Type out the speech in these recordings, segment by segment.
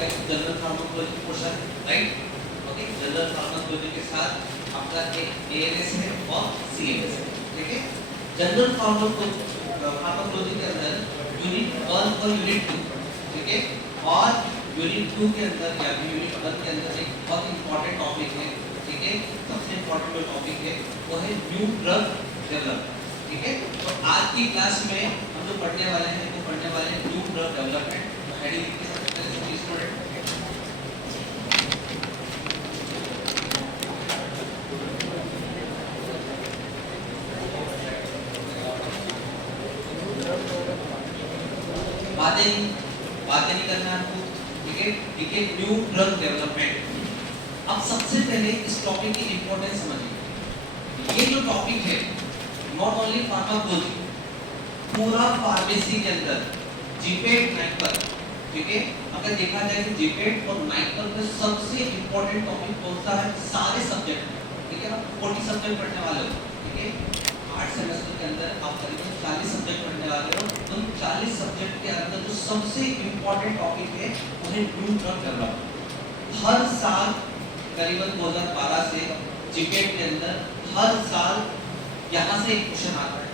आपका एक general pharmacology portion, right? Okay, general pharmacology के साथ आपका एक एएनएस है और सीएनएस है, ठीक है? जनरल फार्माकोलॉजी के अंदर यूनिट 1 और यूनिट 2, ठीक है? और यूनिट 2 के अंदर या यूनिट 1 के अंदर एक बहुत इंपॉर्टेंट टॉपिक है, ठीक है? सबसे इंपॉर्टेंट जो टॉपिक है वो है न्यू ड्रग डेवलपमेंट, ठीक है? तो आज की क्लास में हम जो पढ़ने वाले हैं वो पढ़ने वाले हैं न्यू ड्रग डेवलपमेंट। हेडिंग लिख के सबसे पहले स्टूडेंट बातें नहीं करना आपको, ठीक है? ठीक है, न्यू ड्रग डेवलपमेंट। अब सबसे पहले इस टॉपिक की इंपॉर्टेंस समझिए। ये जो टॉपिक है नॉट ओनली फार्माकोलॉजी, पूरा फार्मेसी के अंदर जीपेट नाइपर, ठीक है? अगर देखा जाए तो जीपेट और नाइपर में सबसे इंपॉर्टेंट टॉपिक कौन सा है सारे सब्जेक्ट में, ठीक है? आप 40 सब्जेक्ट पढ़ने वाले हो, ठीक है? 8 सेमेस्टर के अंदर आप करीबन 40 सब्जेक्ट पढ़ने वाले हो। तो 40 सब्जेक्ट के अंदर जो सबसे इंपॉर्टेंट टॉपिक है वो है न्यू ड्रग डेवलपमेंट। हर साल करीबन 2012 से जीपेट के अंदर हर साल यहाँ से एक क्वेश्चन आता है,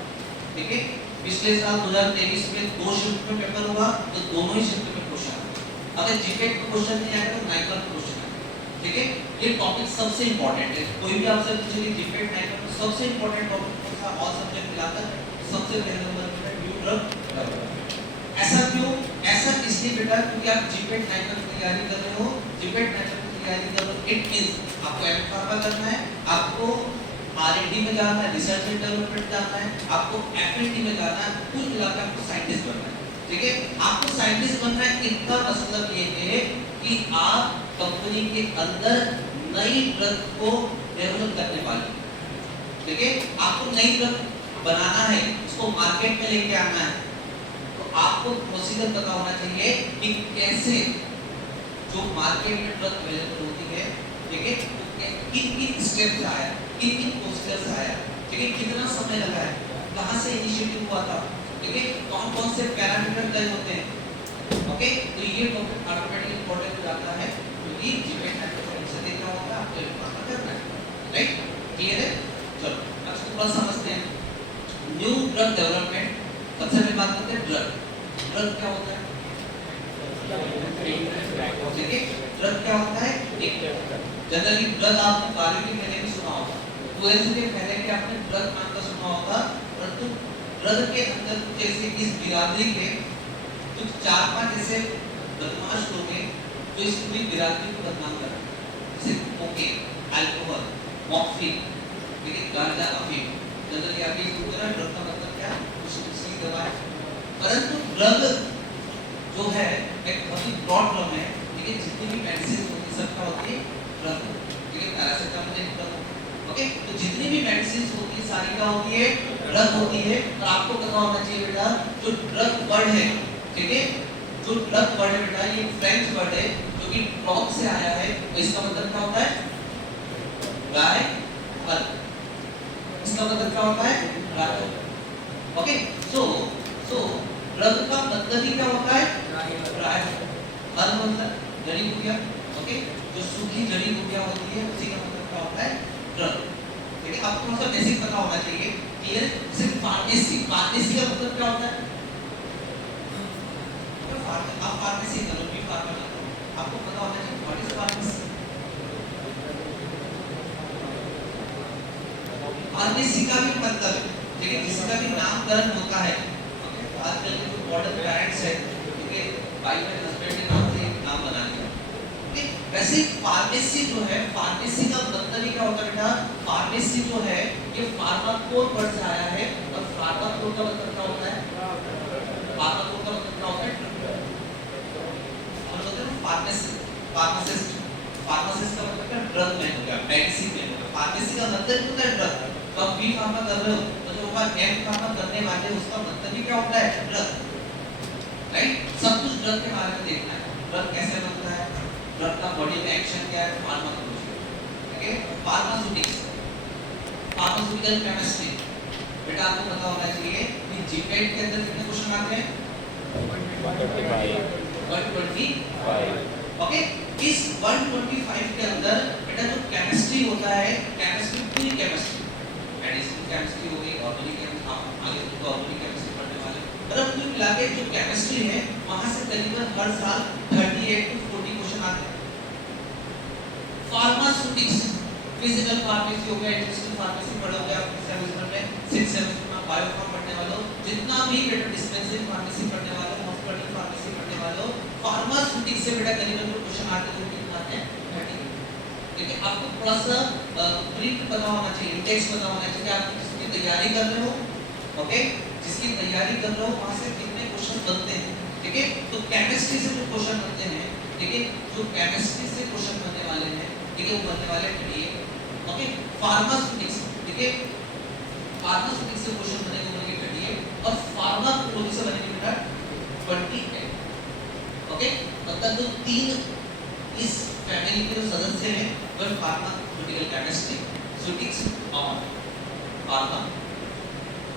ठीक है? पिछले साल 2023 में 2 शिफ्ट में पेपर हुआ तो दोनों ही शिफ्ट में क्वेश्चन आया। अगर जीपेट का क्वेश्चन नहीं आएगा तो नाइपर का क्वेश्चन आएगा, ठीक है? ये टॉपिक सबसे इंपॉर्टेंट है। कोई भी आपसे पूछे कि जीपेट नाइपर में सबसे इंपॉर्टेंट टॉपिक कौन सा, ऑल सब्जेक्ट मिलाकर सबसे पहले नंबर पे न्यू ड्रग डेवलपमेंट। ऐसा क्यों? ऐसा इसलिए बेटा क्योंकि आप जीपेट नाइपर की तैयारी कर रहे हो, जीपेट नाइपर की तैयारी कर रहे हो, इट मींस आपको एम फार्मा करना है, आपको R&D में जाना है, रिसर्च एंड डेवलपमेंट जाना है, आपको F&D में जाना है, कुल मिलाकर आपको साइंटिस्ट बनना है, ठीक है? आपको साइंटिस्ट बनना है, इसका मतलब ये है कि आप कंपनी के अंदर नई ड्रग को डेवलप करने वाले, ठीक है? आपको नई ड्रग बनाना है, उसको मार्केट में लेके आना है, तो आपको प्रोसीजर पता होना चाहिए कि कैसे जो मार्केट में ड्रग अवेलेबल होती है, ठीक है? किन स्टेप से आया, किन प्रोसीजर से आया, ठीक है? कितना समय लगा है, कहाँ से इनिशिएटिव हुआ था, ठीक है? कौन से पैरामीटर तय होते हैं, ओके? तो ये टॉपिक ऑटोमेटिकली इंपॉर्टेंट हो जाता है क्योंकि जीपेट नाइपर से देखना होगा, आपको इन्फॉर्म करना है, राइट? क्लियर है? चलो अब इसको थोड़ा समझते हैं। न्यू ड्रग डेवलपमेंट, सबसे पहले बात करते हैं ड्रग। ड्रग क्या होता है? ठीक है, ड्रग क्या होता है? एक जनरली ड्रग आपने 12वीं के पहले भी सुना होगा, 12th के पहले भी आपने ड्रग नाम का सुना होगा, परंतु ड्रग के अंदर जैसे इस बिरादरी के कुछ 4-5 ऐसे बदमाश लोग हैं जो इस पूरी बिरादरी को बदनाम कर रहे हैं, जैसे कोकेन, अल्कोहल, मॉर्फिन, ठीक है, गांजा, अफीम। जनरली आप ये सुनते हैं ड्रग का मतलब क्या? कुछ दूसरी दवा है, परंतु ड्रग जो है एक बहुत ही ब्रॉड टर्म है, ठीक है? जितनी भी मेडिसिन होती है सब क्या होती है? ड्रग, ठीक है? पैरासिटामोल एक ड्रग, ओके? तो जितनी भी मेडिसिन होती है सारी क्या होती है? ड्रग होती है। और आपको पता होना चाहिए बेटा जो ड्रग वर्ड है, ठीक है? जो ड्रग वर्ड है बेटा ये फ्रेंच वर्ड है जो कि ड्रग से आया है, तो इसका मतलब क्या होता है? गाय, हल। इसका मतलब क्या होता है? गाय, ओके? सो ड्रग का मतलब ही क्या होता है? गाय, हल मतलब जड़ी बूटियां, ओके? जो सूखी जड़ी बूटियां होती है उसी का मतलब क्या होता है? ड्रग, ठीक है? आपको थोड़ा सा बेसिक पता होना चाहिए। क्लियर? सिर्फ फार्मेसी का मतलब क्या होता है? आप फार्मेसी करो, भी फार्मा करो, आपको पता होना चाहिए व्हाट इज फार्मेसी। फार्मेसी का भी मतलब है, ठीक है? जिसका भी नामकरण होता है, आजकल के जो मॉडर्न पेरेंट्स है, ठीक है, भाई बहन हस्बैंड के नाम से नाम बना दिया, ठीक है? वैसे फार्मेसी जो है, फार्मेसी का मतलब ही क्या होता है बेटा? फार्मेसी जो है ये फार्माकोल वर्ड से आया है, और फार्माकोल का मतलब क्या होता है? फार्माकोल का मतलब क्या होता है? हम बोलते हैं फार्मासिस्ट का मतलब क्या? ड्रग मैन हो गया, मेडिसिन मैन हो गया। फार्मेसी का मतलब ही होता है ड्रग। तो आप बी फार्मा कर रहे हो तो जो आप एम फार्मा करने वाले हो उसका मतलब ही क्या होता है? Drug, right? सब कुछ ड्रग के बारे में देखना है। ड्रग कैसे बनता है, ड्रग का बॉडी में एक्शन क्या है, फार्माकोलॉजी, ठीक है? Pharmaceutics, pharmaceutical chemistry. बेटा आपको पता होना चाहिए कि जीपेट के अंदर कितने क्वेश्चन आते हैं? 125, ओके, इस 125 के अंदर बेटा जो केमिस्ट्री होता है, केमिस्ट्री पूरी केमिस्ट्री, मेडिसिन केमिस्ट्री हो गई, ऑर्गेनिक केमिस्ट्री, आप आगे तो ऑर्गेनिक केमिस्ट्री पढ़ने वाले, मतलब कुल मिला के जो केमिस्ट्री है वहां से करीबन हर साल 38 टू 40 क्वेश्चन आते हैं। फार्मास्यूटिक्स, फिजिकल फार्मेसी हो गया, इंडस्ट्रियल फार्मेसी पढ़ोगे आप सेमेस्टर में, 6 सेमेस्टर में बायोफार्म पढ़ने वालों, जितना भी बेटा डिस्पेंसरी फार्मेसी पढ़ने वालों, हॉस्पिटल फार्मेसी पढ़ने वालों, फार्मास्यूटिक्स से बेटा करीबन जो क्वेश्चन आते हैं वो कितना आते हैं 30। देखिए आपको थोड़ा सा ब्रीफ पता होना चाहिए, इंडेक्स पता होना चाहिए कि आप जिसकी तैयारी कर रहे हो, ओके, जिसकी तैयारी कर रहे हो वहां से कितने क्वेश्चन बनते हैं, ठीक है। तो केमिस्ट्री से जो क्वेश्चन बनते हैं, ठीक है, जो केमिस्ट्री से क्वेश्चन बनने वाले हैं, ठीक है, वो बनने वाले हैं ये, ओके। फार्मास्यूटिक्स, ठीक है, फार्मास्यूटिक्स से क्वेश्चन बनेंगे बनेंगे 38 और फार्माकोलॉजी से बनेंगे बेटा 28, ओके। मतलब जो तीन इस फैमिली के जो सदस्य हैं वो फार्मास्यूटिकल केमिस्ट्री, स्यूटिक्स और फार्मा,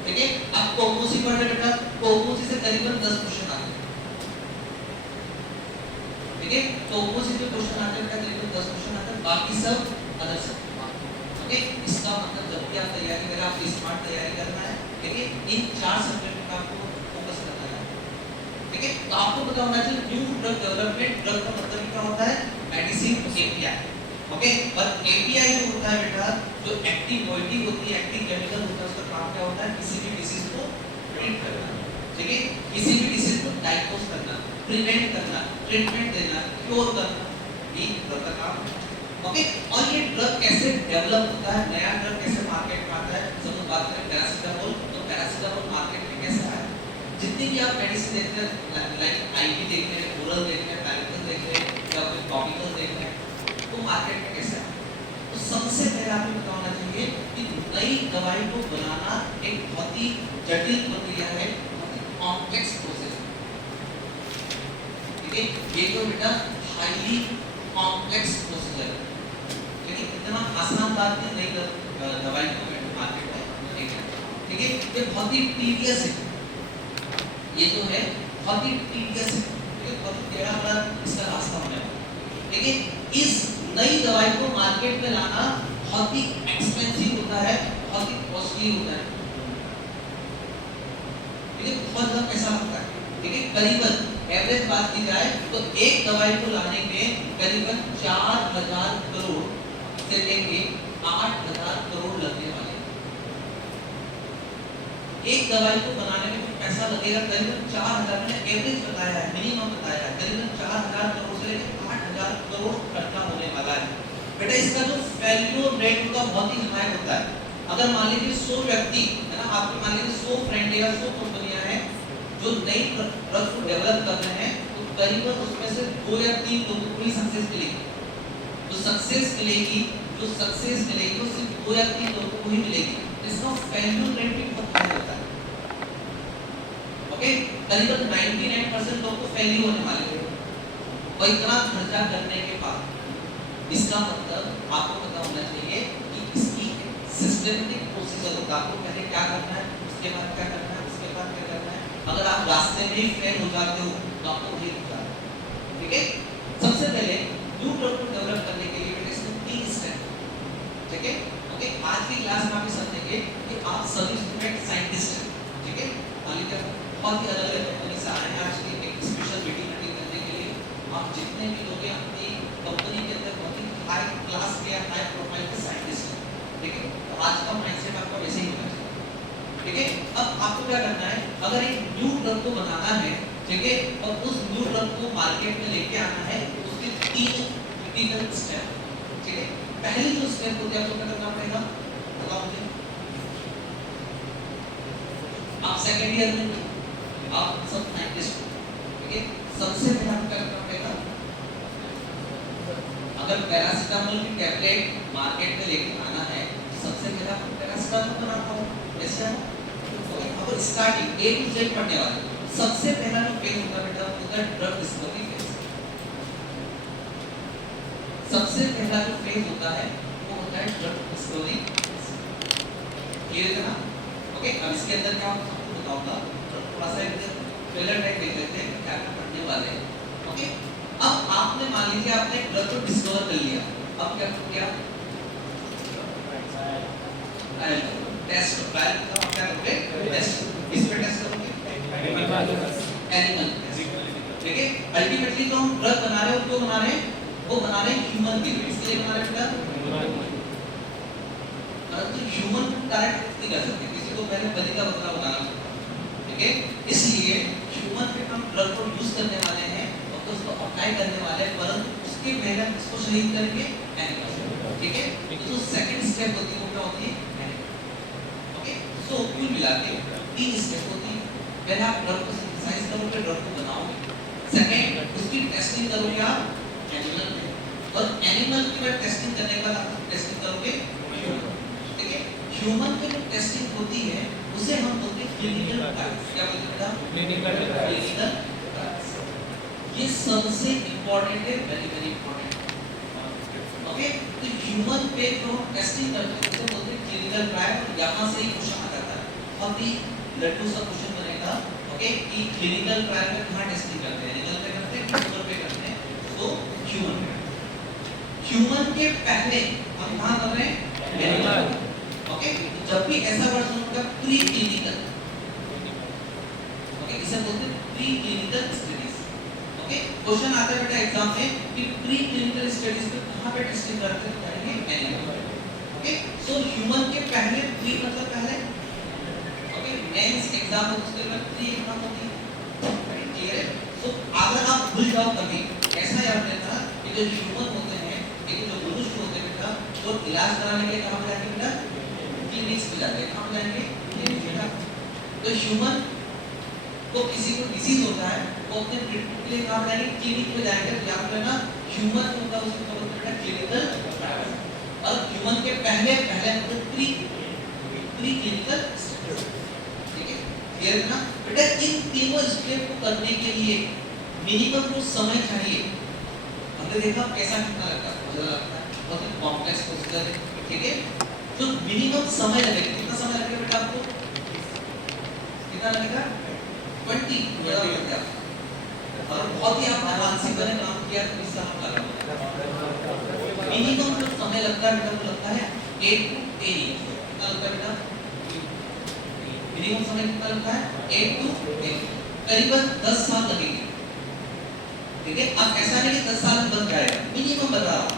ठीक है। अब कोमोसी पढ़ रहे बेटा, कोमोसी से करीबन 10 क्वेश्चन आते हैं, ठीक है। कोमोसी के क्वेश्चन आते हैं बेटा करीबन 10 क्वेश्चन आते हैं, बाकी सब अदर सब, ओके। इसका मतलब जब भी आप तैयारी करें, आपको स्मार्ट तैयारी करना है, ठीक है। इन 4 सब्जेक्ट पे आपको फोकस करना है, ठीक है। तो आपको पता होना चाहिए न्यू ड्रग डेवलपमेंट, ड्रग का मतलब क्या होता है, मेडिसिन एपीआई, ओके। और एपीआई जो होता है बेटा, जो एक्टिव मॉलिक्यूल होती है, एक्टिव केमिकल होता है, उसका काम क्या होता है, किसी भी डिसीज को ट्रीट करना, ठीक है, किसी भी डिसीज को डायग्नोस करना, प्रिवेंट करना, ट्रीटमेंट देना, क्योर करना, ये ड्रग का काम है, ओके। और ये ड्रग कैसे डेवलप होता है, नया ड्रग कैसे मार्केट में आता है, सब बात करें पैरासिटामोल, तो पैरासिटामोल मार्केट में कैसे आया, जितनी भी आप मेडिसिन देखते हैं, लाइक आईवी देख रहे हैं, ओरल देख रहे हैं, पैरासिटामोल देख रहे हैं, या फिर टॉपिकल देख रहे हैं, तो मार्केट में कैसे आया। तो सबसे पहले आपको पता होना चाहिए कि नई दवाई को बनाना एक बहुत ही जटिल प्रक्रिया है, बहुत ही कॉम्प्लेक्स प्रोसेस, ठीक है। ये तो बेटा हाईली कॉम्प्लेक्स प्रोसेस है, लेकिन इतना आसान बात नहीं कर दवाई को मार्केट में लेकर, ठीक है। ये बहुत ही टीडियस है, ये जो है बहुत ही टीडियस है, ठीक है, बहुत ही टेढ़ा मेढ़ा इसका रास्ता होने वाला, ठीक है। इस नई दवाई को मार्केट में लाना बहुत ही एक्सपेंसिव होता है, बहुत ही कॉस्टली होता है, ठीक है, बहुत ज्यादा पैसा लगता है, ठीक है। करीबन एवरेज बात की जाए तो एक दवाई को लाने में करीबन 4000 करोड़ से लेके 8000 करोड़ लगने वाले, एक दवाई को बनाने में पैसा लगेगा करीबन 4000, मैंने एवरेज बताया है, मिनिमम बताया है, करीबन 4000 करोड़ से लेकर 8000 करोड़ खर्चा होने वाला है बेटा। इसका जो फेल्योर रेट होगा बहुत ही हाई होता है। अगर मान लीजिए 100 व्यक्ति है ना, आपके मान लीजिए 100 फ्रेंड या 100 कंपनियां हैं जो नई ड्रग को डेवलप कर रहे हैं, तो करीबन उसमें से 2 या 3 लोगों को ही सक्सेस मिलेगी, जो सक्सेस मिलेगी, जो सक्सेस मिलेगी वो सिर्फ 2 या 3 लोगों को ही मिलेगी, इसका फेल्योर रेट भी बहुत हाई होता है, ओके। करीबन 99% लोग को फेल होने वाले हैं, और इतना खर्चा करने के बाद इसका मतलब आपको पता होना चाहिए कि इसकी सिस्टमेटिक प्रोसीजर होगा, आपको पहले क्या करना है, उसके बाद क्या करना है, उसके बाद क्या करना है। अगर आप रास्ते में ही फेल हो जाते हो तो आपको वही हो जाता है, ठीक है। सबसे पहले न्यू ड्रग को डेवलप करने के लिए इसमें 3 स्टेप, ठीक है, ओके। आज की क्लास में आप समझेंगे कि आप सभी स्टूडेंट साइंटिस्ट हैं, ठीक है, मान लीजिए बहुत ही अलग अलग कंपनी से आ रहे हैं आज की एक स्पेशल मीटिंग अटेंड करने के लिए। आप जितने भी लोग हैं अपनी कंपनी के अंदर बहुत ही हाई क्लास के हाई प्रोफाइल के साइंटिस्ट हैं, ठीक है। तो आज का माइंडसेट आपका वैसे ही होना चाहिए, ठीक है। अब आपको क्या करना है, अगर एक न्यू ड्रग को बनाना है, ठीक है, और उस न्यू ड्रग को मार्केट में लेके आना है, उसके 3 क्रिटिकल स्टेप, ठीक है। पहली जो स्टेप होती है आपको क्या करना पड़ेगा, बताओ मुझे। आप सेकेंड ईयर में आप सब साइंटिस्ट, ठीक है। सबसे पहले आपको क्या करना पड़ेगा, अगर पैरासिटामोल की टैबलेट मार्केट में लेके आना है, सबसे पहले आपको पैरासिटामोल बनाना होगा, ऐसे है ना। अब स्टार्टिंग ए टू जेड पढ़ने वाले, सबसे पहला जो फेज होता है बेटा होता है ड्रग डिस्कवरी फेज। सबसे पहला जो फेज होता है वो होता है ड्रग डिस्कवरी, क्लियर है ना, ओके। अब इसके अंदर क्या आपको बताऊंगा, थोड़ा सा पहला टाइप देख लेते हैं क्या क्या पढ़ने वाले हैं, ओके। अब आपने मान मान लीजिए आपने ड्रग को डिस्कवर कर लिया, अब क्या किया? ट्रायल टेस्ट, ट्रायल का आप क्या करोगे? टेस्ट। इस पे टेस्ट करोगे एनिमल, ठीक है। अल्टीमेटली तो हम ड्रग बना रहे हो, तो बना रहे हैं, वो बना रहे हैं ह्यूमन के लिए, इसलिए बना रहे हैं बेटा। परंतु ह्यूमन डायरेक्ट नहीं कर सकते, किसी को पहले बलि का बकरा बनाना होगा, ठीक है। इसलिए ह्यूमन पे हम ड्रग को यूज करने वाले हैं और तो उसको अप्लाई करने वाले हैं, परंतु उसके पहले इसको शहीद करेंगे एनिमल, ठीक है। तो जो सेकंड स्टेप होती है वो क्या होती है? ओके, सो कुल मिला के 3 स्टेप होती है। पहले आप ड्रग को सिंथेसाइज करोगे, ड्रग को बनाओगे। सेकंड, उसकी टेस्टिंग करोगे आप एनिमल में, और एनिमल की बाद टेस्टिंग करने के बाद आप टेस्टिंग करोगे ह्यूमन, ठीक है। ह्यूमन की जो टेस्टिंग होती है उसे हम बोलते हैं क्लिनिकल ट्रायल्स। क्या बोलते हैं बेटा? Clinical trials. ये सबसे इंपॉर्टेंट है, वेरी वेरी इंपॉर्टेंट, ओके। तो ह्यूमन पे जो टेस्टिंग करते हैं उसे बोलते हैं क्लिनिकल ट्रायल, और यहां से ही क्वेश्चन आ जाता है। अभी लड्डू सा क्वेश्चन बनेगा, ओके, कि क्लिनिकल ट्रायल में कहां टेस्टिंग करते हैं? एनिमल पे करते हैं, ह्यूमन पे करते हैं? तो ह्यूमन पे। ह्यूमन के पहले हम कहां कर रहे हैं? Animal, okay. जब भी ऐसा वर्ड सुनोगे प्री क्लिनिकल, ओके, इसे बोलते हैं pre clinical studies, okay. Question आता है बेटा एग्जाम में कि प्री क्लिनिकल स्टडीज में कहां पे टेस्टिंग करते हैं? करेंगे एनिमल, ओके। सो ह्यूमन के पहले, प्री मतलब पहले, ओके। मेंस एग्जाम में उसके बाद प्री एग्जाम होती है, क्लियर है। सो अगर आप भूल जाओ कभी, ऐसा याद रखना कि जो ह्यूमन होते हैं, एक जो मनुष्य होते हैं बेटा, वो इलाज कराने के लिए कहां पे जाएंगे बेटा? क्लिनिक्स पे जाते हैं। कहां जाएंगे? क्लिनिक पे जाते हैं। तो ह्यूमन को किसी को डिसीज होता है, वो अपने ट्रीटमेंट के लिए कहां जाएंगे? क्लिनिक पे जाएंगे। याद रखना ह्यूमन होगा उसको क्या बोलते हैं? Clinical trial. और ह्यूमन के पहले मतलब प्री क्लिनिकल, ठीक है, क्लियर है ना बेटा। इन तीनों स्टेप को करने के लिए मिनिमम जो समय चाहिए, हमने देखा कैसा कितना लगता है, मुझे लगता है बहुत कॉम्प्लेक्स प्रोसीजर है, ठीक है। तो मिनिमम समय लगेगा, कितना समय लगेगा बेटा आपको? कितना लगेगा? 20 ज्यादा लगेगा। और बहुत ही आपने मानसिक बने काम किया तो इससे हम लगा मिनिमम जो समय लगता है बेटा, वो लगता है 8 to 10 years। कितना लगता है बेटा? मिनिमम समय कितना लगता है? 8 to 10, करीबन 10 साल लगेंगे, ठीक है। अब ऐसा नहीं कि 10 साल में बन जाएगा, मिनिमम बता रहा हूं।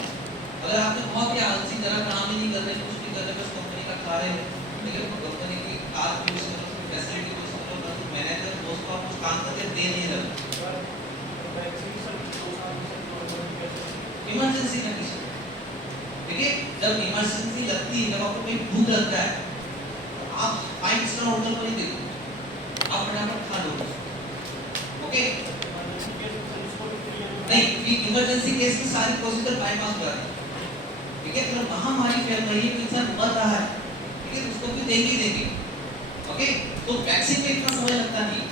अगर आपने बहुत ही आलसी तरह काम ही नहीं कर रहे, कुछ नहीं कर रहे, बस कंपनी का खा रहे हैं, ठीक है, कंपनी की कार यूज कर रहे, फैसिलिटी यूज कर रहे, बस मैनेजर दोस्त को आप कुछ काम करके दे नहीं रहे, इमरजेंसी कंडीशन, ठीक है। जब इमरजेंसी लगती है, जब आपको कोई भूख लगता है, आप 5 स्टार होटल को नहीं देखो, आप फटाफट खा लो, ओके। नहीं, इमरजेंसी केस में सारी प्रोसीजर बाईपास हो जाती है, ठीक है। मतलब महामारी फैल रही है, इंसान मर रहा है, ठीक है, उसको भी देंगे ही देंगे, ओके। तो वैक्सीन में इतना समय लगता नहीं,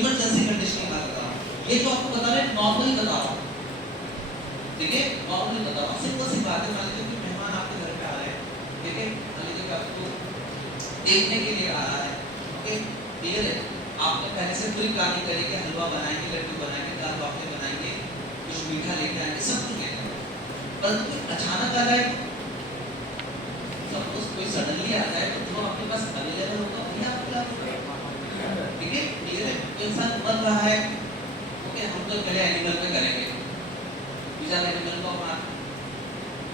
इमरजेंसी कंडीशन की बात कर रहा हूं। ये जो आपको बता रहे हैं नॉर्मली बता रहा हूं, ठीक है, नॉर्मली बता रहा हूं। सिंपल सी बात है, मान लीजिए कि मेहमान आपके घर पे आ रहे हैं, ठीक है, मान लीजिए कि आपको देखने के लिए आ रहा है, ओके, क्लियर है। आपने पहले से पूरी प्लानिंग करी कि हलवा बनाएंगे, लड्डू बनाएंगे, दाल बाफले बनाएंगे, कुछ मीठा लेके आएंगे, सब कुछ लेके आएंगे, परंतु अचानक आ जाए, सपोज कोई सडनली आ जाए, तो जो आपके पास अवेलेबल होगा वही आप खिला दोगे, ठीक है, क्लियर है। तो इंसान मर रहा है, ओके, हम तो पहले एनिमल पे करेंगे, दूसरा एनिमल को अपना,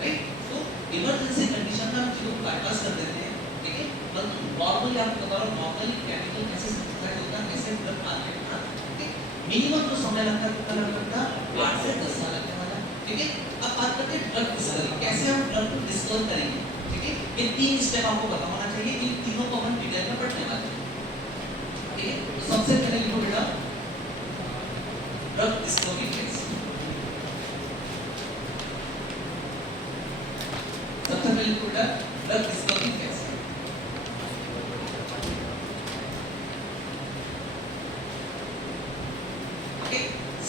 राइट। तो इमरजेंसी कंडीशन में हम चीजों को बाईपास कर देते हैं, ठीक है। परंतु नॉर्मली आपको बता रहा हूं, नॉर्मली केमिकल कैसे सिंथेसाइज होता है, कैसे ड्रग बनने का, ठीक है। मिनिमम जो समय लगता है कितना लगता है? 8 से 10 साल लगने वाला, ठीक है। अब बात करते हैं ड्रग डिस्कवरी, कैसे हम ड्रग को डिस्कवर करेंगे, ठीक है। ये 3 स्टेप आपको पता होना चाहिए, इन तीनों को हम डिटेल में पढ़ने वाले हैं, ठीक है। तो सबसे पहले लिखो बेटा ड्रग डिस्कवरी फेज। सबसे पहले लिखो बेटा ड्रग डिस्कवरी फेज।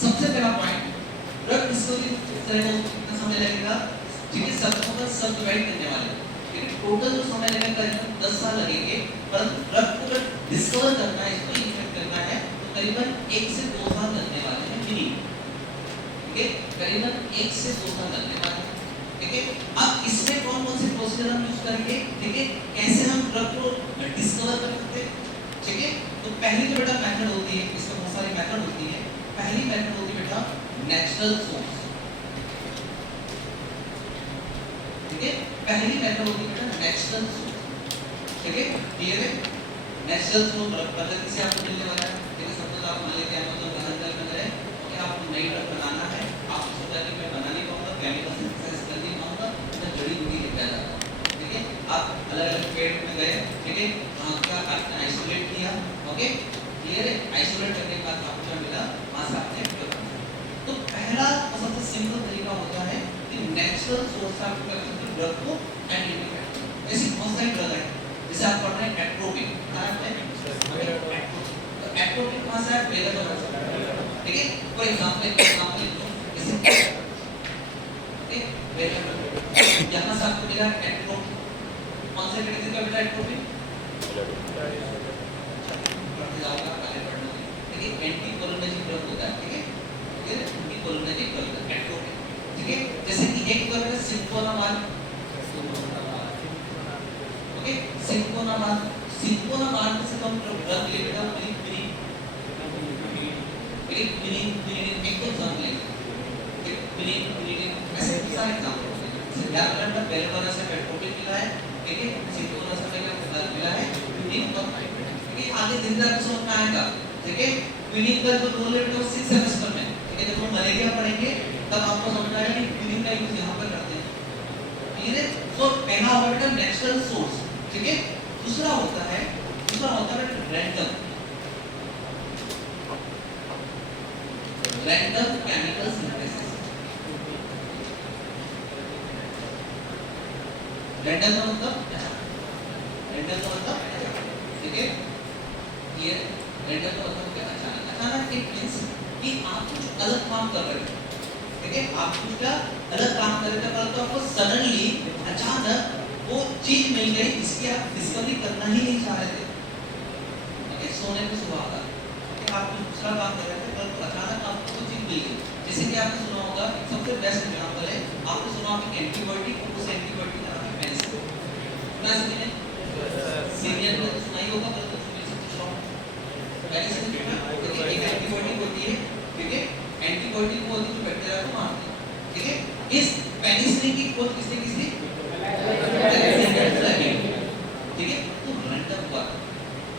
सबसे पहला पॉइंट, ड्रग डिस्कवरी कितना समय लगेगा, ठीक है, सबको पर सब डिवाइड करने वाले, ठीक है। टोटल जो समय लगेगा करीबन 10 साल लगेंगे, परंतु ड्रग को अगर डिस्कवर करना है, इसको इन्फेक्ट करना है, तो करीबन 1 से 2 साल लगने वाले हैं मिनिमम, ठीक है, करीबन 1 से 2 साल लगने वाले हैं, ठीक है। अब इसमें कौन कौन से प्रोसीजर हम यूज करेंगे, ठीक है, कैसे हम ड्रग को डिस्कवर कर सकते हैं, ठीक है। तो पहली जो बेटा मेथड होती है, इसमें बहुत सारी मेथड होती है। पहली मेथड होती है बेटा नेचुरल सोर्स, ठीक है, पहली मेथड होती है बेटा नेचुरल सोर्स, ठीक है, क्लियर है। नेचुरल सोर्स पद्धति से आपको मिलने वाला है, ठीक है। सपोज आप मान लेते हैं अमेज़न ग्रंथालय में गए, ओके, आपको नई ड्रग बनाना है, आप सोचा कि मैं बना नहीं पाऊंगा, केमिकल सिंथेसिस कर नहीं पाऊंगा, मैं जड़ी बूटी लेकर जाता हूं, ठीक है। आप अलग-अलग पेड़ में गए, ठीक है, वहां का आपने आइसोलेट किया, ओके, क्लियर है। आइसोलेट करने के बाद आपको क्या मिला, वहां से आपने ड्रग बनाया। तो पहला और सबसे सिंपल तरीका होता है कि नेचुरल सोर्स से आप क्या करते हैं, ड्रग को आइडेंटिफाई। ऐसी बहुत सारी ड्रग है, जैसे आप पढ़ रहे हैं एट्रोपिन, एट्रोपिन कहां से अवेलेबल है, ठीक है। फॉर एग्जांपल इसे यहाँ से आपको मिला एट्रोपिन, कौन से कैटेगरी का बेटा एट्रोपिन, एंटीकोलिनर्जिक ड्रग होता है, ठीक है, एंटीकोलिनर्जिक ड्रग एट्रोपिन, ठीक है। जैसे कि एक ड्रग है सिंकोनामाइड, ओके, सिंकोनामाइड से हम ड्रग ले बेटा क्विनिन एक एग्जांपल लेंगे, क्विनिन ऐसे सारे एग्जांपल होंगे। जैसे याद रखना पहले वाला से एट्रोपिन मिला है, ठीक है, सिंकोना से मिला है क्विनिन, ठीक है। आगे दिन रात समझ में आएगा, ठीक है। क्विनिन का जो रोल है वो 6 सेमेस्टर में, ठीक है, जब हम मलेरिया पढ़ेंगे तब आपको समझ आएगा कि क्विनिन का यूज यहाँ पर करते हैं, क्लियर है। तो पहला होगा बेटा नेचुरल सोर्स, ठीक है। दूसरा होता है रैंडम केमिकल सिंथेसिस। रैंडम का मतलब ठीक है, ये रैंडम का मतलब क्या, अचानक एक मींस कि आप कुछ अलग काम कर रहे हैं, ठीक है, आप कुछ क्या अलग काम कर रहे थे, परंतु आपको सडनली अचानक वो चीज मिल गई जिसकी आप डिस्कवरी करना ही नहीं चाह रहे थे, ओके। सोने पे सुहागा, ओके, आप कुछ दूसरा काम कर रहे थे परंतु अचानक आपको वो चीज मिल गई। जैसे कि आपने सुना होगा, सबसे बेस्ट एग्जांपल है, आपने सुना होगा कि एंटीबायोटिक, उस एंटीबायोटिक का नाम है पेनिसिलिन, सुना है सबने, सीनियर ने तो सुना ही होगा, पर पेनिसिलिन एक एंटीबायोटिक होती है, ठीक है। एंटीबायोटिक वो होती है जो बैक्टीरिया को मारती है, ठीक है। इस पेनिसिलिन की खोज किसने की थी, ठीक है। तो रैंडम हुआ,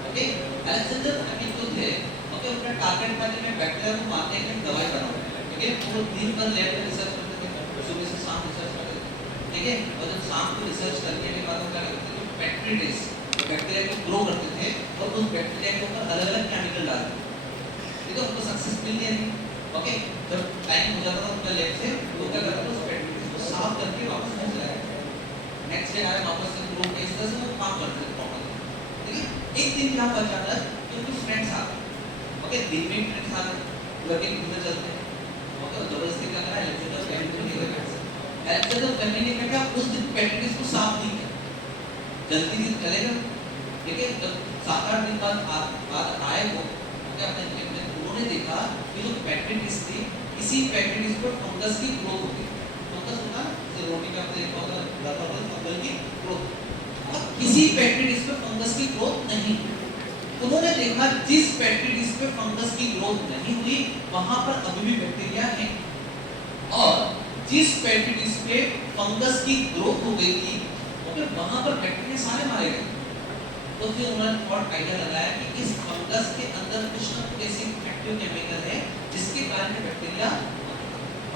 ओके। अलेक्जेंडर फ्लेमिंग जो थे, ओके, उनका टारगेट था कि मैं बैक्टीरिया को मारने की दवाई बनाऊं, ठीक है। वो दिन भर लैब में रिसर्च करते थे, सुबह से शाम रिसर्च करते थे, ठीक है। और जब शाम को रिसर्च करने के बाद वो क्या करते थे, बैक्टीरियाज बैक्टीरिया को ग्रो करते थे और उस बैक्टीरिया के ऊपर अलग-अलग केमिकल डालते थे, ठीक है। उनको सक्सेस मिल गई, ओके। जब टाइम हो जाता था उनका लैब से, वो क्या करता था, उस बैक्टीरिया को साफ करके वापस घर चला जाता, नेक्स्ट डे आए वापस से ग्रो के इस तरह से वो काम करते थे प्रॉपर्ली, ठीक है। एक दिन क्या हुआ, अचानक उनके फ्रेंड्स आ गए, ओके, दिन में फ्रेंड्स आ गए, लगे घूमने चलते हैं, ओके। जबरदस्ती क्या करा, एलेक्जेंडर फ्लेमिंग ने क्या उस दिन बैक्टीरिया को साफ नहीं किया, जल्दी दिन चलेगा, ठीक है। जब 7-8 दिन बाद आए वो, ओके, अपने लैब में उन्होंने देखा कि जो बैक्टीरिया थी, इसी बैक्टीरिया पर फंगस की ग्रोथ होती है, फंगस होता है जैसे रोटी का आपने देखा होगा, लगा फंगल की ग्रोथ, और किसी बैक्टीरिया पर फंगस की ग्रोथ नहीं। उन्होंने देखा जिस बैक्टीरिया पे फंगस की ग्रोथ नहीं हुई वहां पर अभी भी बैक्टीरिया है, और जिस बैक्टीरिया पे फंगस की ग्रोथ हो गई थी ओके वहां पर बैक्टीरिया सारे मारे गए। तो फिर उन्होंने थॉट आइडिया लगाया कि इस फंगस के अंदर कुछ ना कुछ ऐसी एक्टिव केमिकल है जिसके कारण बैक्टीरिया,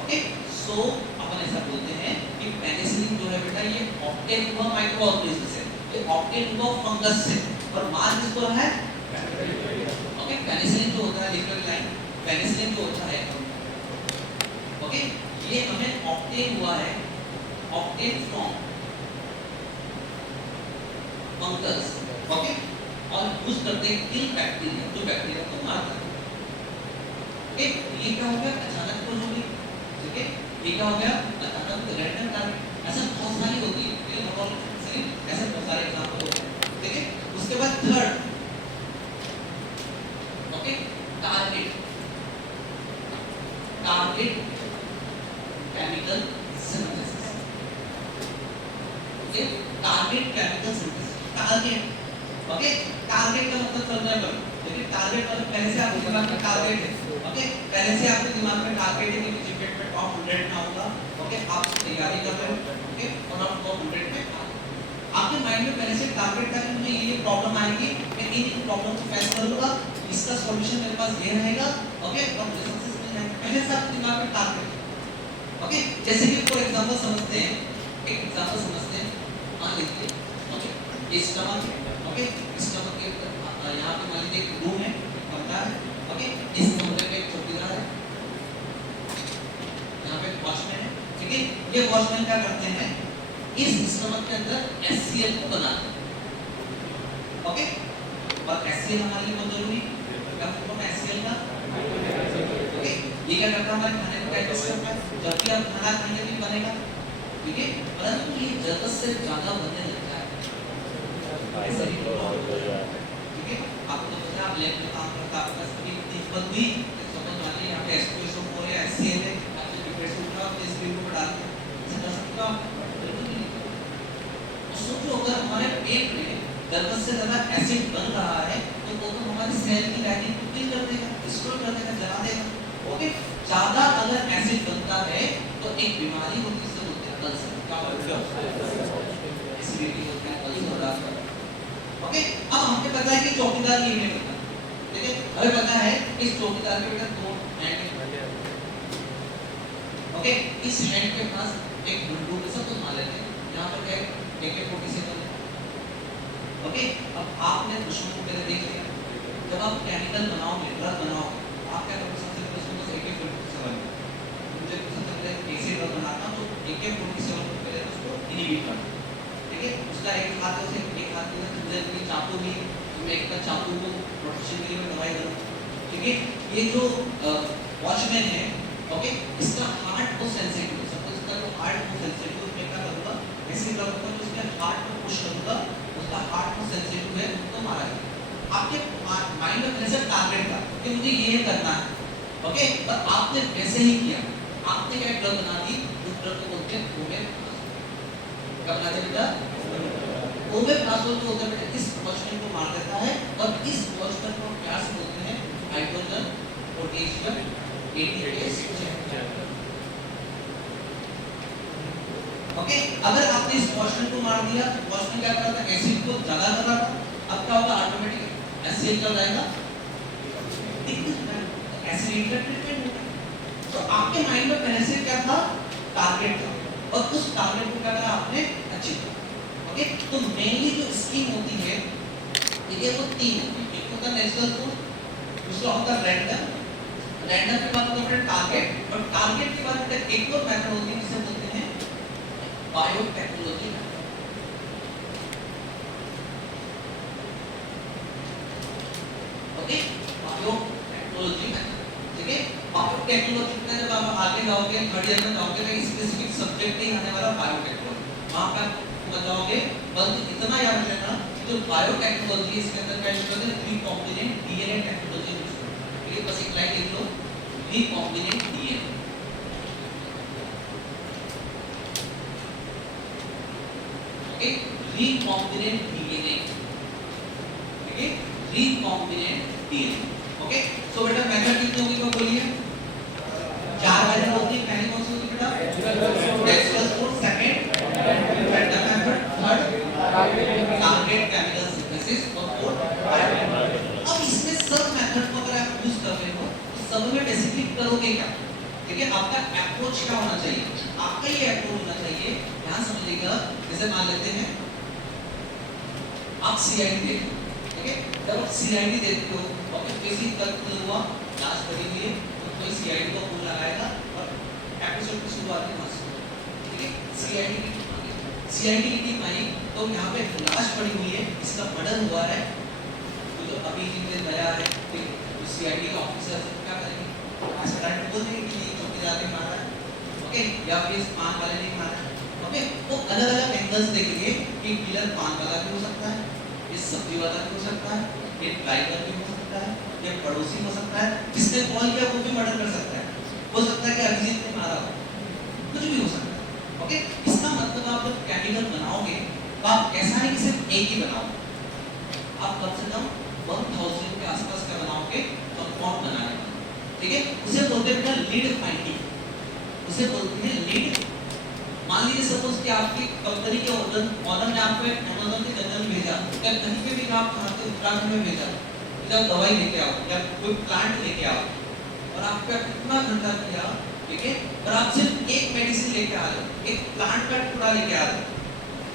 ओके। सो अपन ऐसा बोलते हैं कि पेनिसिलिन जो है बेटा ये ऑब्टेन हुआ माइक्रो ऑर्गेनिज्म से, ये ऑब्टेन हुआ फंगस से, और मार किसको रहा है, ओके। पेनिसिलिन जो होता है, लिख लो लाइन, पेनिसिलिन जो होता है, ओके, ये हमें ऑब्टेन हुआ है, ऑब्टेन फ्रॉम फंगस, ओके, और यूज करते हैं किल बैक्टीरिया, जो बैक्टीरिया को मारता है, ओके। ये क्या हो गया, अचानक खोज हो गई, ठीक है। ये क्या हो गया, अचानक रैंडम टारगेट, ऐसा बहुत सारी होती है, ये नॉर्मल सही, ऐसे बहुत सारे एग्जांपल होते हैं, ठीक है। उसके बाद third, okay, target, target chemical synthesis. Okay, target chemical synthesis, target, okay, target का मतलब समझना है। देखिए टारगेट मतलब पहले से आपके दिमाग में टारगेट है, ओके, पहले से आपके दिमाग में टारगेट है कि जीपीएट में टॉप 100 में आऊंगा, ओके, आप तैयारी कर रहे हो, ओके, और आप टॉप 100 में आपके माइंड में पहले से टारगेट था कि मुझे ये प्रॉब्लम आएगी, मैं इन प्रॉब्लम को फेस करूंगा, इसका सॉल्यूशन मेरे पास ये रहेगा, ओके, और मुझे सक्सेस मिल जाएगा। पहले से आपके दिमाग में टारगेट है, ओके। जैसे कि फॉर एग्जांपल समझते हैं, एक एग्जांपल समझते हैं, मान लीजिए, ओके, ये स्टमक है, ओके, स्टमक के यहाँ पे मान लीजिए एक रूम है, कमरा है, ओके, इस कमरे में एक चौकीदार है, यहाँ पे वॉचमैन है, ठीक है। ये वॉचमैन क्या करते हैं, इस स्टमक के अंदर HCl को बनाते हैं, ओके, और HCl हमारे लिए बहुत जरूरी है, क्या फॉर्म है HCl का, ओके। ये क्या करता है, हमारे खाने को डाइजेस्ट करता है, जब भी आप खाना खाएंगे भी बनेगा, ठीक है, परंतु ये जरूरत से ज्यादा बनने लगता है, ऐसा ही ठीक है। आपको तो पता है, आप लैब में काम करते हैं, आपका स्क्रीन दिक्कत हुई, समझ वाली यहाँ पे H2SO4 है, HCl है, आपको डिप्रेशन उठा, आप स्क्रीन को बढ़ा दें, ऐसा कर सकते हो आप? सोचो अगर हमारे पेट में जरूरत से ज्यादा एसिड बन रहा है तो वो तो हमारी सेल की लाइनिंग को किल कर देगा, डिस्ट्रॉय कर देगा, जला देगा, ओके। ज्यादा अगर एसिड बनता है तो एक बीमारी होती है, जिसे बोलते हैं अल्सर, क्या बोलते हैं, एसिडिटी होता है, अल्सर होता है, ओके। अब हमें पता है कि चौकीदार ये नहीं करता, ठीक है, हमें पता है इस चौकीदार के बेटा दो हैंड, ओके, इस हैंड के पास एक बंदूक है, सब तो मान लेते हैं, यहाँ पर क्या है, AK-47, ओके। अब आपने दुश्मन को पहले देख लिया, जब आप केमिकल बनाओगे, ड्रग बनाओगे, आप क्या करोगे, सबसे पहले उसको बस AK-47, मुझे सबसे पहले ऐसे ड्रग बनाता हूँ तो AK-47 को पहले उसको इनिबिट करता हूँ, ठीक है। उसका एक हाथ है, उसे एक हाथ में मुझे कोई चाकू भी, मैं एक चाकू को प्रोटेक्शन के लिए दवाई करूँ, ठीक है। ये जो वॉचमैन है, ओके, इसका हार्ट बहुत सेंसिटिव है, सपोज इसका जो हार्ट बहुत सेंसिटिव है, मैं क्या करूँगा, ऐसे ड्रग को उसके हार्ट को पुश करूँगा, उसका हार्ट बहुत सेंसिटिव है, तो मारा जाएगा। आपके माइंड में पहले से टारगेट था कि मुझे ये करना है, ओके, पर आपने वैसे ही किया, आपने क्या ड्रग बना दी, उस ड्रग को बोलते हैं ओमेप्राजोल, क्या बनाते हैं बेटा, ओमेप्राजोल जो होता है बेटा इस वॉचमैन को मार देता है, और इस वॉचमैन को क्या से बोलते हैं, हाइड्रोजन पोटेशियम एटीएस, ओके। अगर आपने इस वॉचमैन को मार दिया, वॉचमैन क्या कर रहा था, एसिड को ज्यादा कर रहा था, अब क्या होगा, ऑटोमेटिक HCl कर जाएगा, एसिड का ट्रीटमेंट होगा। तो आपके माइंड में पहले से क्या था, टारगेट था, और उस टारगेट को क्या करा आपने, अचीव किया, ओके। तो मेनली जो स्कीम होती है, ठीक है, वो तीन होती है, एक होता है नेचुरल फूड, दूसरा होता है रैंडम, रैंडम के बाद होता है टारगेट, और टारगेट के बाद एक और मेथड होती है जिसे बोलते हैं बायोटेक्नोलॉजी, ओके, बायोटेक्नोलॉजी, ठीक है। बायोटेक्नोलॉजी में जब आप आगे जाओगे, थर्ड ईयर में जाओगे, तो स्पेसिफिक सब्जेक्ट नहीं आने वाला बायोटेक्नोलॉजी, वहां पे आप बताओगे, बस इतना याद रखना जो बायोटेक्नोलॉजी इसके अंदर क्या यूज करते हैं, रिकॉम्बिनेंट DNA टेक्नोलॉजी यूज करते हैं, ठीक है। बस एक लाइन लिख लो, रिकॉम्बिनेंट DNA, recombinant DNA, ठीक है, recombinant DNA, ओके। सो बेटा मेथड कितनी होगी तो बोलिए, चार मेथड होती है, पहली कौन सी होती है बेटा, natural food, second random method, third target chemical synthesis, और फोर्थ। अब इसमें सब मेथड को अगर आप यूज कर रहे हो तो सब में बेसिकली करोगे क्या, ठीक है, आपका अप्रोच क्या होना चाहिए, आपका ये अप्रोच होना चाहिए, ध्यान समझिएगा। जैसे मान लेते हैं आप CID देखते हो, ठीक है, जब आप CID देखते हो, ओके, किसी तथ्य हुआ, जांच करी हुई है, तो कोई CID को फोन लगाएगा और एपिसोड की शुरुआत में मस्त, ठीक है, CID की टीम आई, तो यहाँ पे लाश पड़ी हुई है, इसका मर्डर हुआ है, तो जो अभी जिनके दया है, ठीक, तो CID के ऑफिसर क्या करेंगे, एस्पिरेंट बोल देंगे कि नहीं चौकीदार ने मारा है, ओके, या फिर इस पान वाले ने मारा है, ओके। वो अलग अलग एंगल्स देखेंगे कि किलर पान वाला भी हो सकता है, ये सब्जी वाला भी हो सकता है, ये ड्राइवर भी हो सकता है, ये पड़ोसी हो सकता है, जिसने कॉल किया वो भी मर्डर कर सकता है, हो सकता है कि अभिजीत ने मारा हो, कुछ भी हो एक ही बनाओ, आप कम से कम 1000 के आसपास का बनाओगे कंपाउंड बनाने का, ठीक है। उसे बोलते हैं लीड फाइंडिंग, उसे बोलते हैं लीड। मान लीजिए सपोज कि आपकी कंपनी के ओनर ने आपको एक अमेज़न के जंगल में भेजा, या कहीं पे भी आप कहाँ से उत्तराखंड में भेजा, जब दवाई लेके आओ या कोई प्लांट लेके आओ, और आपका कितना खर्चा किया, ठीक है, और आप सिर्फ एक मेडिसिन लेके आ रहे हो, एक प्लांट का टुकड़ा लेके आ रहे हो,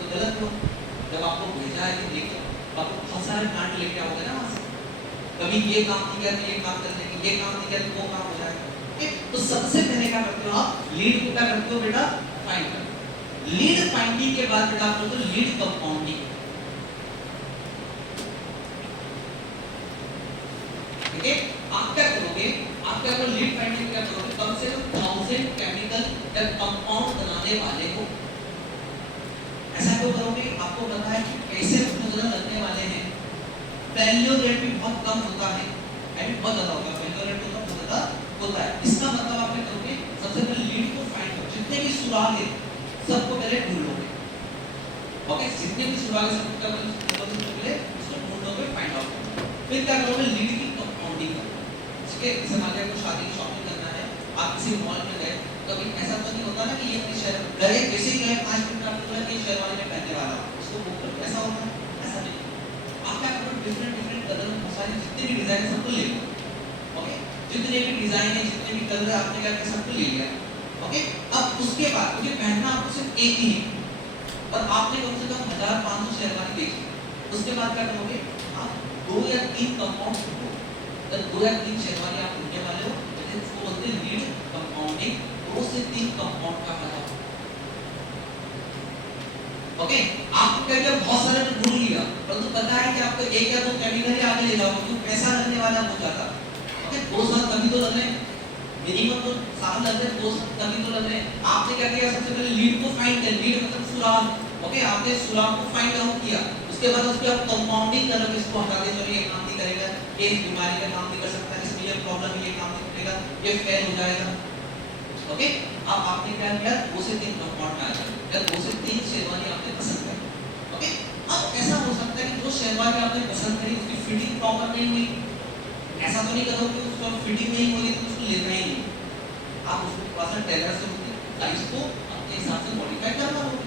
तो गलत हो। जब आपको भेजा है कि लेके आपको बहुत सारे प्लांट लेके आओगे ना वहाँ से, कभी ये काम नहीं किया तो ये काम कर देंगे, ये काम नहीं किया तो वो काम हो जाएगा, ठीक है। तो सबसे पहले क्या करते हो आप, लीड को क्या करते हो बेटा, फाइंड करते हो। लीड फाइंडिंग के बाद बेटा आप लोग लीड कंपाउंडिंग, ठीक है। आप क्या करोगे, आप क्या करोगे, लीड फाइंडिंग क्या करोगे, कम से कम 1000 केमिकल या कंपाउंड बनाने वाले को, ऐसा क्यों करोगे, आपको पता है कि कैसे नजर लगने वाले हैं, फेल्योर रेट भी बहुत कम होता है, एंड बहुत ज्यादा होता है, फेल्योर रेट तो बहुत ज्यादा होता है। इसका मतलब आप क्या करोगे, सबसे पहले लीड को फाइंड करो, जितने भी सुराग है सबको पहले ढूंढ लोगे, ओके, जितने भी सुराग है सबको क्या करोगे, पहले उसको ढूंढ लोगे, फाइंड आउट करोगे, फिर क्या करोगे, लीड की कंपाउंडिंग करोगे, ठीक है। जैसे मान लीजिए शादी की शॉपिंग करना है, आप किसी मॉल में गए, कभी ऐसा तो नहीं होता ना कि ये अपनी शहर गए, जैसे ही गए 5 मिनट में आपको लगा कि शेरवानी में पहनने वाला उसको बुक कर, ऐसा होता है, ऐसा नहीं। आप क्या करो, डिफरेंट कलर में बहुत सारे जितने भी डिजाइन है सबको ले लो, ओके, जितने भी डिजाइन है जितने भी कलर है आपने क्या किया, सबको ले लिया, ओके। अब उसके बाद मुझे पहनना आपको सिर्फ एक ही है, और आपने कम से कम 1500 शेरवानी देखी, उसके बाद क्या करोगे, आप 2 या 3 कंपाउंड ढूंढो, अगर 2 या 3 शेरवानी आप ढूंढने वाले हो तो उसको बोलते हैं लीड कंपाउंडिंग, 2 से 3 कंपाउंड का बनाओ, ओके। आपको क्या किया, बहुत सारे तो ढूंढ लिया, परंतु पता है कि आपको एक या दो केमिकल ही आगे ले जाओगे, क्योंकि पैसा लगने वाला बहुत ज्यादा, ओके। 2 साल कभी तो लग रहे, मिनिमम तो साल लग रहे, 2 साल कभी तो लग रहे। आपने क्या किया, सबसे पहले लीड को फाइंड कर, लीड मतलब सुराग, ओके, आपने सुराग को फाइंड आउट किया, उसके बाद उसकी आप कंपाउंडिंग करोगे, इसको हटा दे, चलो ये काम नहीं करेगा, ये इस बीमारी का काम नहीं कर सकता, इसमें ये प्रॉब्लम है, ये काम नहीं करेगा, ये फेल हो जाएगा, ओके। अब आपने क्या किया, 2 से 3 कंपाउंड आ गए, या 2 से 3 शेरवानी आपने पसंद करी, ओके। अब ऐसा हो सकता है कि जो शेरवानी आपने पसंद करी उसकी फिटिंग प्रॉपर नहीं हुई, ऐसा तो नहीं करोगे कि उसको फिटिंग नहीं होगी तो उसको लेना ही नहीं, आप उसको थोड़ा सा टेलर से उसकी साइज को अपने हिसाब से मॉडिफाई करना होगा,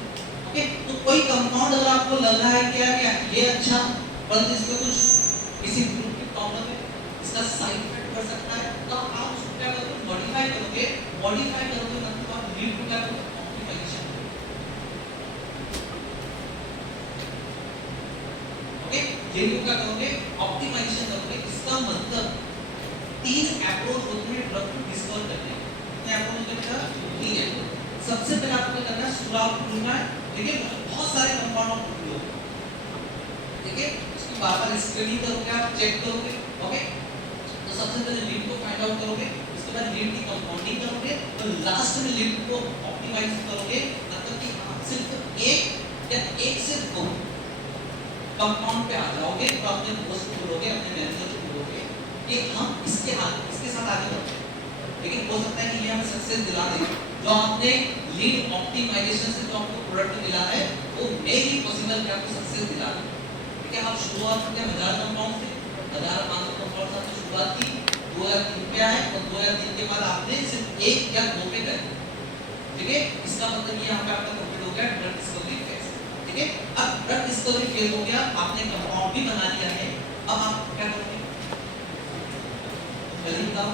ओके। तो कोई कंपाउंड अगर आपको लग रहा है कि ये अच्छा, परंतु इसमें कुछ किसी ग्रुप की प्रॉब्लम है, इसका साइड इफेक्ट कर सकता है, तो आप उसको क्या करोगे, मॉडिफाई करोगे, मतलब आप लीड को क्या करोगे, ऑप्टिमाइजेशन, ओके। लीड को क्या करोगे, ऑप्टिमाइजेशन करोगे। इसका मतलब 3 अप्रोच होते हैं ड्रग को डिस्कवर करने के, कितने अप्रोच होते हैं, 3 अप्रोच। सबसे पहले आपको क्या करना है, सुराग ढूंढना है, ठीक है, बहुत सारे कंपाउंड आप ढूंढ लो, ठीक है, उसकी बार-बार स्टडी करोगे, आप चेक करोगे, ओके। तो सबसे पहले लीड को फाइंड आउट करोगे, उसके बाद लीड की कंपाउंडिंग करोगे, और लास्ट में लीड को ऑप्टिमाइज करोगे, मतलब कि आप सिर्फ एक या एक से 2 कंपाउंड पे आ जाओगे, तो अपने दोस्त को बोलोगे, अपने मैनेजर को बोलोगे कि हम इसके साथ आगे बढ़ते हैं, लेकिन हो सकता है कि ये हमें सक्सेस दिला दे, जो आपने लीड ऑप्टिमाइजेशन से जो आपको प्रोडक्ट मिला है वो मे भी पॉसिबल कि आपको सक्सेस दिला दे, ठीक है। आप शुरुआत करते हैं 1000 कंपाउंड से, 1500 कंपाउंड से आपने शुरुआत की, 2 या 3 पे आए, और 2 या 3 के बाद आपने सिर्फ 1 या 2 पे गए, ठीक है। इसका मतलब ये यहाँ पे आपका कंप्लीट हो गया ड्रग डिस्कवरी फेज, ठीक है। अब ड्रग डिस्कवरी फेज हो गया, आपने कंपाउंड भी बना लिया है, अब आप क्या करोगे, जल्दी बताओ,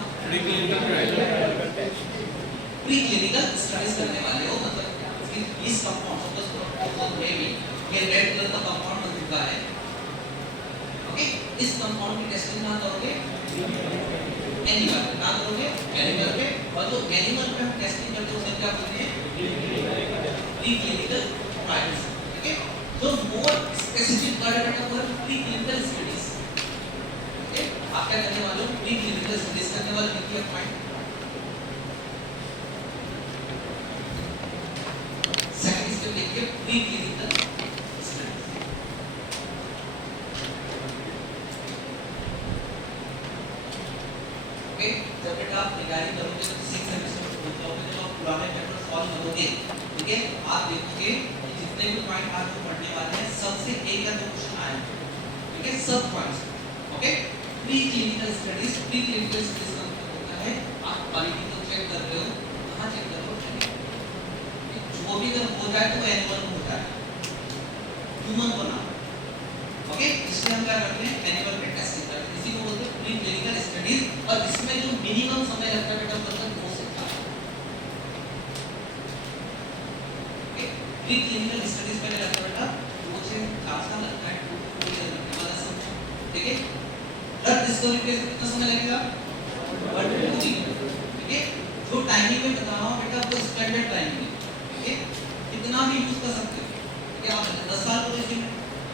प्रीक्लिनिकल स्टडीज करने वाले हो, मतलब इस कंपाउंड सपोज ये रेड कलर का कंपाउंड बन चुका है, ओके। इस कंपाउंड की टेस्टिंग कहाँ करोगे, एनिमल पे, कहाँ करोगे, एनिमल पे, और जो एनिमल पे हम टेस्टिंग करते हैं उसे क्या बोलते हैं, प्रीक्लिनिकल ट्रायल्स, ठीक है। जो मोर स्पेसिफिक वर्ड है वो प्रीक्लिनिकल स्टडीज, ठीक है। आप क्या करने वाले हो, प्रीक्लिनिकल स्टडीज करने वाले, लिखिए पॉइंट। सेकंड स्टेप लिखिए, प्रीक्लिनिकल स्टडीज, ओके। जब बेटा आप तैयारी करोगे तो 6 सेमेस्टर में पहुंच जाओगे, जब आप पुराने पेपर सॉल्व करोगे, ठीक है, आप देखोगे जितने भी पॉइंट आप लोग पढ़ने वाले हैं सबसे एक या दो क्वेश्चन आए हैं, ठीक है, सब points. Okay, pre clinical studies का मतलब होता है आप क्वालिटी को चेक कर रहे हो, कहाँ चेक कर रहे हो, जो भी अगर हो जाए तो एनिमल हो जाए, ह्यूमन को ना। ओके, इसलिए हम क्या करते हैं, एनिमल पे टेस्टिंग करते हैं, इसी को बोलते हैं प्री क्लिनिकल स्टडीज। और इसमें जो मिनिमम समय लगता है बेटा मतलब 2 से 4। ओके, प्री क्लिनिकल स्टडीज में लगता है बेटा 2 से 4 साल लगता है, 2 to 4 ईयर लगने वाला समझो, ठीक है। ड्रग डिस्कवरी पे कितना समय लगेगा, 1 to 2 ईयर, ठीक है। जो टाइमिंग में बता रहा हूं बेटा वो स्टैंडर्ड टाइमिंग है, ठीक है, कितना भी यूज कर सकते हो, ठीक है। आप 10 साल को देखिए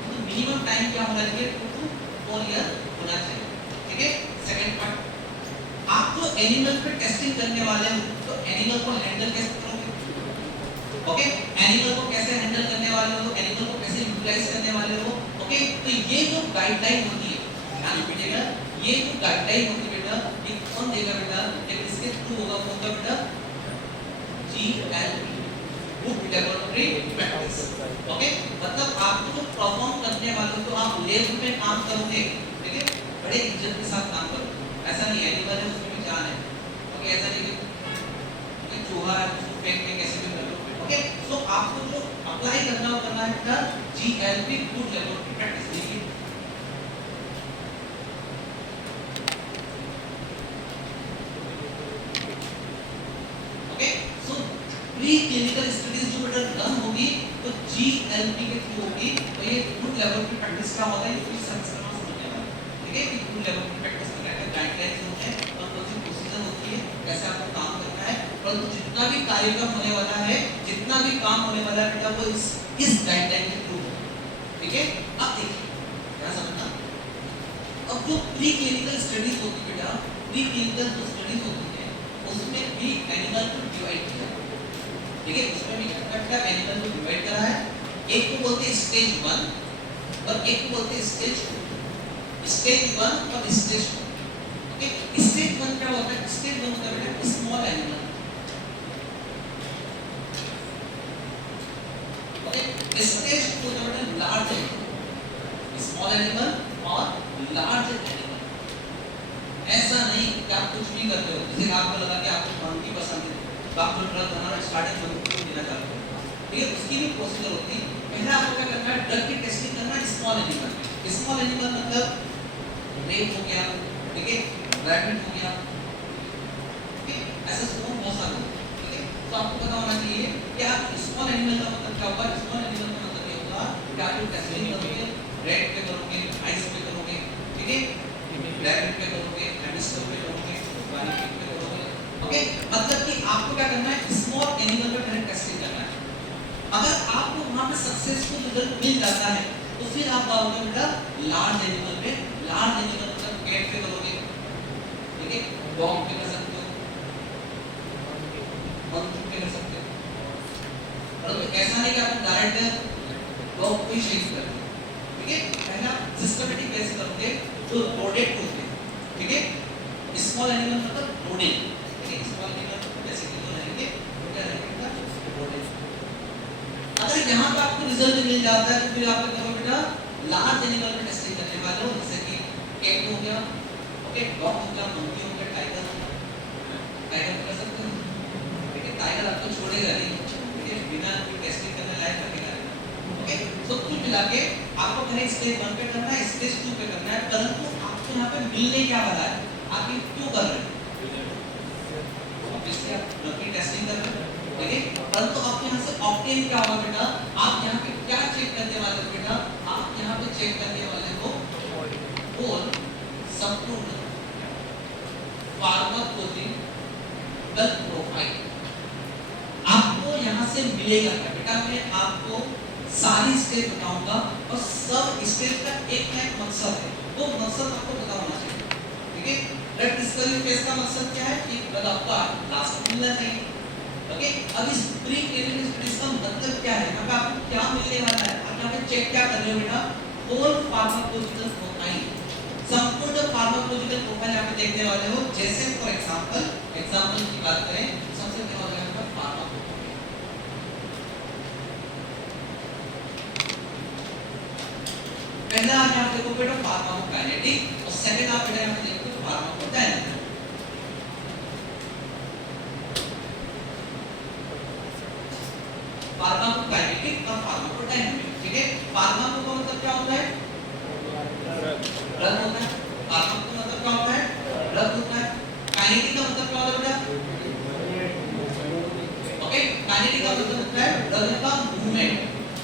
तो मिनिमम टाइम क्या होना चाहिए, 2 to 4 ईयर होना चाहिए, ठीक है। सेकंड पॉइंट, आप जो एनिमल पे टेस्टिंग करने वाले हो तो एनिमल को हैंडल कैसे करोगे, ओके, एनिमल को कैसे हैंडल करने वाले हो, एनिमल को कैसे यूटिलाइज करने वाले हो, ओके। तो ये जो गाइडलाइन होती है, ध्यान रखिएगा, ये जो गाइडलाइन होती है बेटा ये कौन देगा बेटा, ये इसके थ्रू होगा, कौन सा बेटा, GLP, good laboratory practice, okay. मतलब आपको जो परफॉर्म करने वाले तो आप लैब में काम करोगे, ठीक है, बड़े इज्जत के साथ काम करोगे, ऐसा नहीं एनिमल है उसमें भी जान है, ओके, ऐसा नहीं कि चूहा है उसको फेंक के कैसे भी कर लो, ओके। सो आपको जो अप्लाई करना है बेटा GLP, गुड लैबोरेटरी प्रैक्टिस, देखिए ओके। सो प्री क्लिनिकल स्टडीज जो बेटा रन होगी तो GLP के थ्रू होगी, तो ये गुड लेवल की प्रैक्टिस क्या होता है, इसकी समझने वाला, ठीक है, कि गुड लेवल की प्रैक्टिस में क्या गाइडलाइंस होते हैं और कौन सी प्रोसीजर होती है, कैसे आपको काम करना है, परंतु जितना भी कार्यक्रम होने वाला है, जितना भी काम होने वाला है बेटा वो इस गाइडलाइन के थ्रू होगा, ठीक है। अब देखिए क्या समझना, अब जो प्री क्लिनिकल स्टडीज होती है बेटा, प्री क्लिनिकल जो स्टडीज होती है उसमें भी एनिमल को डिवाइड किया, ठीक है, उसमें भी क्या एनिमल को डिवाइड करा है, एक को बोलते हैं स्टेज 1 और एक को बोलते हैं स्टेज 2, स्टेज 1 और स्टेज 2, ओके। स्टेज 1 क्या होता है, स्टेज 1 होता है बेटा स्मॉल एनिमल, ओके। स्टेज 2 होता है बेटा लार्ज एनिमल, स्मॉल एनिमल और लार्ज एनिमल। ऐसा नहीं कि आप कुछ भी कर रहे हो, जैसे आपको लगा कि आपको मंकी पसंद है तो आप जो ड्रग बनाना स्टार्टिंग मंकी को देना चाहते हो, ठीक है, उसकी भी प्रोसीजर होती है। पहले आपको क्या करना है, ड्रग की टेस्टिंग करना है स्मॉल एनिमल, स्मॉल एनिमल मतलब रेप हो गया, ठीक है, रैबिट हो गया, ठीक है, ऐसे स्मॉल बहुत सारे, ठीक है। तो आपको पता होना चाहिए कि आप स्मॉल एनिमल का मतलब क्या होगा, स्मॉल एनिमल का मतलब ये होगा कि आप जो टेस्टिंग करोगे रेड पे करोगे, आइस पे करोगे, ठीक है, रैबिट पे करोगे, हैमस्टर पे करोगे, गानी पे करोगे, ओके। मतलब कि आपको क्या करना है, स्मॉल एनिमल पे पहले टेस्टिंग करना है। अगर आपको वहां पे सक्सेसफुल रिजल्ट मिल जाता है तो फिर आप आओगे बेटा लार्ज एनिमल पे, लार्ज एनिमल मतलब कैट पे करोगे, ठीक है, डॉग पे कर सकते हो, मंकी पे कर सकते हो, परंतु ऐसा नहीं कि आप डायरेक्ट डॉग पे शेक कर दो, ठीक है। पहला सिस्टमैटिक कैसे करोगे, जो रोडेट होते हैं, ठीक है, स्मॉल एनिमल मतलब रोडेट, ठीक है, स्मॉल एनिमल जैसे कि तो रहेंगे क्या रहेगा रोडेट। अगर यहाँ पे आपको रिजल्ट मिल जाता है तो फिर आप क्या करोगे बेटा लार्ज एनिमल में टेस्टिंग करने वाले हो, जैसे कि कैट हो गया, ओके, डॉग हो गया, मंकी हो गया, टाइगर हो गया, टाइगर कर सकते हो, ठीक है, टाइगर आपको छोड़ेगा नहीं, ठीक है, बिना कोई टेस्टिंग करने लायक रखेगा, ओके। तो कुल मिला के आपको पहले स्टेज 1 पे करना है, स्टेज 2 पे करना है, परंतु आपको यहाँ पे मिलने क्या वाला है, आप ये क्यों कर रहे हो, ऑब्वियसली आप ड्रग की टेस्टिंग कर रहे हो, ठीक है, परंतु आपको यहाँ से ऑब्टेन क्या होगा बेटा, आप यहाँ पे क्या चेक करने वाले हो बेटा, आप यहाँ पे चेक करने वाले हो होल संपूर्ण फार्माकोलॉजिकल प्रोफाइल। आपको यहाँ से मिलेगा क्या बेटा, मैं आपको सारी स्टेज बताऊंगा और सब स्टेज का एक ना एक मकसद है, वो मकसद आपको पता होना चाहिए, ठीक है। ड्रग डिस्कवरी फेज का मकसद क्या है कि ड्रग आपका लास्ट मिलना चाहिए, ओके। अब इस प्री क्लिनिकल स्टडीज का मतलब क्या है, यहाँ पे आपको क्या मिलने वाला है, आप यहाँ पे चेक क्या कर रहे हो बेटा, होल फार्माकोलॉजिकल प्रोफाइल, संपूर्ण फार्माकोलॉजिकल प्रोफाइल यहाँ पे देखने वाले हो। जैसे फॉर एग्जांपल की बात करें, सबसे पहले यहाँ पर फार्माकोलॉजी, पहला आप यहाँ देखो बेटा फार्माकोकाइनेटिक और सेकंड आप बेटा यहाँ देखो फार्माकोडायनामिक। फार्माकोकाइनेटिक और फार्माकोडायनामिक, ठीक है। फार्माको का मतलब क्या होता है? ड्रग होता है। फार्माको का मतलब क्या होता है? ड्रग होता है। काइनेटिक का मतलब क्या होता है बेटा? ओके, काइनेटिक का मतलब होता है ड्रग का मूवमेंट,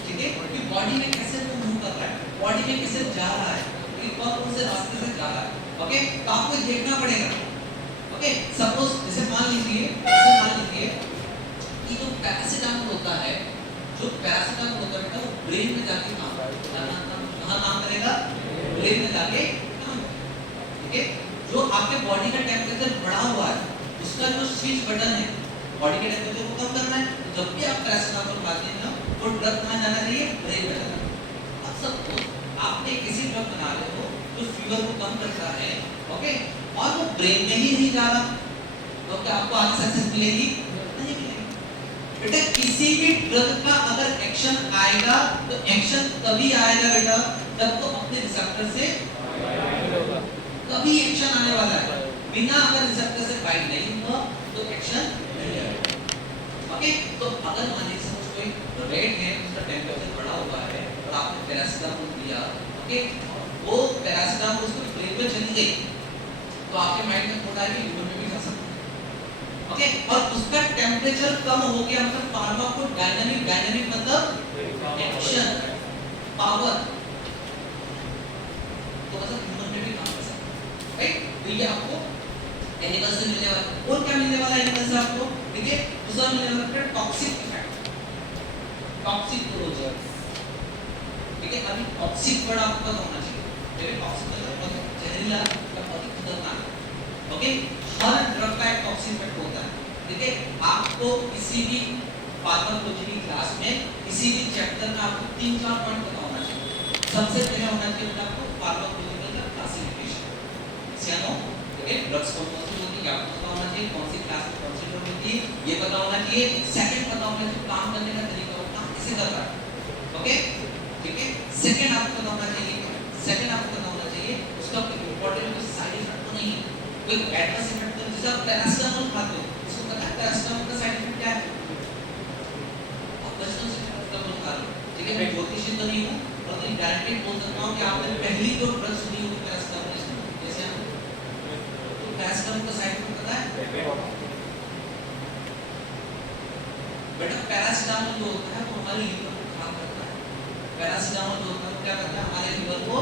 ठीक है, कि बॉडी में कैसे वो मूव कर रहा है, बॉडी में कैसे जा रहा है, कि कौन से रास्ते से जा रहा है। ओके, तो आपको देखना पड़ेगा। ओके, सपोज जैसे मान लीजिए कि जो पैरासिटामोल होता है, जो पैरासिटामोल होता है बेटा वो ब्रेन में जाके काम करेगा, ब्रेन में जाके काम, ठीक है। जो आपके बॉडी का टेम्परेचर बढ़ा हुआ है उसका जो स्विच बटन है बॉडी के टेम्परेचर को कम करना है, तो जब भी आप पैरासिटामोल खाते हैं ना वो ड्रग कहाँ जाना चाहिए? ब्रेन में जाना। अब सपोज आपने किसी ड्रग बना रहे हो जो फीवर को कम करता है, ओके, और वो ब्रेन में ही नहीं जा रहा, तो क्या आपको आगे सक्सेस मिलेगी? नहीं मिलेगी। बेटा किसी भी ड्रग का अगर एक्शन आएगा तो एक्शन तभी आएगा बेटा जब तो अपने रिसेप्टर से तभी एक्शन आने वाला है। बिना अगर रिसेप्टर से बाइंड नहीं हुआ तो एक्शन नहीं आएगा। ओके, तो अगर मान लीजिए सपोज कोई रेड है, उसका टेम्परेचर बढ़ा हुआ है और आपने पैरासिटामोल दिया, ओके, वो पैरासिटामोल उसको ब्रेन में चली गई तो आपके माइंड में थोड़ा है कि ह्यूमन में भी जा सकता है। ओके, और उसका टेम्परेचर कम हो गया मतलब फार्माकोडायनामिक, डायनामिक मतलब एक्शन, पावर, तो मतलब ह्यूमन में भी काम कर सकता है, राइट। तो ये आपको एनिमल से मिलने वाला। और क्या मिलने वाला है एनिमल से आपको? ठीक है, दूसरा मिलने वाला है टॉक्सिक इफेक्ट, टॉक्सिक क्लोजर, ठीक है। अभी टॉक्सिक वर्ड आपको पता होना चाहिए, मेरे टॉक्सिक मतलब जहरीला या बहुत खतरनाक, ओके। हर ड्रग का एक टॉक्सिक इफेक्ट होता है, ठीक है। आपको किसी भी फार्माकोलॉजी की क्लास में किसी भी चैप्टर में आपको 3-4 पॉइंट पता होना चाहिए। सबसे पहले होना चाहिए आपको फार्माकोलॉजिकल का क्लासिफिकेशन, सियानो, ठीक है, ड्रग्स कौन सी होती है आपको पता होना चाहिए, कौन सी क्लास में कौन सी ड्रग होती है ये पता होना चाहिए। सेकंड पता होना चाहिए काम करने का तरीका, वो काम कैसे कर रहा है, ओके, ठीक है। सेकंड आपको पता होना चाहिए उसका इंपॉर्टेंट कोई साइड इफेक्ट तो नहीं है, कोई एडवर्स इफेक्ट तो, जैसे आप पैरासिटामोल खाते हो उसको पता है पैरासिटामोल का साइड इफेक्ट क्या है? आप बचपन से पैरासिटामोल खा रहे हो, ठीक है। मैं ज्योतिषी तो नहीं हूं और मैं गारंटी बोल सकता हूं कि आपने पहली जो ड्रग सुनी होगी पैरासिटामोल, जैसे हम तो पैरासिटामोल का साइड इफेक्ट पता है बेटा? पैरासिटामोल जो होता है वो हमारे लीवर को खराब करता है। पैरासिटामोल जो होता है क्या करता है? हमारे लीवर को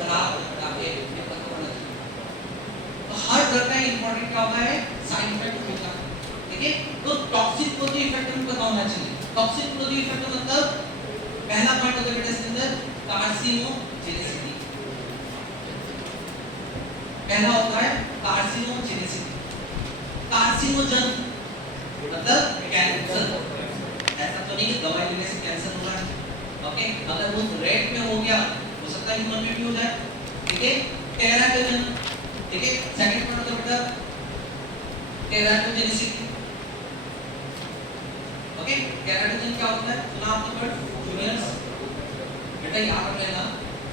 खराब करता है, ये पता होना चाहिए। तो हर ड्रग का इंपॉर्टेंट क्या होता है? साइड इफेक्ट होता है, ठीक है। तो टॉक्सिक क्लोजिव इफेक्ट हमें पता होना चाहिए। टॉक्सिक क्लोजिव इफेक्ट का मतलब पहला पॉइंट होता है बेटा इसके अंदर कार्सिनोजेनिसिटी, पहला होता है कार्सिनोजेनिसिटी। कार्सिनोजन मतलब कैंसर, ऐसा तो नहीं कि दवाई लेने से कैंसर हो रहा है, ओके। अगर वो रेड में हो गया हो सकता है ह्यूमन में भी हो जाए, ठीक है। टेराटोजन, ठीक है। सेकंड पॉइंट होता है बेटा टेराटोजेनिसिटी, ओके। टेराटोजन क्या होता है? सुना आपने वर्ड जूनियर्स? बेटा याद रख लेना,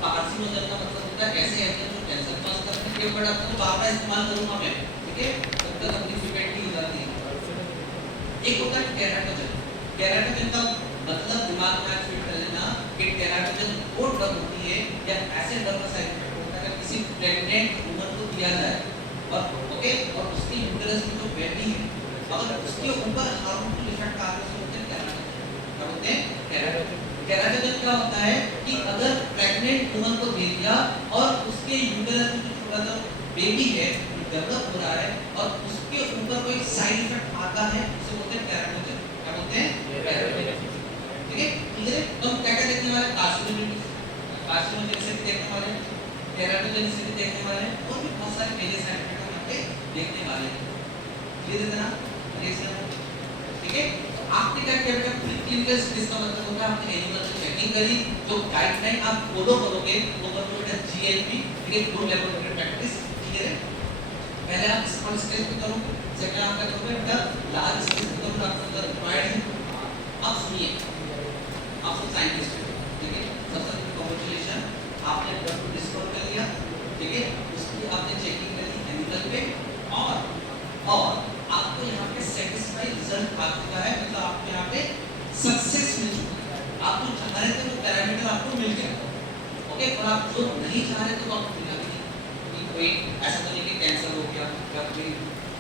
कार्सिनोजन का मतलब होता है ऐसे एंजाइम जो कैंसर कॉज करते हैं। ये वर्ड आपको बार-बार इस्तेमाल करूंगा मैं, ठीक है, तब तक अपनी फ्रिक्वेंटली हो जाती है। एक होता है टेराटोजन। टेराटोजन का मतलब दिमाग में फिट कर लेना कि टेराटोजन वो ड्रग होती है या ऐसे ड्रग का साइड इफेक्ट होता है किसी प्रेग्नेंट वुमन को दिया जाए और ओके, और उसकी यूट्रस में जो बेबी है अगर उसके ऊपर हार्मफुल इफेक्ट आ रहा है तो होते हैं टेराटोजन। क्या होते हैं? टेराटोजन। टेराटोजन क्या होता है कि अगर प्रेग्नेंट वुमन को दे दिया और उसके यूट्रस में जो छोटा सा बेबी है डेवलप हो रहा है और उसके ऊपर कोई साइड इफेक्ट आता है उसे बोलते हैं टेराटोजन। क्या बोलते हैं? टेराटोजन, ठीक है। इधर तो हम क्या क्या देखने वाले? कार्सिनोजेनिसिटी देखने वाले, टेराटोजेनिसिटी देखने वाले और भी बहुत सारे मेजर साइड इफेक्ट हम आपके देखने वाले हैं। क्लियर है ना? ठीक है। तो आपने क्या किया बेटा? प्रीक्लिनिकल स्टडीज का मतलब होता है आपने एनिमल से चेकिंग करी, जो गाइडलाइन आप फॉलो करोगे वो करोगे बेटा जीएलपी, ठीक है, गुड लेबोरेटरी प्रैक्टिस। क्लियर है? पहले आप स्मॉल स्टेज पे करो, सेकंड आप क्या करोगे बेटा? लार्ज स्टेज पे करो, आपको अगर रिक्वायर्ड है। आप सुनिए, आप सब साइंटिस्ट हो, ठीक है, सबसे पहले कांग्रेचुलेशन, आपने सक्सेस मिल चुका है, आप जो चाह रहे थे वो पैरामीटर आपको मिल गया, ओके। और आप जो नहीं चाह रहे थे तो आपको मिला भी नहीं, कि कोई ऐसा तो नहीं कि कैंसर हो गया या कोई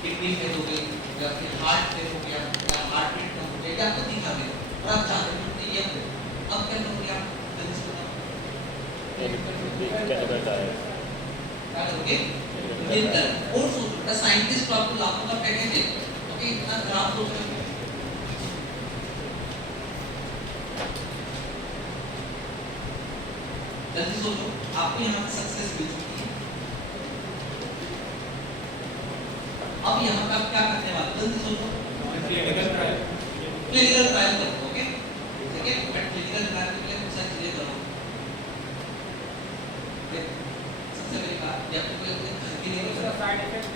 किडनी फेल हो गई या फिर हार्ट फेल हो गया या हार्ट बीट कम हो गया, या आपको दिखा गया और आप चाहते थे ये हो, अब क्या करोगे आप? जल्दी से बताओ क्या करोगे? और सोचो, साइंटिस्ट तो आपको लाखों का पैकेज दे, ओके, इतना खराब सोच रहे हो। जल्दी सोचो, आपको यहाँ पे सक्सेस मिल चुकी है, अब यहाँ पे आप क्या करने वाले? जल्दी सोचो, क्लिनिकल ट्रायल करो, ओके, ठीक है। बट क्लिनिकल ट्रायल के लिए कुछ सारी चीजें करो, सबसे पहली बात, या तो कोई घर की नहीं हो, साइड इफेक्ट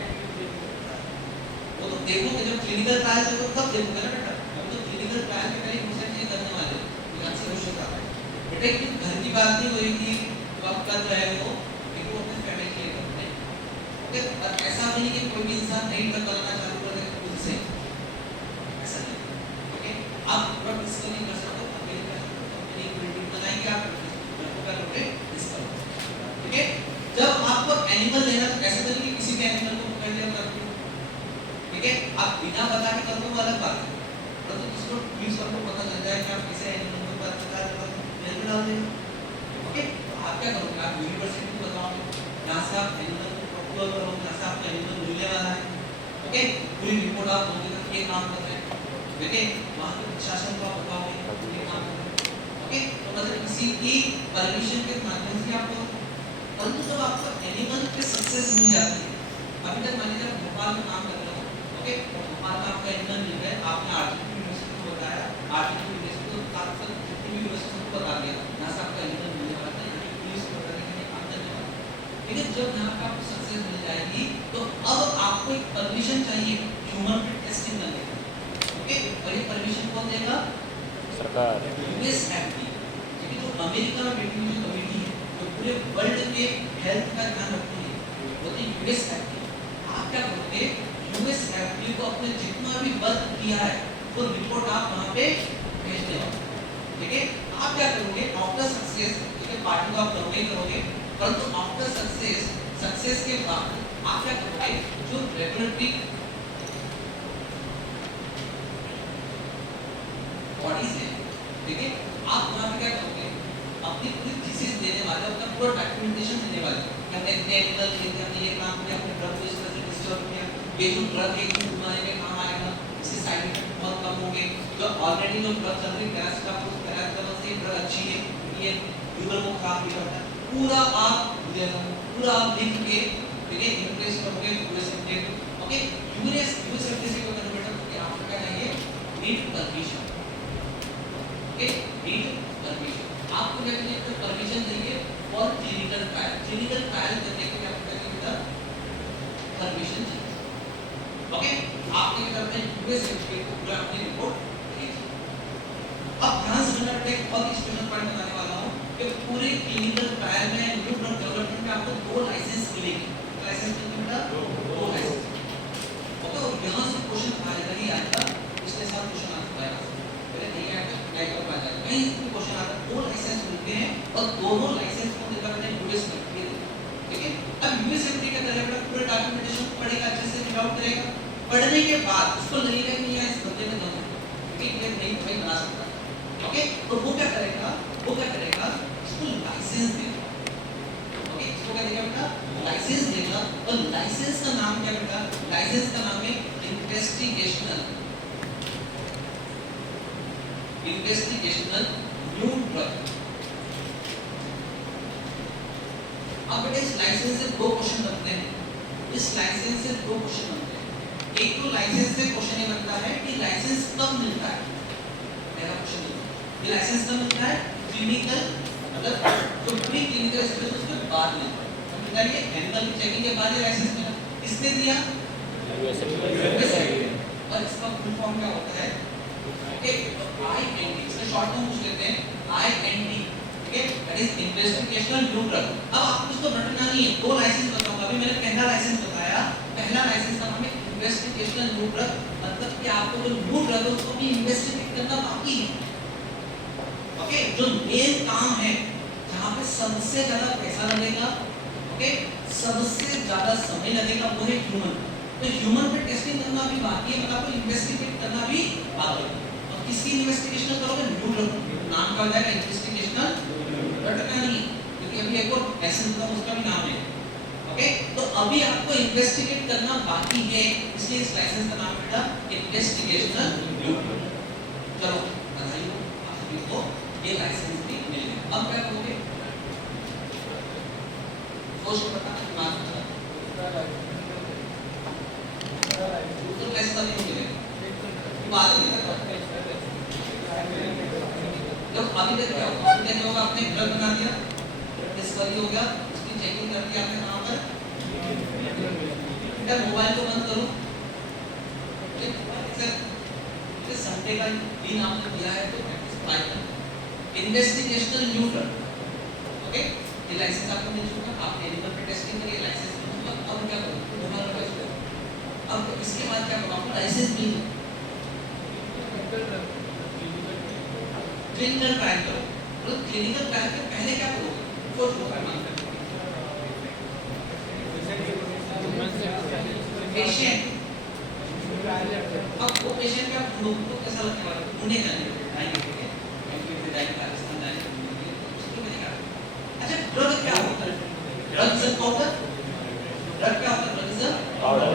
वो तो देखोगे जब क्लिनिकल ट्रायल देखो तब देखोगे ना बेटा, अब तो क्लिनिकल ट्रायल के पहले कुछ चीजें करने वाले हो, ध्यान से होश रखा है बेटा। एक घर की बात नहीं हुई कि आप कर रहे हो, लेकिन वो अपने फैमिली के लिए करते हैं, ओके। और ऐसा नहीं कि कोई भी इंसान नहीं करना चालू कर दे खुद से, ऐसा नहीं, ओके। आप बट इसको नहीं कर सकते, अपनी बिल्डिंग बनाएंगे, आप करोगे इसका, ठीक है। जब आपको एनिमल लेना तो ऐसे तो नहीं किसी भी एनिमल को पकड़ लिया कर, ठीक है। आप बिना बता के करोगे वो अलग बात है, परंतु जिसको पुलिस वालों को पता चल जाए कि आप किसी एनिमल को पता कर जेल में डाल देंगे, ओके। तो आप क्या करोगे? आप यूनिवर्सिटी को बताओगे, यहाँ से आप एनिमल को प्रॉक्योर करोगे, यहाँ से आपको एनिमल मिलने वाला है, ओके। पूरी रिपोर्ट आप दोगे कि ये काम कर रहे हैं, ठीक है। वहाँ के प्रशासन को आप बताओगे ये काम कर रहे हैं, ओके। तो मतलब किसी की परमिशन के माध्यम से आपको, परंतु जब आपको एनिमल पे सक्सेस मिल जाती है, अभी तक मान लीजिए भोपाल में काम कर रहे हो, ओके, भोपाल में आपका एनिमल मिल गया, आपने आर्टिफिशियल यूनिवर्सिटी को बताया, आर्टिफिशियल यूनिवर्सिटी को साथ साथ जितनी भी यूनिवर्सिटी को बता दिया, यहाँ से आपका एनिमल मिलने वाला है, यहाँ की पुलिस को बताने के लिए काम करने वाला है, ठीक है। जब यहाँ पे आपको सक्सेस मिल जाएगी तो अब आपको एक परमिशन चाहिए ह्यूमन पे टेस्टिंग करने की, ओके। और ये परमिशन कौन देगा? सरकार, यूएस एफडीए, ठीक है। जो अमेरिका में बैठी हुई जो कमेटी है जो पूरे वर्ल्ड के हेल्थ का ध्यान रखती है, वो तो यूएस एफडीए। आप क्या करोगे? यूएस एफडीए को अपने जितना भी वर्क किया है वो रिपोर्ट आप वहाँ पे भेजने वाले, ठीक है। आप क्या करोगे? आफ्टर सक्सेस, ठीक है, पार्टी को आप करोगे ही करोगे, परंतु आफ्टर सक्सेस के बाद आप क्या करोगे? जो रेगुलेटरी बॉडीज है, ठीक है, आप वहाँ पे क्या करोगे? अपनी पूरी थीसिस देने वाले, अपना पूरा डॉक्यूमेंटेशन देने वाले, हमने इतने एनिमल लिए थे, हमने ये काम किया, अपने ड्रग को इस तरह से डिस्टर्ब किया, ये जो ड्रग है ये बनाने में काम आएगा, इसके साइड इफेक्ट बहुत कम होंगे, जो ऑलरेडी जो ड्रग चल रही है पैरासिटामोल, पैरासिटामोल से ड्रग अच्छी है, ये लीवर को खराब नहीं करता, पूरा आप पूरा आप लिख के, ठीक है, इंप्रेस करोगे US FDA, okay. US FDA से क्या करना बेटा कि आपको क्या चाहिए? Need permission, okay, need permission. आपको क्या चाहिए? तो परमिशन चाहिए for clinical trial, clinical trial करने के लिए आपको क्या चाहिए? परमिशन चाहिए, ओके। आप क्या करते हैं? यूएस एफडीए को पूरा अपनी रिपोर्ट भेजिए। अब ध्यान से सुनना बेटा, एक बहुत स्पेशल पॉइंट बताने वाला हूँ कि पूरे क्लिनिकल ट्रायल में न्यू ड्रग डेवलपमेंट में आपको 2 लाइसेंस मिलेंगे, लाइसेंस मिलेंगे बेटा, 2 लाइसेंस, ओके। और यहाँ से क्वेश्चन आएगा ही आएगा, पिछले साल क्वेश्चन आ चुका है, पहले नहीं आया था, क्या कर पाया जाएगा, कहीं इसमें क्वेश्चन आता है। 2 लाइसेंस मिलते हैं और दोनों लाइसेंस को देता है यूएस एफडीए, ठीक है। अब यूएस एफडीए क्या करेगा? पूरे डॉक्यूमेंटेशन पढ़ेगा, अच्छे से फिल आउट करेगा, पढ़ने के बाद उसको लगेगा कि यार इस बंदे में दम है, ठीक है, ये नहीं भाई बना सकता, ओके। तो वो क्या करेगा? इसको लाइसेंस देगा, ओके। इसको क्या देगा बेटा? लाइसेंस देगा। और लाइसेंस का नाम क्या बेटा? लाइसेंस का नाम है इन्वेस्टिगेशनल न्यू ड्रग। अब बेटा इस लाइसेंस से 2 क्वेश्चन बनते हैं, इस लाइसेंस से 2 क्वेश्चन बनते हैं। एक तो लाइसेंस से क्वेश्चन ये बनता है कि लाइसेंस कब मिलता है, पहला क्वेश्चन ये लाइसेंस कब मिलता है? क्लिनिकल, मतलब जो प्री क्लिनिकल स्टेज उसके बाद मिलता है, समझ आइए, एनिमल की चेकिंग के बाद ये लाइसेंस मिला, किसने दिया? और इसका फुल फॉर्म क्या होता है? ओके, तो IND, इसका शॉर्ट फॉर्म पूछ लेते हैं, IND, ठीक है, that is investigational new drug. अब आपको इसको रटना नहीं है, 2 लाइसेंस बताऊंगा, अभी मैंने पहला लाइसेंस बताया, पहला लाइसेंस का नाम है इन्वेस्टिगेशनल न्यू ड्रग, मतलब कि आपको जो न्यू ड्रग है उसको भी इन्वेस्टिगेट करना बाकी है, जो मेन काम है जहाँ पे सबसे ज्यादा पैसा लगेगा, ओके, सबसे ज्यादा समय लगेगा, वो है ह्यूमन। तो ह्यूमन पे टेस्टिंग करना भी बाकी है, मतलब आपको इन्वेस्टिगेट करना भी बाकी है। और किसकी इन्वेस्टिगेशन करोगे? न्यू ड्रग, नाम क्या हो जाएगा? इन्वेस्टिगेशनल ड्रग नहीं, क्योंकि अभी एक और लाइसेंस का उसका भी नाम है, ओके। तो अभी आपको इन्वेस्टिगेट करना बाकी है, इसलिए इस लाइसेंस का नाम बेटा इन्वेस्टिगेशनल न्यू ड्रग। चलो बधाई हो आप सभी को, ये लाइसेंस भी मिल गया। अब क्या करोगे? सोच पता दिमाग में तो कैसे नहीं मिलेगा, बात नहीं करता। जब अभी तक क्या होगा? अभी तक होगा आपने ड्रग बना दिया, डिस्कवरी हो गया, उसकी चेकिंग कर दी आपने कहाँ पर? बेटा मोबाइल को बंद करो, संडे का दिन आपने दिया है तो प्रैक्टिस ट्राई करें। इन्वेस्टिगेशनल न्यू ड्रग, ओके, ये लाइसेंस आपको मिल चुका, आप एनिमल पे टेस्टिंग करिए, लाइसेंस मिल चुका। अब क्या करोगे? मोबाइल का इसको, अब इसके बाद क्या करोगे? आपको लाइसेंस मिल गया, क्लिनिकल ट्रायल करो। तो क्लिनिकल ट्रायल के पहले क्या करोगे? पेशेंट, अब वो पेशेंट का को कैसा लगने वाला है? उन्हें जाने राजस्थान जाने उसको मिलेगा। अच्छा, ड्रग क्या होता है? Drug is a powder. Drug क्या होता है? Drug is a powder.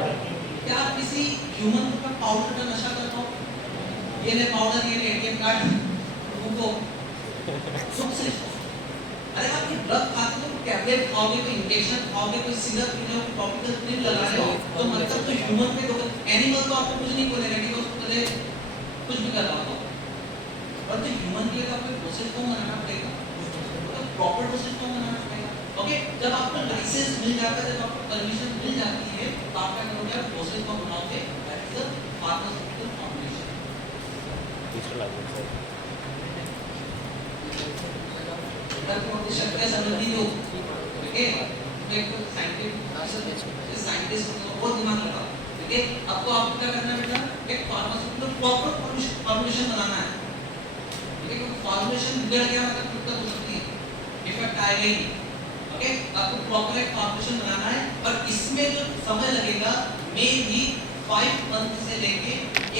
क्या आप किसी ह्यूमन का पाउडर का नशा करते हो? ये ले पाउडर, ये ले एटीएम कार्ड, उनको सुख से। अरे आप ये ड्रग खाते हो, टैबलेट खाओगे, कोई इंजेक्शन खाओगे, कोई सिरप पीने हो, टॉपिकल क्रीम लगा रहे हो, तो मतलब तो ह्यूमन पे तो एनिमल तो आपको कुछ नहीं बोलेगा कि उसको पहले कुछ भी कर रहा हो, और तो ह्यूमन के लिए तो आपको प्रोसेस को बनाना पड़ेगा, तो प्रॉपर प्रोसेस को बनाना पड़ेगा। ओके, जब आपको लाइसेंस मिल जाता है, जब आपको परमिशन मिल जाती है, तो आप क्या करोगे? प्रोसेस को बनाओगे, that is the pharmaceutical formulation. दूसरा लागू है शक्ति संबंधी जो, ओके, एक साइंटिस्ट और दिमाग लगाओ, ठीक है। आपको क्या करना है बेटा? एक फार्मास्यूटिकल प्रॉपर फॉर्मुलेशन बनाना है, ठीक है। क्योंकि फॉर्मुलेशन बिगड़ गया मतलब दिक्कत हो सकती है, डिफेक्ट आएगा ही, ओके। आपको प्रॉपर एक फॉर्मुलेशन बनाना है, और इसमें जो समय लगेगा मे भी 5 मंथ से लेके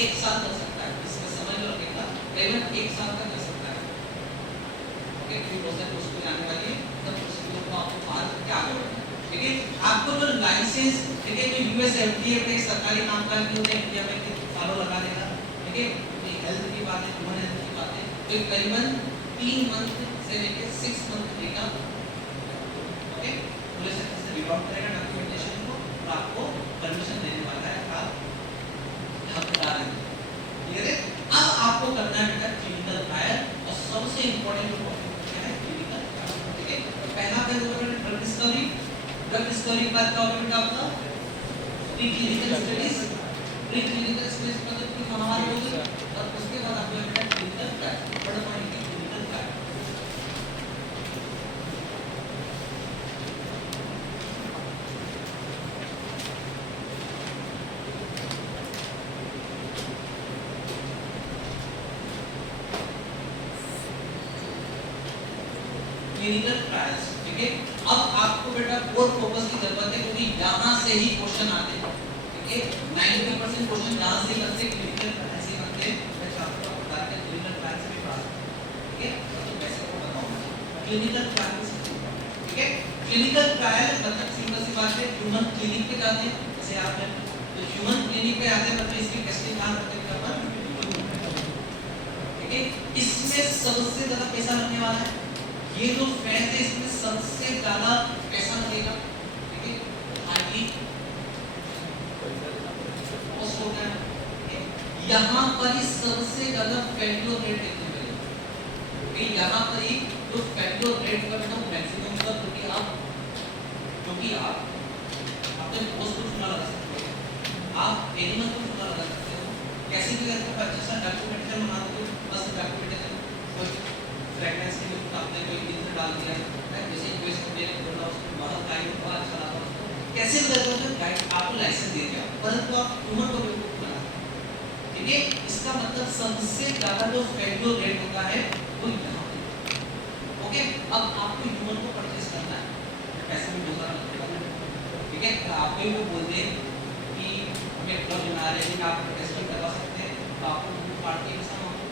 1 साल लग सकता है। इसमें समय जो लगेगा करीबन 1 साल तक लग सकता है, ओके। फिर प्रोसेस उसको जाने वाली है, तब प्रोसीजर को आपको पार करके आगे बढ़ना है, ठीक है। आपको जो लाइसेंस, ठीक है, जो यूएस एफडीए पे सरकारी कामकाज भी होते हैं इंडिया में, सालों लगा देगा, ठीक है। ये हेल्थ की बात है, ह्यूमन हेल्थ की बात है, तो करीबन 3 मंथ से लेके 6 मंथ लेगा, ओके। पुलिस से रिकॉर्ड करेगा डॉक्यूमेंटेशन को, और आपको परमिशन देने वाला है, आप हकदार हैं, ठीक है। अब आपको करना है बेटा क्लिनिकल ट्रायल, और सबसे इंपॉर्टेंट क्या है? क्लिनिकल ट्रायल, ठीक है। तो पहला फेज होगा ड्रग डिस्कवरी। ड्रग डिस्कवरी के बाद क्या होगा बेटा? आपका pre clinical studies. Pre clinical studies मतलब कि हमारी होगी, और उसके बाद आपको बेटा क्लिनिकल ट्रायल, बड़ा पानी की क्लिनिकल ट्रायल। क्लिनिकल ट्रायल्स, ठीक है। अब आपको बेटा कोर फोकस की जरूरत है, क्योंकि यहां से ही क्वेश्चन आते हैं, ठीक है। 90% क्वेश्चन यहां से बनते हैं, क्लिनिकल ट्रायल से बनते हैं। मैं चाहता हूं बता दें क्लिनिकल ट्रायल से भी बात, ठीक है। तो कैसे को बताऊंगा क्लिनिकल ट्रायल, ठीक है। क्लिनिकल ट्रायल मतलब सिंपल सी बात है, ह्यूमन क्लिनिक पे जाते हैं, जैसे आप तो ह्यूमन क्लिनिक पे आते हैं, मतलब इसकी टेस्टिंग कहां करते हैं? ठीक है। इसमें सबसे ज्यादा पैसा लगने वाला है, ये जो फेज है इसमें सबसे ज्यादा पैसा लगेगा, ठीक है। हार्डली कॉस्ट होगा, यहाँ पर ही सबसे ज्यादा फेल्योर रेट देखने मिलेगा, ठीक है। यहाँ पर ही जो फेल्योर रेट का बेटा मैक्सिमम होगा, क्योंकि आप अपने पोस्ट को चुना लगा सकते हो, आप एनिमल को चुना लगा सकते हो, कैसे भी करके अच्छा सा डॉक्यूमेंटेशन बना दो, बस डॉक्यूमेंटेशन फ्रेगनेंस के लिए आपने कोई इधर डाल दिया है, जैसे इक्वेशन देने को बोला, उसको बहुत गाइड हुआ, अच्छा लगा उसको, कैसे भी करके उसने गाइड आपको लाइसेंस दे दिया, परंतु आप ह्यूमन को बेवकूफ बना, ठीक है। इसका मतलब सबसे ज्यादा जो फेल्योर रेट होता है वो यहाँ पे, ओके, अब आपको ह्यूमन को परचेस करना है, पैसे में बहुत सारा लगेगा, ठीक है। तो आपको वो बोल दे कि हमें ड्रग बना रहे हैं, आप टेस्टिंग करवा सकते हैं, तो आपको पार्ट के पैसा मांगो,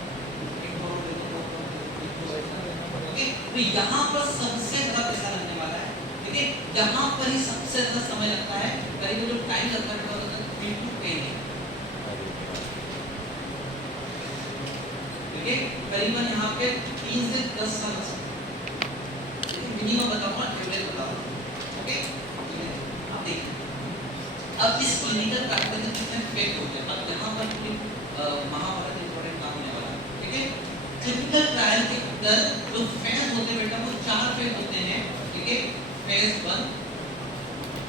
1 करोड़ दे दो, 2 करोड़, ओके। तो यहाँ पर सबसे ज़्यादा पैसा लगने वाला है, ठीक है। यहाँ पर ही सबसे ज़्यादा समय लगता है, करीब जो टाइम लगता है 3 to 10, ठीक है। करीबन यहाँ पे 3 से 10 साल लग सकते हैं, मिनिमम बताऊंगा, एवरेज बताऊंगा, ओके। अब देखिए, अब इस क्लिनिकल ट्रायल में कितने फेल हो गए, अब यहाँ पर पूरी महाभारत इंपॉर्टेंट काम होने वाला है, ठीक है। क्लिनिकल ट्रायल के अंदर जो फेज होते हैं बेटा, वो 4 फेज होते हैं, ठीक है। फेज 1,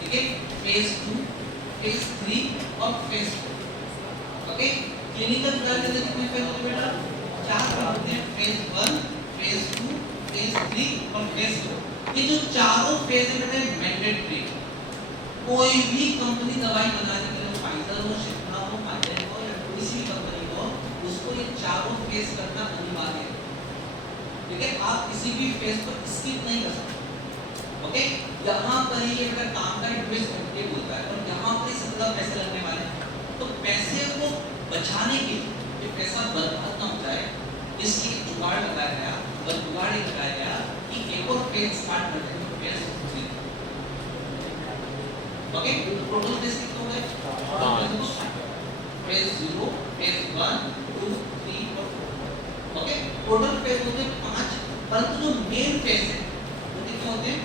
ठीक है, फेज 2, फेज 3 और फेज 4, ओके। क्लिनिकल ट्रायल के अंदर कितने फेज होते हैं बेटा, 4 होते हैं, फेज 1, फेज 2, फेज 3 और फेज 4। ये जो चारों फेज है बेटा मैंडेटरी, कोई भी कंपनी दवाई बनाने के लिए, फाइजर हो, शिप्ला हो, माइजर हो या किसी भी कंपनी हो, उसको ये चारों फेज करना अनिवार्य है, ठीक है। आप किसी भी फेज को स्किप नहीं कर सकते, ओके। यहाँ पर ही ये बेटा काम का इंटरेस्ट ये बोलता है, और यहाँ पर ही सबसे ज़्यादा पैसे लगने वाले हैं। तो पैसे को बचाने के लिए, ये पैसा बर्बाद ना हो जाए, इसलिए जुगाड़ लगाया गया, और जुगाड़ ये लगाया गया कि एक और फेज स्टार्ट करते हैं, फेज 3, ओके। तो टोटल फेज कितने हो गए, फेज 0, फेज 1, 2, 3 और 4, ओके। टोटल फेज होते हैं 5, परंतु जो मेन फेज है वो कितने होते हैं,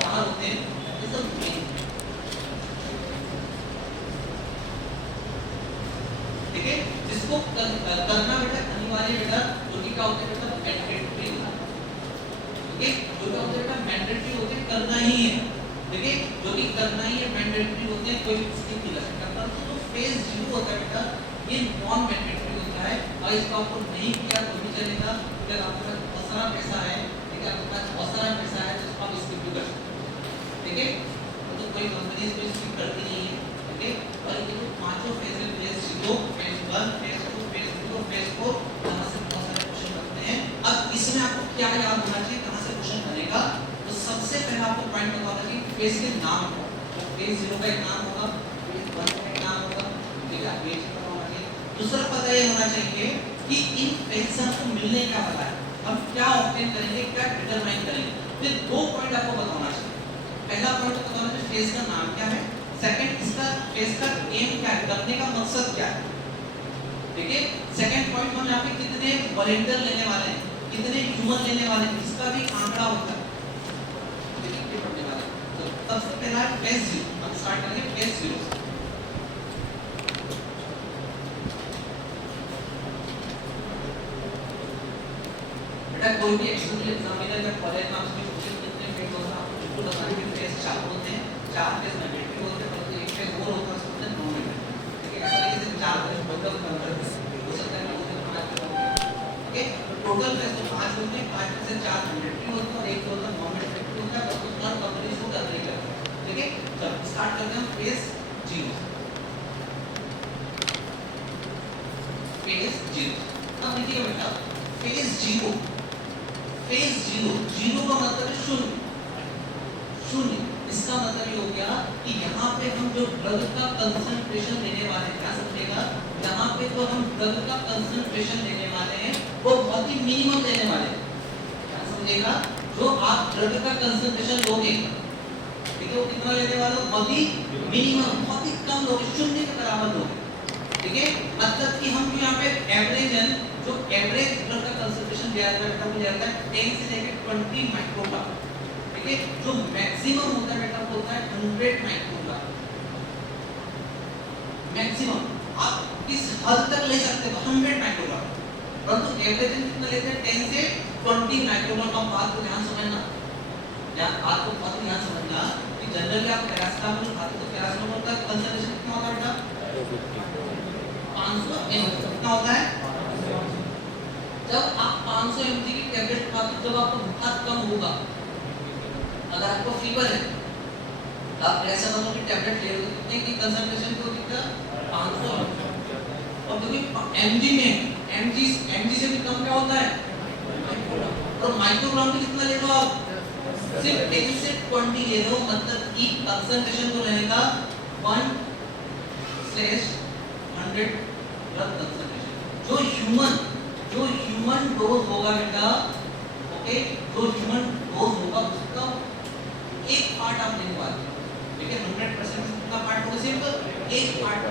4 होते हैं, इज द मेन, ठीक है। जिसको करना बेटा अनिवार्य बेटा, जो कि क्या होता है बेटा मैंडेटरी, ठीक है। जो क्या होता है बेटा मैंडेटरी होते हैं, करना ही है, ठीक है। जो कि करना ही है, मैंडेटरी होते हैं, कोई स्किप नहीं कर सकता। परंतु जो फेज 0 होता है बेटा, ये नॉन मैंडेटरी होता है, और इसका आपको नहीं किया तो भी चलेगा, अगर आपके पास बहुत सारा पैसा है, ठीक है, आपके पास बहुत सारा पैसा है, तो आप स्किप भी कर सकते हैं, ठीक है। तो कोई कंपनी इसको स्किप करती नहीं है, ठीक है। और ये जो पांचों फेज है, फेज 0, फेज 1, फेज 2, फेज 3 और फेज 4, यहाँ से बहुत सारे क्वेश्चन बनते हैं। अब इसमें आपको क्या याद होना चाहिए, कहाँ से क्वेश्चन बनेगा, तो सबसे पहले आपको पॉइंट बताना चाहिए फेज के नाम को, तो फेज 0 का एक नाम होगा, फेज 1 का एक नाम होगा, ठीक है, फेज का होना चाहिए। दूसरा पता ये होना चाहिए कि इन फेज से आपको मिलने क्या वाला है, हम क्या ऑब्टेन करेंगे, क्या डिटरमाइन करेंगे। फिर 2 पॉइंट आपको बताना चाहिए। पहला पॉइंट बताना चाहिए फेज का नाम क्या है, सेकंड इसका फेज का एम क्या है, करने का मकसद क्या है, ठीक है। सेकंड पॉइंट हम यहाँ पे कितने वॉलंटियर लेने वाले हैं, कितने ह्यूमन लेने वाले हैं, इसका भी आंकड़ा होता है, ठीक है, ये पढ़ने वाला है। तो सबसे पहला फेज 0, हम स्टार्ट करेंगे फेज 0 से। बेटा कोई भी एक्सटर्नल एग्जामिनर या कॉलेज में आपसे क्वेश्चन पूछते हैं, फेज होता है, आपको बिल्कुल बताना है कि फेज 4 होते हैं, 4 फेज मैंडेटरी होते हैं, परंतु एक फेज और होता है, उसको बोलते हैं नॉन मैंडेटरी, ठीक है। ऐसा नहीं कि 4 फेज बदल कर हो सकता है, 5 फेज होते हैं, ओके। तो टोटल फेज तो 5 होते हैं, 5 में से 4 मैंडेटरी होते हैं और एक होता है नॉन मैंडेटरी होता है, और उसका कंपनी शो कर रही है, ठीक है। चलो स्टार्ट करते हैं फेज 0, फेज 0। अब देखिए बेटा फेज 0, फेज 0, 0 का मतलब है शून्य, शून्य। इसका मतलब ये हो गया कि यहाँ पे हम जो ड्रग का कंसंट्रेशन लेने वाले हैं, क्या समझेगा, यहाँ पे जो हम ड्रग का कंसंट्रेशन लेने वाले हैं वो बहुत ही मिनिमम लेने वाले हैं, क्या समझेगा। जो आप ड्रग का कंसंट्रेशन लोगे, ठीक है, वो कितना लेने वाले हो, बहुत ही मिनिमम, बहुत ही कम लोगे, शून्य के बराबर लोगे, ठीक है। मतलब कि हम यहाँ पे एवरेज है, जो एवरेज ड्रग का कंसंट्रेशन दिया जाता है वो जाता है 10 से लेकर 20 माइक्रोग्राम, ठीक है। जो मैक्सिमम होता है बेटा वो होता है 100 माइक्रोग्राम, मैक्सिमम आप किस हद तक ले सकते हो 100 माइक्रोग्राम, परंतु एवरेज कितना लेते हैं 10 से 20 माइक्रोग्राम। आप बात को ध्यान समझना, यार बात को बहुत ध्यान समझना कि जनरली आप पैरासिटामोल खाते हो तो पैरासिटामोल का कंसंट्रेशन कितना होता है बेटा, 500 mg कितना होता है। जब आप 500 mg की टैबलेट खाते हो, जब आपको बुखार कम होगा, अगर आपको फीवर है, आप पैरासिटामोल की टैबलेट ले रहे हो, कितने की कंसंट्रेशन को कितना 500 और देखिए mg में mg से भी कम क्या होता है और माइक्रोग्राम में कितना ले लो आप, सिर्फ 10 से 20 ले लो, मतलब कि कंसंट्रेशन तो रहेगा 1/100 ड्रग कंसंट्रेशन। जो ह्यूमन डोज होगा बेटा, ओके, जो ह्यूमन डोज होगा उसका एक पार्ट आप लेने वाले हो, ठीक है। 100% कितना पार्ट होगा, सिर्फ एक पार्ट,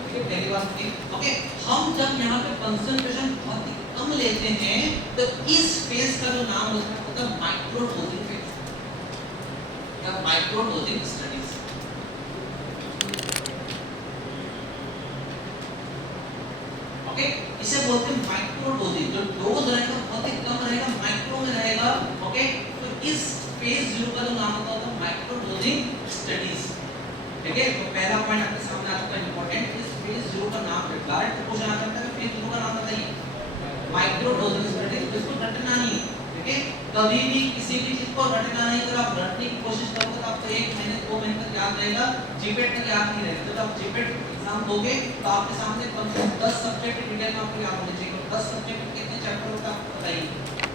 ठीक है। पहली बात ठीक, ओके। हम जब यहाँ पे कंसंट्रेशन बहुत ही कम लेते हैं तो इस फेज का जो नाम होता है माइक्रो डोजिंग फेज या माइक्रो डोजिंग स्टडीज। ओके, इसे बोलते हैं माइक्रो डोजिंग। जो डोज रहेगा बहुत ही कम रहेगा, माइक्रो में रहेगा, ओके। तो इस फेज 0 का जो नाम होता है माइक्रो डोजिंग स्टडीज, ठीक है। तो पहला पॉइंट आपके सामने आ चुका है इंपॉर्टेंट, इस फेज 0 का नाम है। डायरेक्ट क्वेश्चन आ सकता है फेज 0 का नाम बताइए, माइक्रो डोजिंग स्टडीज। इसको रटना नहीं, ठीक है। कभी भी किसी भी चीज को रटना नहीं, अगर आप रटने की कोशिश करोगे तो आपको 1 महीने 2 महीने तक याद रहेगा, जीपेट तक याद नहीं रहेगा। जब आप जीपेट एग्जाम दोगे तो आपके सामने कम से कम 10 सब्जेक्ट डिटेल में आपको याद होने चाहिए। 10 सब्जेक्ट में कितने चैप्टर होगा आपको बताइए,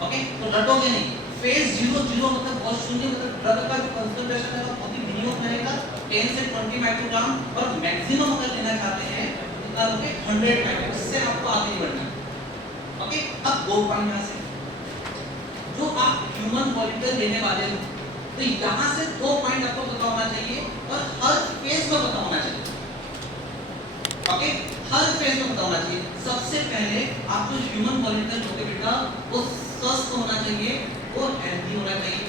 ओके। तो रटोगे नहीं। फेज 0 मतलब बहुत शून्य, मतलब ड्रग का जो कंसंट्रेशन है वो बहुत ही मिनिमम रहेगा, 10 से 20 माइक्रोग्राम, और मैक्सिमम अगर लेना चाहते हैं कितना लोगे, 100 माइक्रोग्राम। इससे आपको आगे नहीं बढ़ना, ओके। अब 2 पॉइंट यहाँ से जो आप ह्यूमन वॉलंटियर लेने वाले हो, तो यहाँ से 2 पॉइंट आपको पता होना चाहिए और हर फेज में पता होना चाहिए, ओके। हर फेज में पता होना चाहिए। सबसे पहले आप जो ह्यूमन वॉलंटियर लोगे बेटा, वो स्वस्थ होना चाहिए, वो हेल्दी होना चाहिए,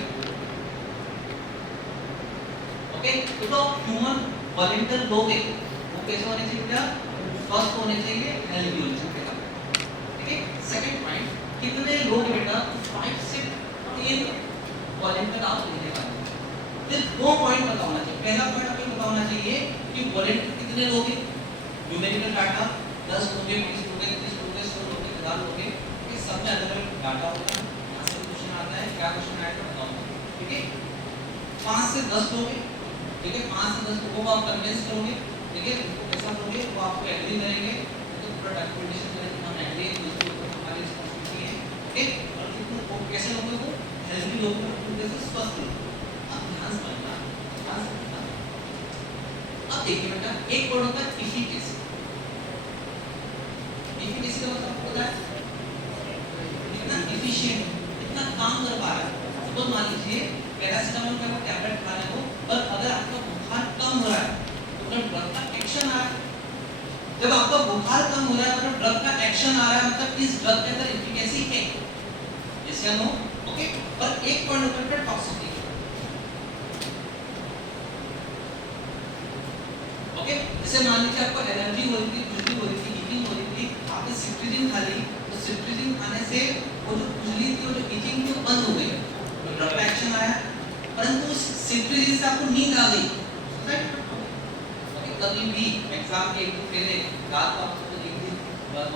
ओके। तो ह्यूमन वॉलंटियर लोगे वो कैसे होने चाहिए बेटा, स्वस्थ होने चाहिए, हेल्दी होने चाहिए, ठीक है। सेकंड पॉइंट, कितने लोग बेटा 5 से 10 वॉलंटियर आप लेने वाले हैं। फिर 2 पॉइंट पता होना चाहिए। पहला पॉइंट आपको पता होना चाहिए कि वॉलंटियर कितने लोग हैं, न्यूमेरिकल डाटा 10 लोगे, 20 लोगे, 30 लोगे, 100 लोगे, 1000 लोगे, ये सब में अलग-अलग डाटा होता है। यहाँ से क्वेश्चन आता है, क्या क्वेश्चन आएगा बताओ, ठीक है। 5 से 10 लोगे, ठीक है। 5 से 10 लोगों को आप कन्विंस करोगे, ठीक है। उनको कैसा करोगे, वो आपको एग्री करेंगे, तो पूरा डॉक्यूमेंटेशन करेंगे, हम एग्री हैं, दूसरे को हमारी रिस्पांसिबिलिटी है, ठीक। और वो कैसे लोगों को हेल्दी लोगों को जैसे स्वस्थ लोग। अब ध्यान समझना। अब देखिए बेटा, एक वर्ड होता है एफिकेसी। एफिकेसी का मतलब पता है, कितना एफिशिएंट, कितना काम कर पा रहा है। तो मान लीजिए पैरासिटामोल का टैबलेट खा रहे हो, और अगर आपका बुखार कम हो रहा है तो ड्रग का एक्शन आ रहा है। जब आपका बुखार कम हो रहा है तो ड्रग का एक्शन आ रहा है, मतलब इस ड्रग के अंदर एफिकेसी है, यस या नो, ओके। और एक पॉइंट ऊपर पे टॉक्सिसिटी, ओके। जैसे मान लीजिए आपको एलर्जी हो रही थी, खुजली हो रही थी, ईचिंग हो रही थी, आपने सिट्रिजिन खा ली, तो सिट्रिजिन खाने से वो जो खुजली थी, वो जो ईचिंग थी, वो बंद हो गई, तो ड्रग का एक्शन आया। परंतु उस सिट्रिजिन से आपको नींद आ गई, राइट, ओके। कभी भी एग्जाम के एक दिन पहले रात को आपको एक दिन,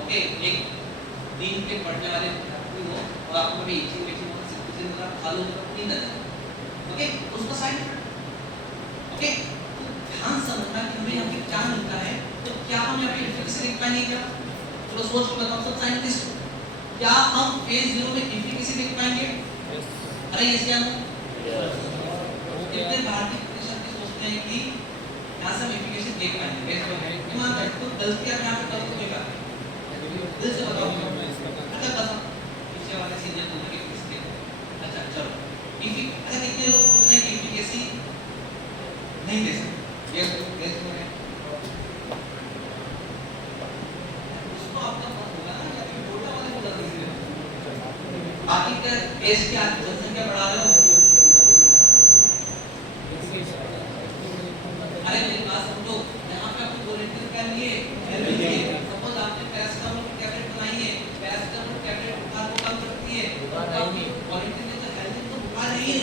ओके, एक दिन के पढ़ने वाले हो और आपको कभी ईचिंग वीचिंग हो, सिट्रिजिन वगैरह खा लो तो नींद आ जाए, ओके। उसका साइड इफेक्ट, ओके। ध्यान समझना कि हमें यहाँ पे क्या मिलता है, तो क्या हम यहाँ पे एफिकेसी देख पाएंगे क्या? चलो सोच के बताओ सब साइंटिस्ट, क्या हम फेज 0 में एफिकेसी देख पाएंगे? अरे यस या नो? कितने भारतीय प्रतिशत सोचते हैं कि यहाँ से हम एफिकेसी देख पाएंगे? ईमान भाई, तो गलती आप यहाँ पे करो तो बेकार, दिल से बताओ। अच्छा बताओ, पीछे वाले सीनियर दोनों के किसके? अच्छा चलो, अच्छा कितने लोग सोचते हैं कि एफिकेसी नहीं दे सकते? यस यस हो है, उसको आपका मत होगा ना, या फिर छोटा वाले को जल्दी से बाकी का देश की जनसंख्या बढ़ा रहे हो। अरे मेरी बात समझो, यहाँ पे आपको वॉलंटियर क्या लिए, हेल्प लिए। सपोज आपने पैरासिटामोल की टैबलेट बनाई है, पैरासिटामोल टैबलेट बुखार को कम करती है, आपकी वॉलंटियर ने तो हेल्थ तो बुखार नहीं है,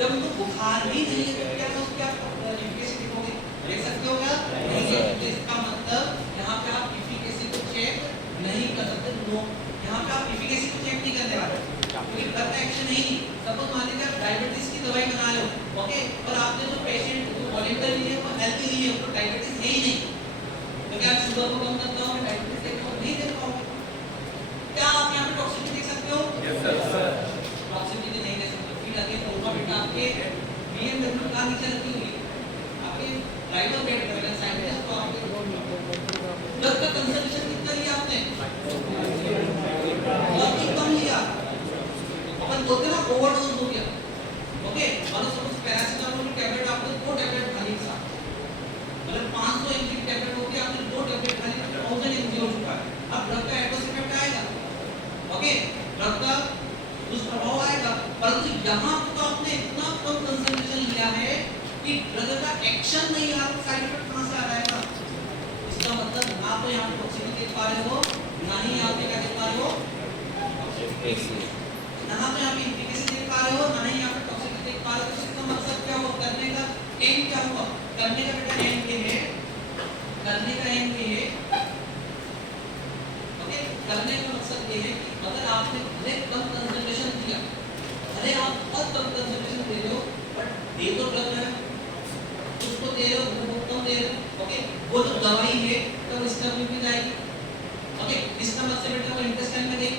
जब उनको बुखार ही नहीं है तो क्या उसकी आप एफिकेसी देखोगे, देख सकते हो क्या? नहीं। इसका मतलब यहाँ पे आप एफिकेसी को चेक नहीं कर सकते। नो, यहाँ पे आप एफिकेसी को चेक नहीं करने वाले, क्योंकि ड्रग का एक्शन है ही नहीं। सपोज मान लीजिए आप डायबिटीज की दवाई बना रहे हो, ओके, और आपने जो पेशेंट जो वॉलंटियर लिए वो हेल्थी नहीं है, उसको डायबिटीज है ही नहीं, तो क्या आप शुगर को कम करते हो, डायबिटीज देखते हो नहीं देख पाओगे। क्या आप यहाँ पे टॉक्सिसिटी देख सकते हो? बाहर नीचे रखी हुई है, आपके ड्राइवर वेट कर रहे हैं, साइंटिस्ट को आपके ड्रग का कंसंट्रेशन कितना लिया आपने, बहुत ही कम लिया। अपन बोलते हैं ना ओवरडोज हो गया, ओके। और सपोज पैरासिटामोल की टैबलेट आपने 2 टैबलेट खाली एक साथ, मतलब 500 mg की टैबलेट होती है, आपने 2 टैबलेट खाली 1000 mg हो चुका है। अब ड्रग का एडवर्स इफेक्ट आएगा, ओके, ड्रग का दुष्प्रभाव आएगा, परंतु यहाँ तो आपने इतना कम कंसंट्रेशन लिया है कि ड्रग का एक्शन नहीं आ रहा, साइड इफेक्ट कहाँ से आ रहा है? इसका मतलब ना तो यहाँ टॉक्सिसिटी देख पा रहे हो, ना ही यहाँ पे क्या देख पा रहे हो, ना तो यहाँ पे इफिकेसी देख पा रहे हो, ना ही यहाँ पे टॉक्सिसिटी देख पा रहे हो। इसका मतलब क्या हुआ, करने का एम क्या हुआ, करने का बेटा एम ये है, करने का एम ये है, ओके। करने का मकसद ये है कि अगर आपने भले कम कंसंट्रेशन दिया, भले आप बहुत कम कंसंट्रेशन दे रहे हो, बट दे तो ड्रग है, उसको दे रहे हो, वो कम दे रहे हो, ओके। वो जो दवाई है तो स्टमक में जाएगी, ओके, स्टमक से बेटा वो इंटेस्टाइन में गई,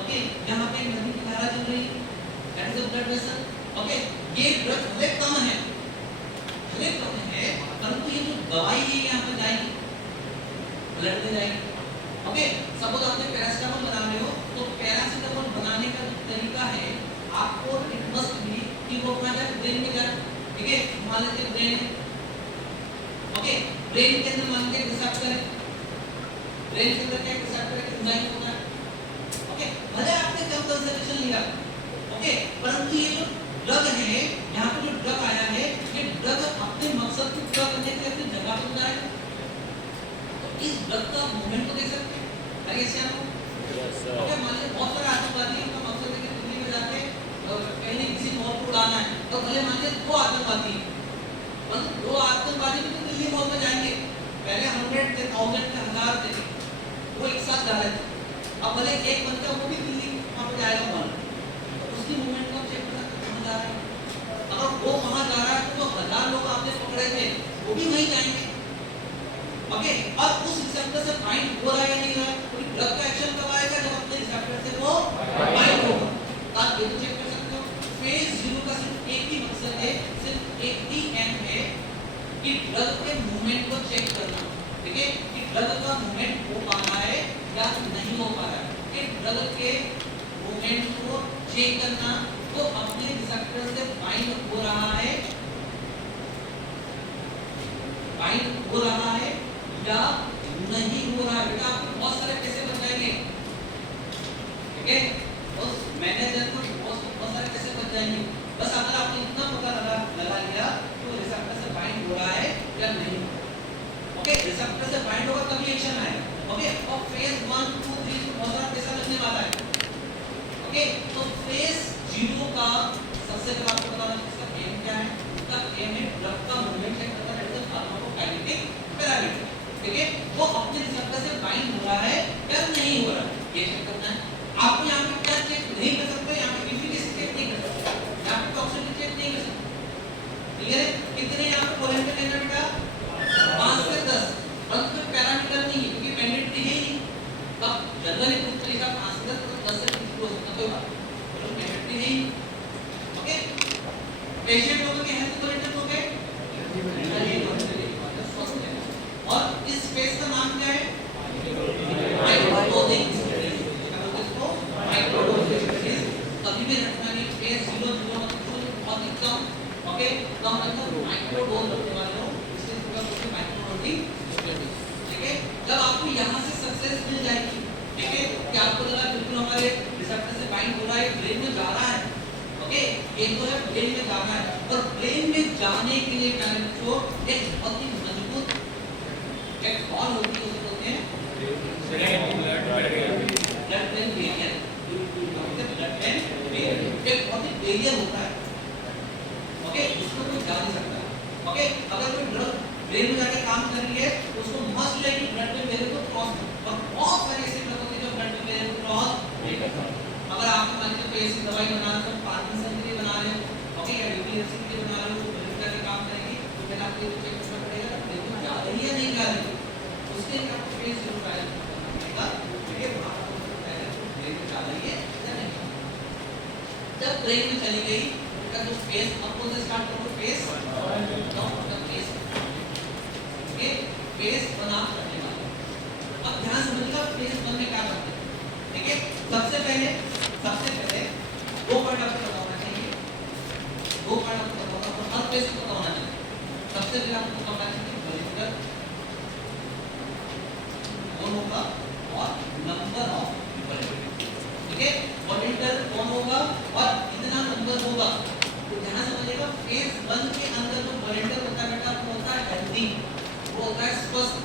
ओके। यहाँ पे नदी की धारा चल रही है, that is a blood vessel, okay. ये ड्रग भले कम है, परंतु ये जो दवाई है यहाँ पे जाएगी, ब्लड में जाएगी, ओके। सपोज आपने पैरासिटामोल बना रहे हो, तो पैरासिटामोल बनाने का जो तरीका है, आपको इट मस्ट बी कि वो अपना जाए ब्रेन में जाए, ठीक है। मान लेते ब्रेन, ओके, ब्रेन के अंदर मान लीजिए रिसेप्टर है, ब्रेन के अंदर क्या रिसेप्टर है, एंजाइम होता है, ओके। भले आपने कम कंसंट्रेशन लिया, ओके, परंतु ये जो ड्रग है, यहाँ पे जो ड्रग आया है, ये ड्रग अपने मकसद को पूरा करने के लिए अपनी जगह पे जाएगा। तो इस ड्रग का मूवमेंट को देख सकते हैं, अरे ऐसे आपको ओके। मान लीजिए बहुत सारे आतंकवादी का मकसद है कि दिल्ली में जाके कहीं किसी मॉल को उड़ाना है, तो भले मान लीजिए 2 आतंकवादी, मतलब 2 आतंकवादी भी तो दिल्ली मॉल में जाएंगे, पहले 100 थे, 1000 थे, 1000 थे, वो एक साथ जा रहे थे। अब भले एक बंदा वो भी दिल्ली वहाँ पे जाएगा मॉल, तो उसकी मूवमेंट को चेक करना कहाँ जा रहा है, अगर वो वहाँ जा रहा है तो 1000 लोग आपने पकड़े थे वो भी वहीं जाएंगे, ओके। और उस रिसेप्टर से बाइंड हो रहा है या नहीं हो रहा है, तो ड्रग का एक्शन कब आएगा, जब अपने रिसेप्टर से वो बाइंड होगा, तो आप ये तो चेक कर सकते हो। फेज 0 का सिर्फ एक ही मकसद है, सिर्फ एक ही एम है कि ड्रग के मूवमेंट को चेक करना, ठीक है, कि ड्रग का मूवमेंट हो पा रहा है या नहीं हो पा रहा है, कि ड्रग के मूवमेंट को चेक करना, वो अपने रिसेप्टर से बाइंड हो रहा है, बाइंड हो रहा है या नहीं हो रहा है। बेटा आपको बहुत सारे कैसे बन जाएंगे, ठीक है, उस मैनेजर को बहुत सारे कैसे बन जाएंगे, बस अगर आपने इतना पता लगा लिया तो रिसेप्टर से बाइंड हो रहा है या नहीं, ओके। रिसेप्टर से बाइंड होगा तभी एक्शन आएगा, ओके। और फेज 1 2 3 में बहुत सारा कैसा लगने वाला है, ओके। तो फेज 0 का सबसे पहले आपको बताना इसका एम क्या है, इसका एम है ड्रग का मूवमेंट चेक करना, दैट इज फार्माकोकाइनेटिक पैरामीटर, ठीक है। वो अपने रिसेप्टर से बाइंड हो रहा है या नहीं हो रहा है, ये चेक करना है। आपको यहाँ पे क्या चेक नहीं कर सकते, यहाँ पे इफिकेसी चेक नहीं कर सकते, यहाँ पे टॉक्सिसिटी चेक नहीं कर सकते, क्लियर है। कितने यहाँ पे कोलेंट लेना बेटा 5 से 10, बस कोई पैरामीटर नहीं है क्योंकि मैंडेटरी है ही, तब जनरली कुछ तरीका 5 से 10 से 20 हो सकता, कोई बात नहीं, मैंडेटरी है ही, ओके। पेशेंट लोगों के हेल्थ कोलेंट हो गए, और इस फेज का नाम क्या है, माइक्रोडोजिंग स्टडीज, इसको माइक्रोडोजिंग स्टडीज। कभी भी रखना नहीं, फेज 0 0 बहुत ही कम, ओके, कम मतलब माइक्रोडोज रखने वाले हो, इसलिए पूरा बोलते माइक्रोडोजिंग स्टडीज, ठीक है। जब आपको यहाँ से सक्सेस मिल जाएगी, ठीक है, कि आपको लगा बिल्कुल हमारे रिसेप्टर से बाइंड हो रहा है, ब्रेन में जा रहा है, ओके, ये तो है ब्रेन में जाना है, और ब्रेन में जाने के लिए क्या बच्चों एक बहुत ही मजबूत एक कौन होती है, उसको बोलते हैं blood brain barrier, blood brain barrier एक बहुत ही बैरियर होता है, ओके, इसको कोई जा नहीं सकता, ओके। अगर कोई ड्रग ब्रेन में जाके काम कर रही है तो उसको मस्ट लेके ब्लड ब्रेन बैरियर को क्रॉस कर, और बहुत सारे ऐसे ड्रग होते हैं जो ब्लड ब्रेन बैरियर को क्रॉस नहीं करते। अगर आप मान लीजिए कोई ऐसी दवाई बना रहे हो, पार्किंसन के लिए बना रहे हो, ओके, या एपीलेप्सी के लिए बना रहे हो, तो ब्लड का काम करेगी, तो पहले आपको ये चेक करना पड़ेगा ब्रेन जा रही है नहीं जा रही, उसके लिए आपको फेज 0 ट्रायल करना पड़ेगा, ठीक है। वहां पर पहले ब्रेन में जा रही है या नहीं, जब ब्रेन में चली गई तो जो फेज अपोजिट स्टार्ट करो, फेस फेस बना करने वाला। अब ध्यान समझिएगा फेस वन में क्या करते हैं, ठीक है। सबसे पहले दो पॉइंट आपको पता होना चाहिए, दो पॉइंट आपको पता होगा, हर फेस को पता होना चाहिए। सबसे पहले आपको पता होना चाहिए वॉल्यूम कौन होगा और नंबर ऑफ पीपल, ठीक है। वॉल्यूम कौन होगा और कितना नंबर होगा। तो ध्यान समझिएगा फेस वन के अंदर जो वॉल्यूम होता है बेटा वो होता है हेल्दी, वो होता है स्वस्थ,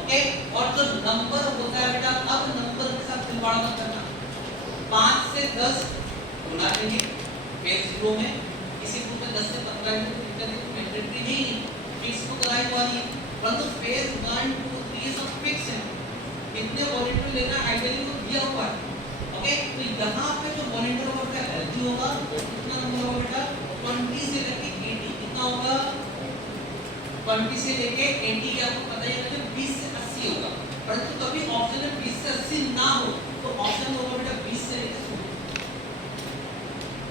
ओके। और जो नंबर होता है बेटा, अब नंबर के साथ खिलवाड़ मत करना। 5 से 10 गुना देंगे फेज 0 में, किसी को 10 से 15 में मैंडेटरी नहीं, फिक्स को कराई वाली, परंतु फेज 1 2 3 सब फिक्स है। कितने वॉलंटियर लेना आइडियली को दिया हुआ है, ओके। तो यहां पे जो वॉलंटियर होगा क्या हेल्दी होगा, कितना नंबर होगा बेटा 20 से लेके 80, कितना होगा 20 से लेके 80, आपको पता ही है 20 से 80 होगा। परंतु कभी ऑप्शन में 20 से 80 ना हो तो ऑप्शन होगा बेटा 20 से लेके 100,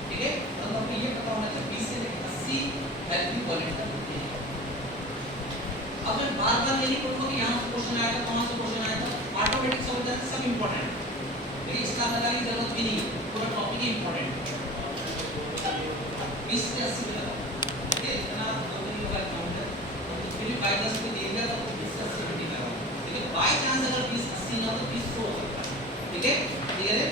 ठीक है। तो आपको ये पता होना चाहिए 20 से लेके 80 हेल्दी वॉलंटियर होते हैं। अब मैं बार-बार ये नहीं बोलूंगा कि यहां से क्वेश्चन आया था, वहां से क्वेश्चन आया था, ऑटोमेटिक समझ जाना सब इंपॉर्टेंट है, लेकिन इसका लगाने की जरूरत भी नहीं है, पूरा टॉपिक ही इंपॉर्टेंट है। 20 से 80 में लगा, ठीक है। इतना नहीं होगा काउंट है, तो फिर भी बाय चांस में देगा तो 20 से 80 में लगा, ठीक है। बाय चांस अगर 20 80 ना तो 20 100 हो सकता है, ठीक है। क्लियर है।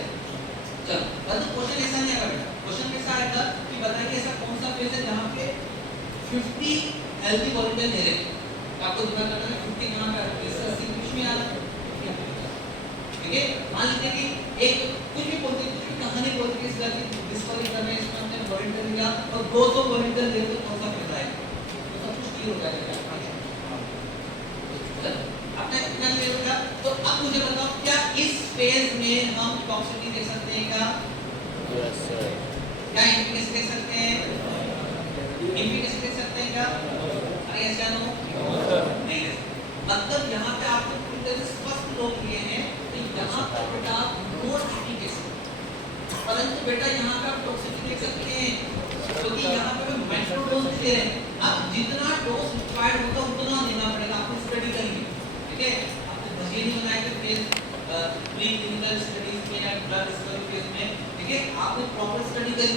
चलो अब क्वेश्चन ऐसा नहीं आएगा बेटा, क्वेश्चन कैसा आएगा कि बताइए ऐसा कौन सा फेज है जहां पे 50 हेल्दी वॉलंटियर ले रहे हैं। आपको ध्यान रखना है 50 कहां पे आ रहा है, 20 से 80 बीच में आ रहा है, ठीक है। मान लीजिए कि एक कुछ भी बोलते हैं, कुछ भी कहानी बोलते हैं, इस तरह की डिस्कवरी करना है, इसमें हमने वॉलंटियर लिया और 200 वॉलंटियर ले तो कौन सा फेज आएगा, तो सब कुछ क्लियर हो जाएगा। आपने कितना क्लियर हो गया। तो अब मुझे बताओ क्या इस फेज में हम टॉक्सिसिटी देख सकते हैं क्या? Yes sir. क्या इम्पीडेंस देख सकते हैं? इम्पीडेंस देख सकते हैं क्या? अरे ऐसा नो नहीं है। मतलब यहाँ पे आपको पूरी तरह से स्पष्ट लोग लिए हैं तो यहाँ पर बेटा नोट एप्लीकेशन, परंतु बेटा यहाँ पे आप टॉक्सिसिटी देख सकते हैं क्योंकि यहाँ पे माइक्रो डोज दे रहे हैं। अब जितना डोज रिक्वायर्ड होगा उतना लेना पड़ेगा, आपको स्टडी करेंगे, ठीक है। आपको बजे नहीं बनाए थे फेज प्री क्लिनिकल स्टडीज में या ड्रग डिस्कवरी फेज में, ठीक है। आपने प्रॉपर स्टडी करी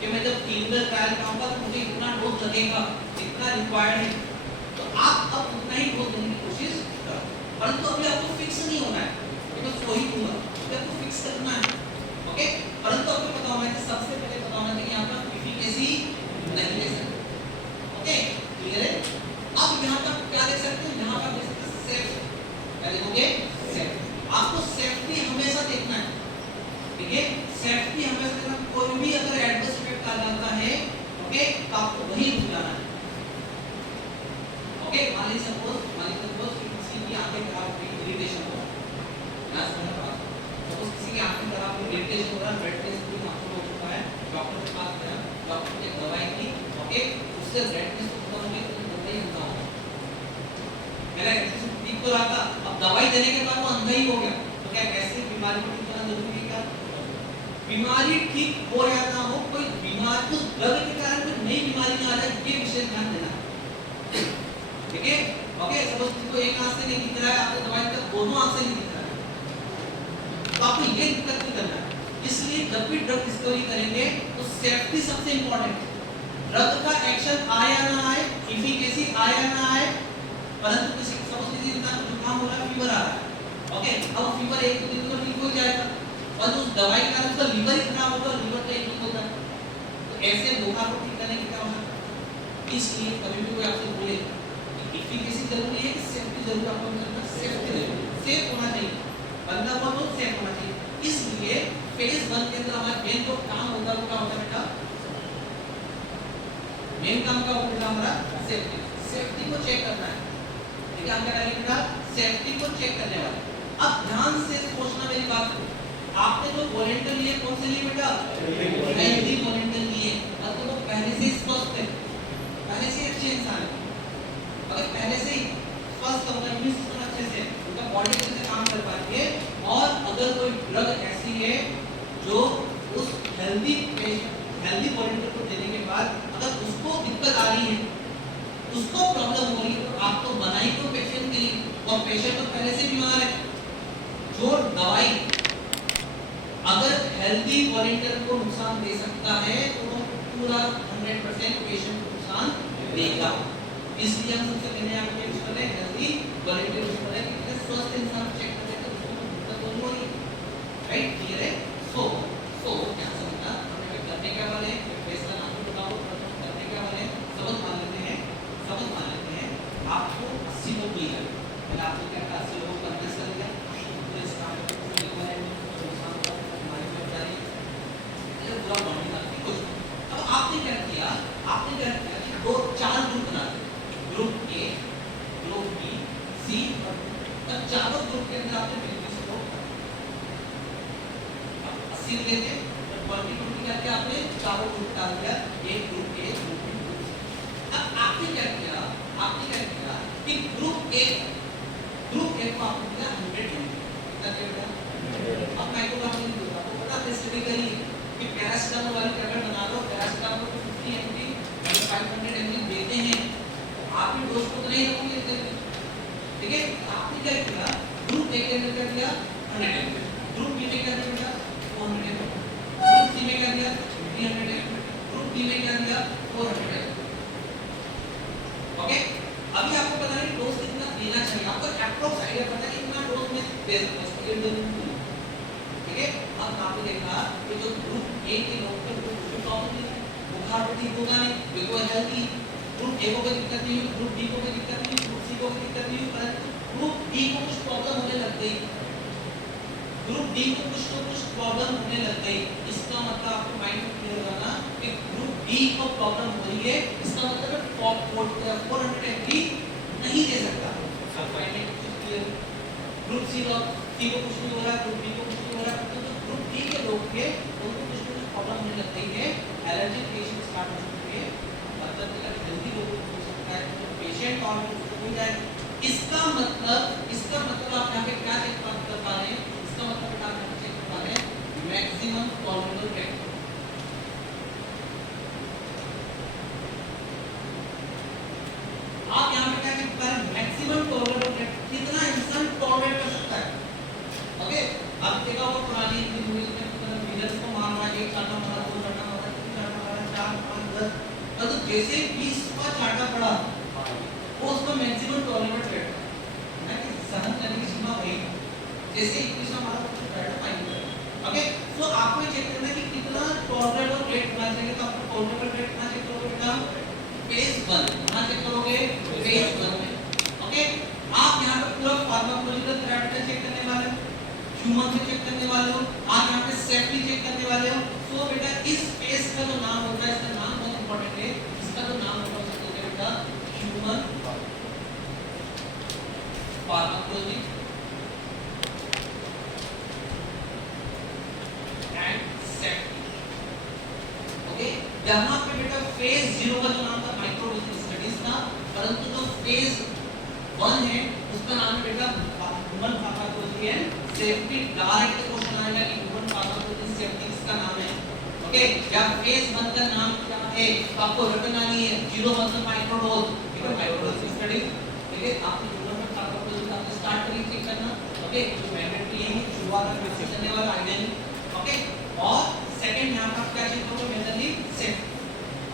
कि मैं जब क्लिनिकल ट्रायल कराऊंगा तो मुझे इतना डोज लगेगा, इतना रिक्वायर्ड है, तो आप अब उतना ही डोज देने की कोशिश करो। परंतु अभी आपको फिक्स नहीं होना है कि मैं सो ही दूंगा, अभी आपको फिक्स करना है, ओके। परंतु आपको पता होना है, सबसे पहले पता होना चाहिए यहाँ पर एफिकेसी नहीं ले सकते, ओके। क्लियर है। अब यहाँ पर क्या देख सकते हैं, यहाँ पर देख सकते हैं सेफ, क्या देखोगे सेफ। आपको सेफ्टी हमेशा देखना है, ठीक है। सेफ्टी हमेशा देखना, कोई भी अगर एडवर्स इफेक्ट आ जाता है, ओके, तो आपको वही रुक जाना है, ओके। मान लीजिए सपोज किसी की आंखें खराब हो गई, इरिटेशन हो रहा है, ना समझ रहा, सपोज किसी की आंखें खराब हो गई, इरिटेशन हो रहा है, रेडनेस भी आंखों में हो चुका है, डॉक्टर के पास गया, डॉक्टर ने दवाई दी, ओके, उससे रेडनेस तो खत्म हो गई, तो अंधा ही अंधा हो गया। मेरा एक्सप्रेशन ठीक तो रहा था, अब दवाई देने के बाद वो अंधा ही हो गया, तो क्या कैसे बीमारी को ठीक करना जरूरी है क्या? बीमारी ठीक हो या ना हो, कोई बीमारी उस ड्रग के कारण कोई नई बीमारी ना आ जाए, ये विशेष ध्यान देना, ठीक है, ओके। सपोज किसी को एक आंख से नहीं दिख रहा है, आपको दवाई का दोनों आंख से नहीं दिख रहा है, तो आपको ये दिक्कत नहीं करना है। इसलिए जब भी ड्रग डिस्कवरी करेंगे तो सेफ्टी सबसे इंपॉर्टेंट है। ड्रग का एक्शन आया ना आए, एफिकेसी आया ना आए, परंतु किसी सपोज किसी इंसान को जुकाम हो रहा है, फीवर आ रहा है, ओके। अब फीवर एक दो दिन में ठीक हो जाएगा, और उस दवाई के कारण उसका लीवर ही खराब होगा, लीवर का इश्यू होता है, तो ऐसे बुखार को ठीक करने की क्या आवश्यकता है? इसलिए कभी भी कोई आपसे बोले एफिकेसी जरूरी है कि सेफ्टी जरूरी, आपको करना सेफ्टी जरूरी, सेफ होना चाहिए, बंदा को तो सेफ होना चाहिए। इसलिए फेज 1 के अंदर हमारा मेन जो काम होता है वो क्या होता है बेटा, मेन काम का होता है हमारा सेफ्टी, सेफ्टी को चेक करना है, ठीक है। हम क्या करेंगे बेटा, सेफ्टी को चेक करने वाले। अब ध्यान से सोचना मेरी बात को, आपने जो वॉलंटियर लिए कौन से लिए बेटा, हेल्दी वॉलंटियर लिए, मतलब वो पहले से स्वस्थ है, पहले से अच्छे इंसान है। अगर पहले से ही स्वस्थ होगा, इम्यून सिस्टम अच्छे से, उनका बॉडी अच्छे से काम कर पाती है, और अगर कोई ड्रग ऐसी है जो उस हेल्दी हेल्दी वॉलंटियर को देने के बाद अगर उसको दिक्कत आ रही है, उसको प्रॉब्लम हो रही है, तो आप तो बनाई तो पेशेंट के लिए, और पेशेंट तो पहले से बीमार है। जो दवाई अगर हेल्दी वॉलंटियर को नुकसान दे सकता है तो वो पूरा 100% पेशेंट को नुकसान देगा। इसलिए हम सबसे पहले आपको यूज कर रहे हैं हेल्दी वॉलंटियर यूज कर रहे हैं, क्योंकि स्वस्थ इंसान चेक कर लेते हैं उसको दिक्कत नहीं हो रही, राइट? क्लियर है? सो ध्यान से समझना, हमें करने क्या वाले हैं, फैसला नाम तो बताओ, करने क्या वाले हैं, सबक मान लेते हैं, आपको 80 लोग मिल गए, पहले आपको क्या 80 लोगों को कन्विंस कर दिया, पूरे स्टाफ को लिखना है, नुकसान हुआ हमारी जिम्मेदारी, ये पूरा बॉन्डिंग आपकी कुछ। अब आपने क्या किया कि दो चार ग्रुप बना दिए, ग्रुप ए, ग्रुप बी, सी, और चारों ग्रुप के अंदर आपने बिल्कुल को 80 लेते और क्वांटिटी करके आपने चारों ग्रुप डाल दिया, एक group A, group B, group C. अब आपने क्या किया कि ग्रुप ए को आपने दिया 100 कितना दिया? अब माइक्रोग्राम नहीं दूंगा, आपको पता है स्टडी करी कि पैरासिटामोल वाली टैबलेट बना लो, पैरासिटामोल को 50 mg 500 mg देते हैं, तो आप भी डोज को तो नहीं रखोगे, ठीक है? आपने क्या किया, ग्रुप ए के अंदर क्या दिया 100 mg, ग्रुप बी में क्या दिया 400 mg, ग्रुप सी में क्या दिया 300 mg, ग्रुप डी में क्या दिया 400 mg। ओके, अभी आपको पता नहीं डोज कितना देना चाहिए, आपको एप्रोक्स आइडिया पता है कितना डोज में दे सकते हैं, ठीक है? अब आपने देखा कि जो ग्रुप ए के लोग को कुछ प्रॉब्लम नहीं है, बुखार तो ठीक होगा नहीं, बिल्कुल हेल्दी, ग्रुप ए को कोई दिक्कत नहीं हुई, ग्रुप डी को कोई दिक्कत नहीं हुई, ग्रुप सी को कोई दिक्कत नहीं हुई, परंतु ग्रुप डी को कुछ प्रॉब्लम होने लग गई, ग्रुप डी को कुछ प्रॉब्लम होने लग गई। इसका मतलब आपको माइंड में क्लियर होगा ना कि ग्रुप डी को प्रॉब्लम हो रही है, इसका मतलब है 400 mg नहीं दे सकता। सब माइंड में कुछ क्लियर? ग्रुप सी को कुछ नहीं हो रहा, ग्रुप बी को कुछ नहीं हो रहा, तो ग्रुप डी के लोग के उनको कुछ प्रॉब्लम होने लग गई है, एलर्जी पेशेंट स्टार्ट हो चुके हैं, मतलब कि हेल्दी लोगों को हो सकता है तो पेशेंट और हो जाएगा। इसका मतलब आप यहाँ पे क्या चेक कर पा रहे हैं? इसका मतलब आप यहाँ चेक कर पा रहे हैं मैक्सिमम टॉलरेबल रेट। आप यहाँ पे क्या चेक कर पा रहे हैं? मैक्सिमम टॉलरेबल रेट, कितना इंसान टॉलरेट कर सकता है। ओके, अब देखा होगा पुरानी मूवीज में विलन को मार रहा है, एक चाटा मारा, दो चाटा मारा, तीन चाटा मारा, 4 5 10, तो जैसे 20वां चाटा पड़ा वो उसका मैक्सिमम टॉलरेबल रेट है कि सहन करने की सीमा वही, जैसे 21वां मारा तो रेट फाइन करें। ओके, सो आपको चेक करना है कि कितना टॉलरेबल रेट होना चाहिए, तो आपको टॉलरेबल रेट कितना चेक करोगे बेटा? फेज 1 कहां चेक करोगे? फेज 1 में। ओके, आप यहां पे पूरा फार्माकोलॉजिकल पैरामीटर चेक करने वाले हो, ह्यूमन से चेक करने वाले हो, आप यहां पे सेफ्टी चेक करने वाले हो। सो बेटा इस फेज का जो नाम होता है, इसका नाम बहुत इंपॉर्टेंट है, इसका जो नाम होता है उसको बेटा human pharmacology and safety. Okay, यहां पे बेटा फेज 0 का जो नाम था माइक्रोबायोलॉजी स्टडीज था, परंतु जो फेज 1 है उसका नाम है बेटा human pharmacology and safety. Direct question आएगा कि ह्यूमन फार्माकोलॉजी सेफ्टी किसका नाम है। ओके, या फेज 1 का नाम क्या है तो आपको रटना नहीं है, 0 मतलब माइक्रोडोज, ठीक है, माइक्रोडोज स्टडीज, ठीक है। आपने ह्यूमन फार्माकोलॉजी का स्टार्ट करिए चेक करना। ओके, जो मैंडेटरी है शुरुआत में मैसेज करने वाला आइडिया नहीं। ओके, और सेकंड यहां पर क्या चेक करोगे? Majorly safety.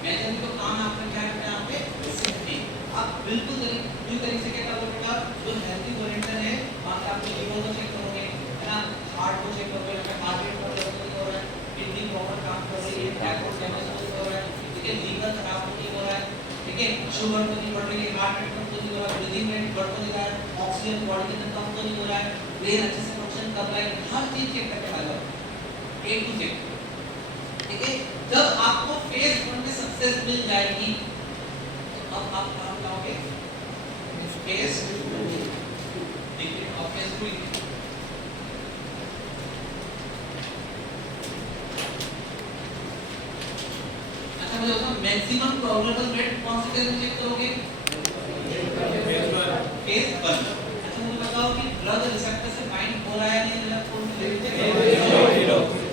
मेजरली तो काम आपका क्या है यहां पे? सेफ्टी। आप बिल्कुल पूरी तरीके से क्या करोगे बेटा? जो हेल्दी वॉलंटियर है वहां पे आप लीवर को चेक करोगे, है ना, हार्ट को चेक करोगे, हार्ट रेट प्रॉब्लम हो रहा है, किडनी प्रॉब्लम काम कर रही है, टाइफाइड डैमेज हो रहा है, ठीक है, लीवर खराब तो नहीं हो रहा है, ठीक है, शुगर तो नहीं बढ़ रही है, हार्ट रेट कम तो नहीं हो रहा है, ब्रीदिंग रेट बढ़ तो नहीं रहा है, ऑक्सीजन बॉडी के अंदर कम तो नहीं हो रहा है, ब्रेन अच्छे से फंक्शन कर रहा है, हर चीज चेक करके वाला ए टू जेड, ठीक है। जब आपको फेज 1 में सक्सेस मिल जाएगी तो अब आप कहां जाओगे? फेज 2, ठीक है, और फेज 2 मुझे बताओ मैक्सिमम टॉलरेबल रेट कौन से केस में चेक करोगे? फेज 1। अच्छा मुझे बताओ कि ड्रग रिसेप्टर से बाइंड हो रहा है या नहीं, मतलब कौन से लेवल पे?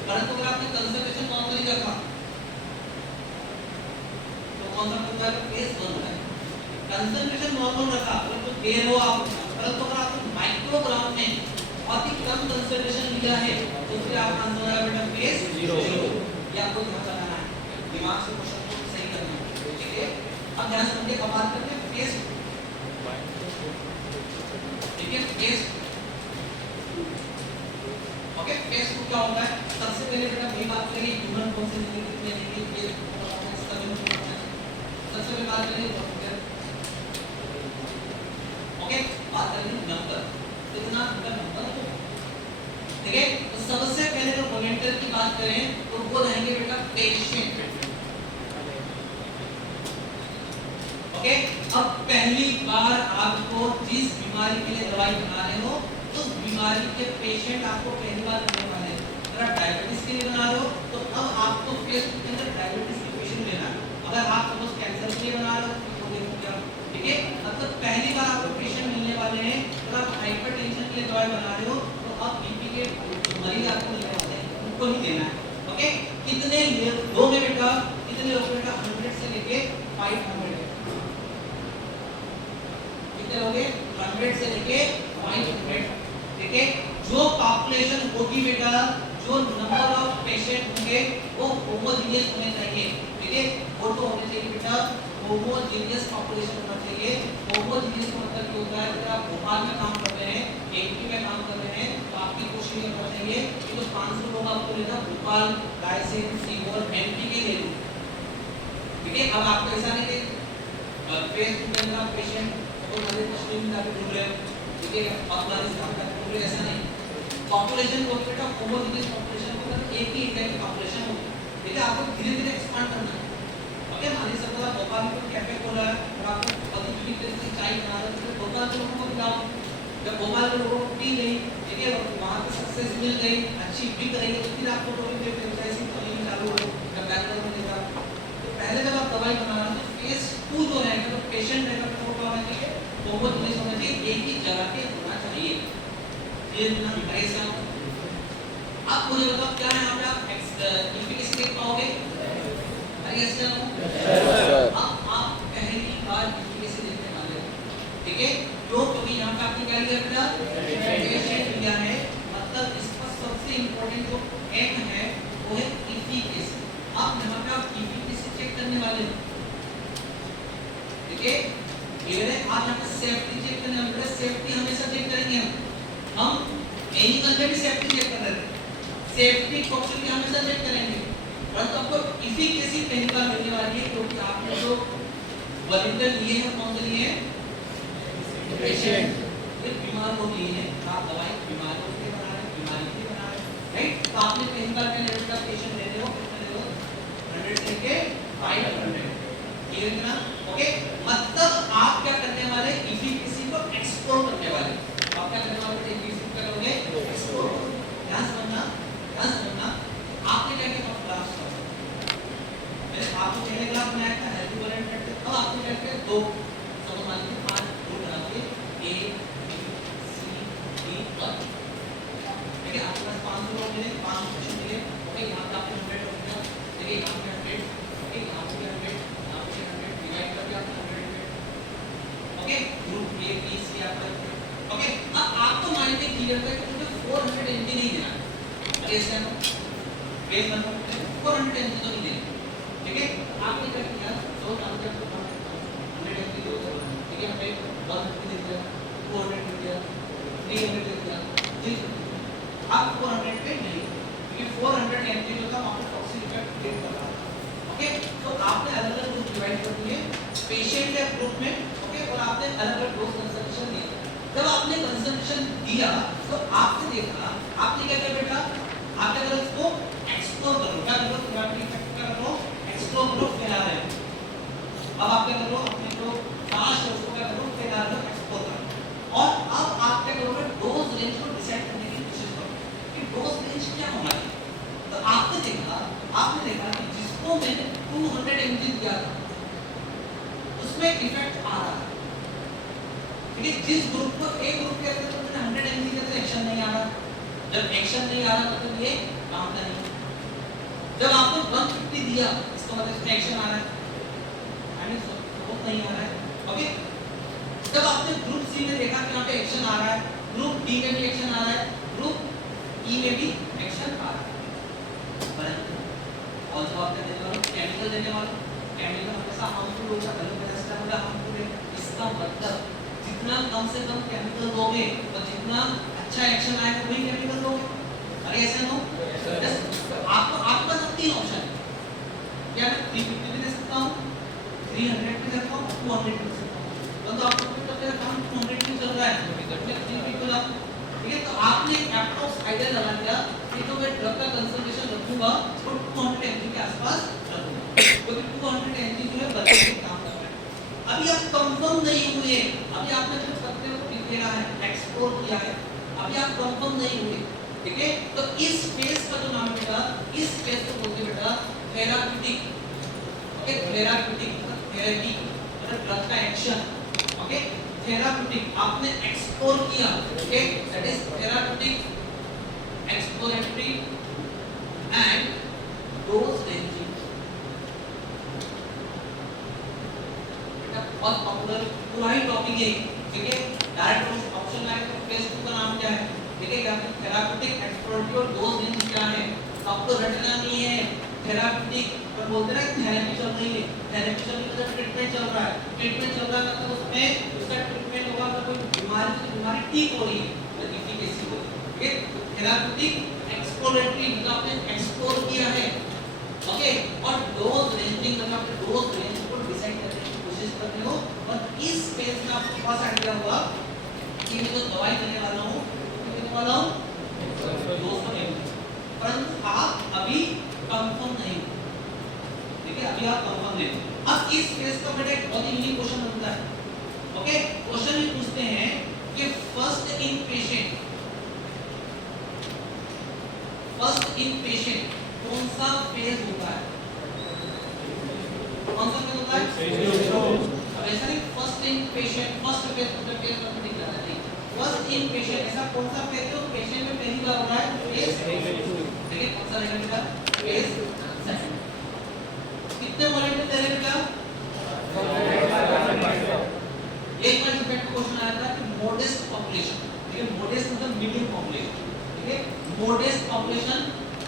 परंतु अगर आपने कंसंट्रेशन नॉर्मली रखा दे रहे हो आप, परंतु अगर आपने माइक्रोग्राम में अधिक कम कंसंट्रेशन लिया है तो फिर आपका आंसर आएगा बेटा फेज 0। ये आपको ध्यान रखना है, दिमाग से क्वेश्चन को सही करना है, ठीक है। अब ध्यान से समझिए, अब बात करते हैं फेज, ठीक है। फेज ओके, फेज टू क्या होता है? सबसे पहले बेटा वही बात करेंगे ह्यूमन कौन से जिंदगी में रहेंगे, ये सबसे पहले बात करेंगे ओके, बात करेंगे नंबर, कितना नंबर हो, ठीक है। तो सबसे पहले जो वॉलंटियर की बात करें तो वो रहेंगे बेटा पेशेंट, ओके। अब पहली बार आपको जिस बीमारी के लिए दवाई बना रहे हो उस बीमारी के पेशेंट आपको पहली बार करने वाले हैं। अगर आप डायबिटीज के लिए बना रहे हो तो अब आपको फेज के अंदर डायबिटीज के पेशेंट लेना है। अगर आप सपोज कैंसर के लिए बना रहे हो तो देखो, ठीक है, मतलब पहली बार आपको पेशेंट मिलने वाले हैं। अगर आप हाइपरटेंशन के लिए दवाई बना रहे हो तो आप बीपी के मरीज आपको मिलने वाले हैं, उनको ही देना है, ओके। कितने दो में बेटा, कितने लोग बेटा 100 से लेके 500, कितने लोग 100 से लेके 500, ठीक है। जो पॉपुलेशन होगी बेटा, जो नंबर ऑफ पेशेंट होंगे वो होमोजेनियस होने चाहिए, ठीक है। वो तो होने चाहिए बेटा होमोजेनियस पॉपुलेशन होना चाहिए। होमोजेनियस का मतलब क्या होता है? अगर आप भोपाल में काम कर रहे हैं, एमपी में काम कर रहे हैं तो आपकी कोशिश ये होना चाहिए कि जो 500 लोग आपको लेना भोपाल, रायसेन, सीहोर, एमपी के ले लो, ठीक है। अब आपको ऐसा नहीं कि फेसबुक पे आप पेशेंट और नजर तस्वीर में जाके ढूंढ रहे हो, ठीक है, अपना रिस्क ढूंढ रहे, ऐसा नहीं। पॉपुलेशन को बेटा होमोजेनियस पॉपुलेशन को मतलब एक ही एरिया की पॉपुलेशन होगी, ठीक है। आपको धीरे-धीरे एक्सपांड करना है, ओके। मान लीजिए सपोज भोपाल में कोई कैफे खोला है और आपको अधिक तरीके से चाय बना रहे हो तो भोपाल के लोगों को खिलाओ। जब भोपाल के लोगों को पी गई, ठीक है, वहाँ पे सक्सेस मिल गई, अच्छी बिक रही है तो फिर आपको टोरी पे फ्रेंचाइजी खोलनी चालू हो, जब बैंगलोर में लेगा। तो पहले जब आप दवाई बना रहे हो तो फेज 2 जो रहेगा तो पेशेंट रहेगा तो वो होना चाहिए होमोजेनियस होना चाहिए, एक ही जगह पे होना चाहिए। ये ना ऐसा आप मुझे बताओ क्या है यहाँ पे आप एफिकेसी देख पाओगे? अरे यस सर। आप पहली बार एफिकेसी देखने वाले हो, ठीक है। जो क्योंकि यहाँ पे आपने क्या लिया बेटा? पेशेंट लिया है, मतलब इसका सबसे इम्पोर्टेंट जो एम है वो है एफिकेसी। आप यहाँ पे आप एफिकेसी चेक करने वाले हो, ठीक है। ये आप यहाँ पे सेफ्टी चेक करने वाले हैं। सेफ्टी हमेशा चेक करेंगे हम एनिमल में भी सेफ्टी चेक कर रहे हैं, सेफ्टी क्वेश्चन भी हमेशा चेक करेंगे, परंतु आपको एफिकेसी पहली बार मिलने वाली है क्योंकि आपने जो वॉलंटियर लिए हैं कौन से लिए हैं? पेशेंट, ये बीमार लोग लिए हैं। आप दवाई बीमारियों के लिए बना रहे हैं, बीमारी के लिए बना रहे हैं, राइट। तो आपने पहली बार क्या लेवल का पेशेंट ले रहे हो, कितने ले रहे हो? 100 से लेके 500, क्लियर है ना? ओके, मतलब आप क्या करने वाले? एफिकेसी को एक्सप्लोर करने वाले। आप क्या करने वाले? एफिकेसी क्या करोगे? एक्सप्लोर। ध्यान समझना, ध्यान समझना। आपने क्या किया? क्लास मैंने आपको पहले क्लास में आया था हेल्दी वॉलंटियर, अब आपने क्या किया? दो समझ मान लीजिए 5 ग्रुप बना दिए ए बी सी डी और, ठीक है। आपके पास 500 लोग मिले, 5 क्वेश्चन मिले, ओके। यहाँ पे आपने 100 हो गया, ठीक है। यहाँ पे 100, ओके। यहाँ पे 100, यहाँ पे 100 डिवाइड करके आपने 100, okay. Group A B C आपका, ओके। अब आपको माइंड में क्लियर है कि मुझे 400 एमजी नहीं देना, अरे इसका पेज नंबर 400 एमजी तो नहीं देना, ठीक है। आपने क्या किया? दो ट्रांसफर 100 एमजी दो, ठीक है। हमें 150 दे दिया, 400 दे दिया, 300 दे दिया, ठीक है। आप 400 पे नहीं, क्योंकि 400 एमजी जो था आपको टॉक्सिक इफेक्ट क्रिएट कर रहा है, ओके। तो आपने अलग-अलग ग्रुप डिवाइड कर दिए पेशेंट के ग्रुप में, ओके, और आपने अलग-अलग डोज कंसंट्रेशन दिया। जब आपने कंसंट्रेशन दिया तो आपने देखा, आपने क्या किया बेटा? आप क्या करो? इसको एक्सप्लोर करो, क्या करो? थेरेपी इफेक्ट क्या करो? एक्सप्लोर करो, फैला रहे हो। अब आप क्या करो? अपने जो लास्ट है उसको क्या करो? फैला रहे हो, एक्सप्लोर करो। और अब आप क्या करोगे? डोज रेंज को डिसाइड करने की कोशिश करो कि डोज रेंज क्या होना चाहिए। तो आपने देखा कि जिसको मैंने 200 mg दिया था उसमें इफेक्ट आ रहा है, ठीक है। जिस ग्रुप को ए ग्रुप के अंदर तो मैंने 100 mg दिया तो एक्शन नहीं आ रहा। जब एक्शन नहीं आ रहा मतलब ये काम का नहीं। जब आपने 150 दिया इसका मतलब इसमें एक्शन आ रहा है, यानी सपोर्ट नहीं आ रहा है, ओके। जब आपने ग्रुप सी में देखा कि यहाँ पे एक्शन आ रहा है, ग्रुप डी में भी एक्शन आ रहा है, ग्रुप ई में भी एक्शन आ रहा है, परंतु और जब आपने देने वाला केमिकल देने वाला, केमिकल हमेशा हार्मफुल होगा, एलोपेरास्टा होगा हार्मफुल है। इसका मतलब जितना कम से कम केमिकल दोगे और जितना अच्छा एक्शन आएगा वही केमिकल दोगे। अरे ऐसा नो, आपको आपके पास तीन ऑप्शन है, क्या मैं 350 भी दे सकता हूँ, 300 भी दे सकता हूँ, 200 भी दे सकता हूँ, तो आपको पता चला काम 200 भी चल रहा है, ठीक है। तो आपने एप्रोक्स आइडिया लगा दिया कि तो मैं ड्रग का कंसंट्रेशन रखूंगा तो 200 mg के आसपास रखूंगा, क्योंकि 200 mg जो है बल्कि से काम कर रहा है। अभी आप कंफर्म नहीं हुए, अभी आपने जो सत्य को दिखेगा है, एक्सप्लोर किया है, अभी आप कंफर्म नहीं हुए, ठीक है। तो इस फेज का जो नाम बेटा, इस फेज को बोलते हैं बेटा थेराप्यूटिक, ओके, थेराप्यूटिक थेरेपी मतलब ड्रग का एक्शन, ओके, थेराप्यूटिक आपने एक्सप्लोर किया, okay, that is therapeutic exploratory and dose ranging. बेटा बहुत पॉपुलर पूरा ही टॉपिक है, ठीक है। डायरेक्ट ऑप्शन में आएगा तो फेज 2 का नाम क्या है, ठीक है, या फिर थेराप्यूटिक एक्सप्लोरेटरी और डोज रेंजिंग क्या है, आपको रटना नहीं है। थेराप्यूटिक पर बोलते हैं थेरेपी चल रही है, थेरेपी चल रही है मतलब ट्रीटमेंट चल रहा है, ट्रीटमेंट चल रहा है मतलब उसमें उसका ट्रीटमेंट होगा तो कोई बीमारी ठीक हो रही है, मतलब एफिकेसी हो रही है, ठीक है। थेराप्यूटिक एक्सप्लोरेटरी मतलब आपने एक्सप्लोर किया है, ओके, और डोज रेंजिंग मतलब आपने डोज रेंज को डिसाइड करने की कोशिश कर रहे हो, और इस फेज में आपको बहुत आइडिया हुआ कि मैं जो दवाई देने वाला हूँ, देने वाला हूँ 200 mg, परंतु आप अभी कंफर्म नहीं, ठीक है, अभी आप कंफर्म नहीं। अब इस केस का बेटा एक बहुत ही यूनिक क्वेश्चन बनता है, ओके, क्वेश्चन ये पूछते हैं कि फर्स्ट इन पेशेंट कौन सा फेज होता है, कौन सा फेज होता है, अब ऐसा नहीं first in patient, first phase मतलब फेज का नहीं करना चाहिए, फर्स्ट इन पेशेंट ऐसा कौन सा फेज है जो पेशेंट में पहली बार हो रहा है, फेज, ठीक है, कौन सा रहेगा बेटा, फेज सेकंड। कितने मॉलिक्यूल दे रहे बेटा, एक बार डिफेक्ट क्वेश्चन आया था कि मोडेस्ट पॉपुलेशन, ठीक है, मोडेस्ट मतलब मीडियम पॉपुलेशन, ठीक है, मोडेस्ट पॉपुलेशन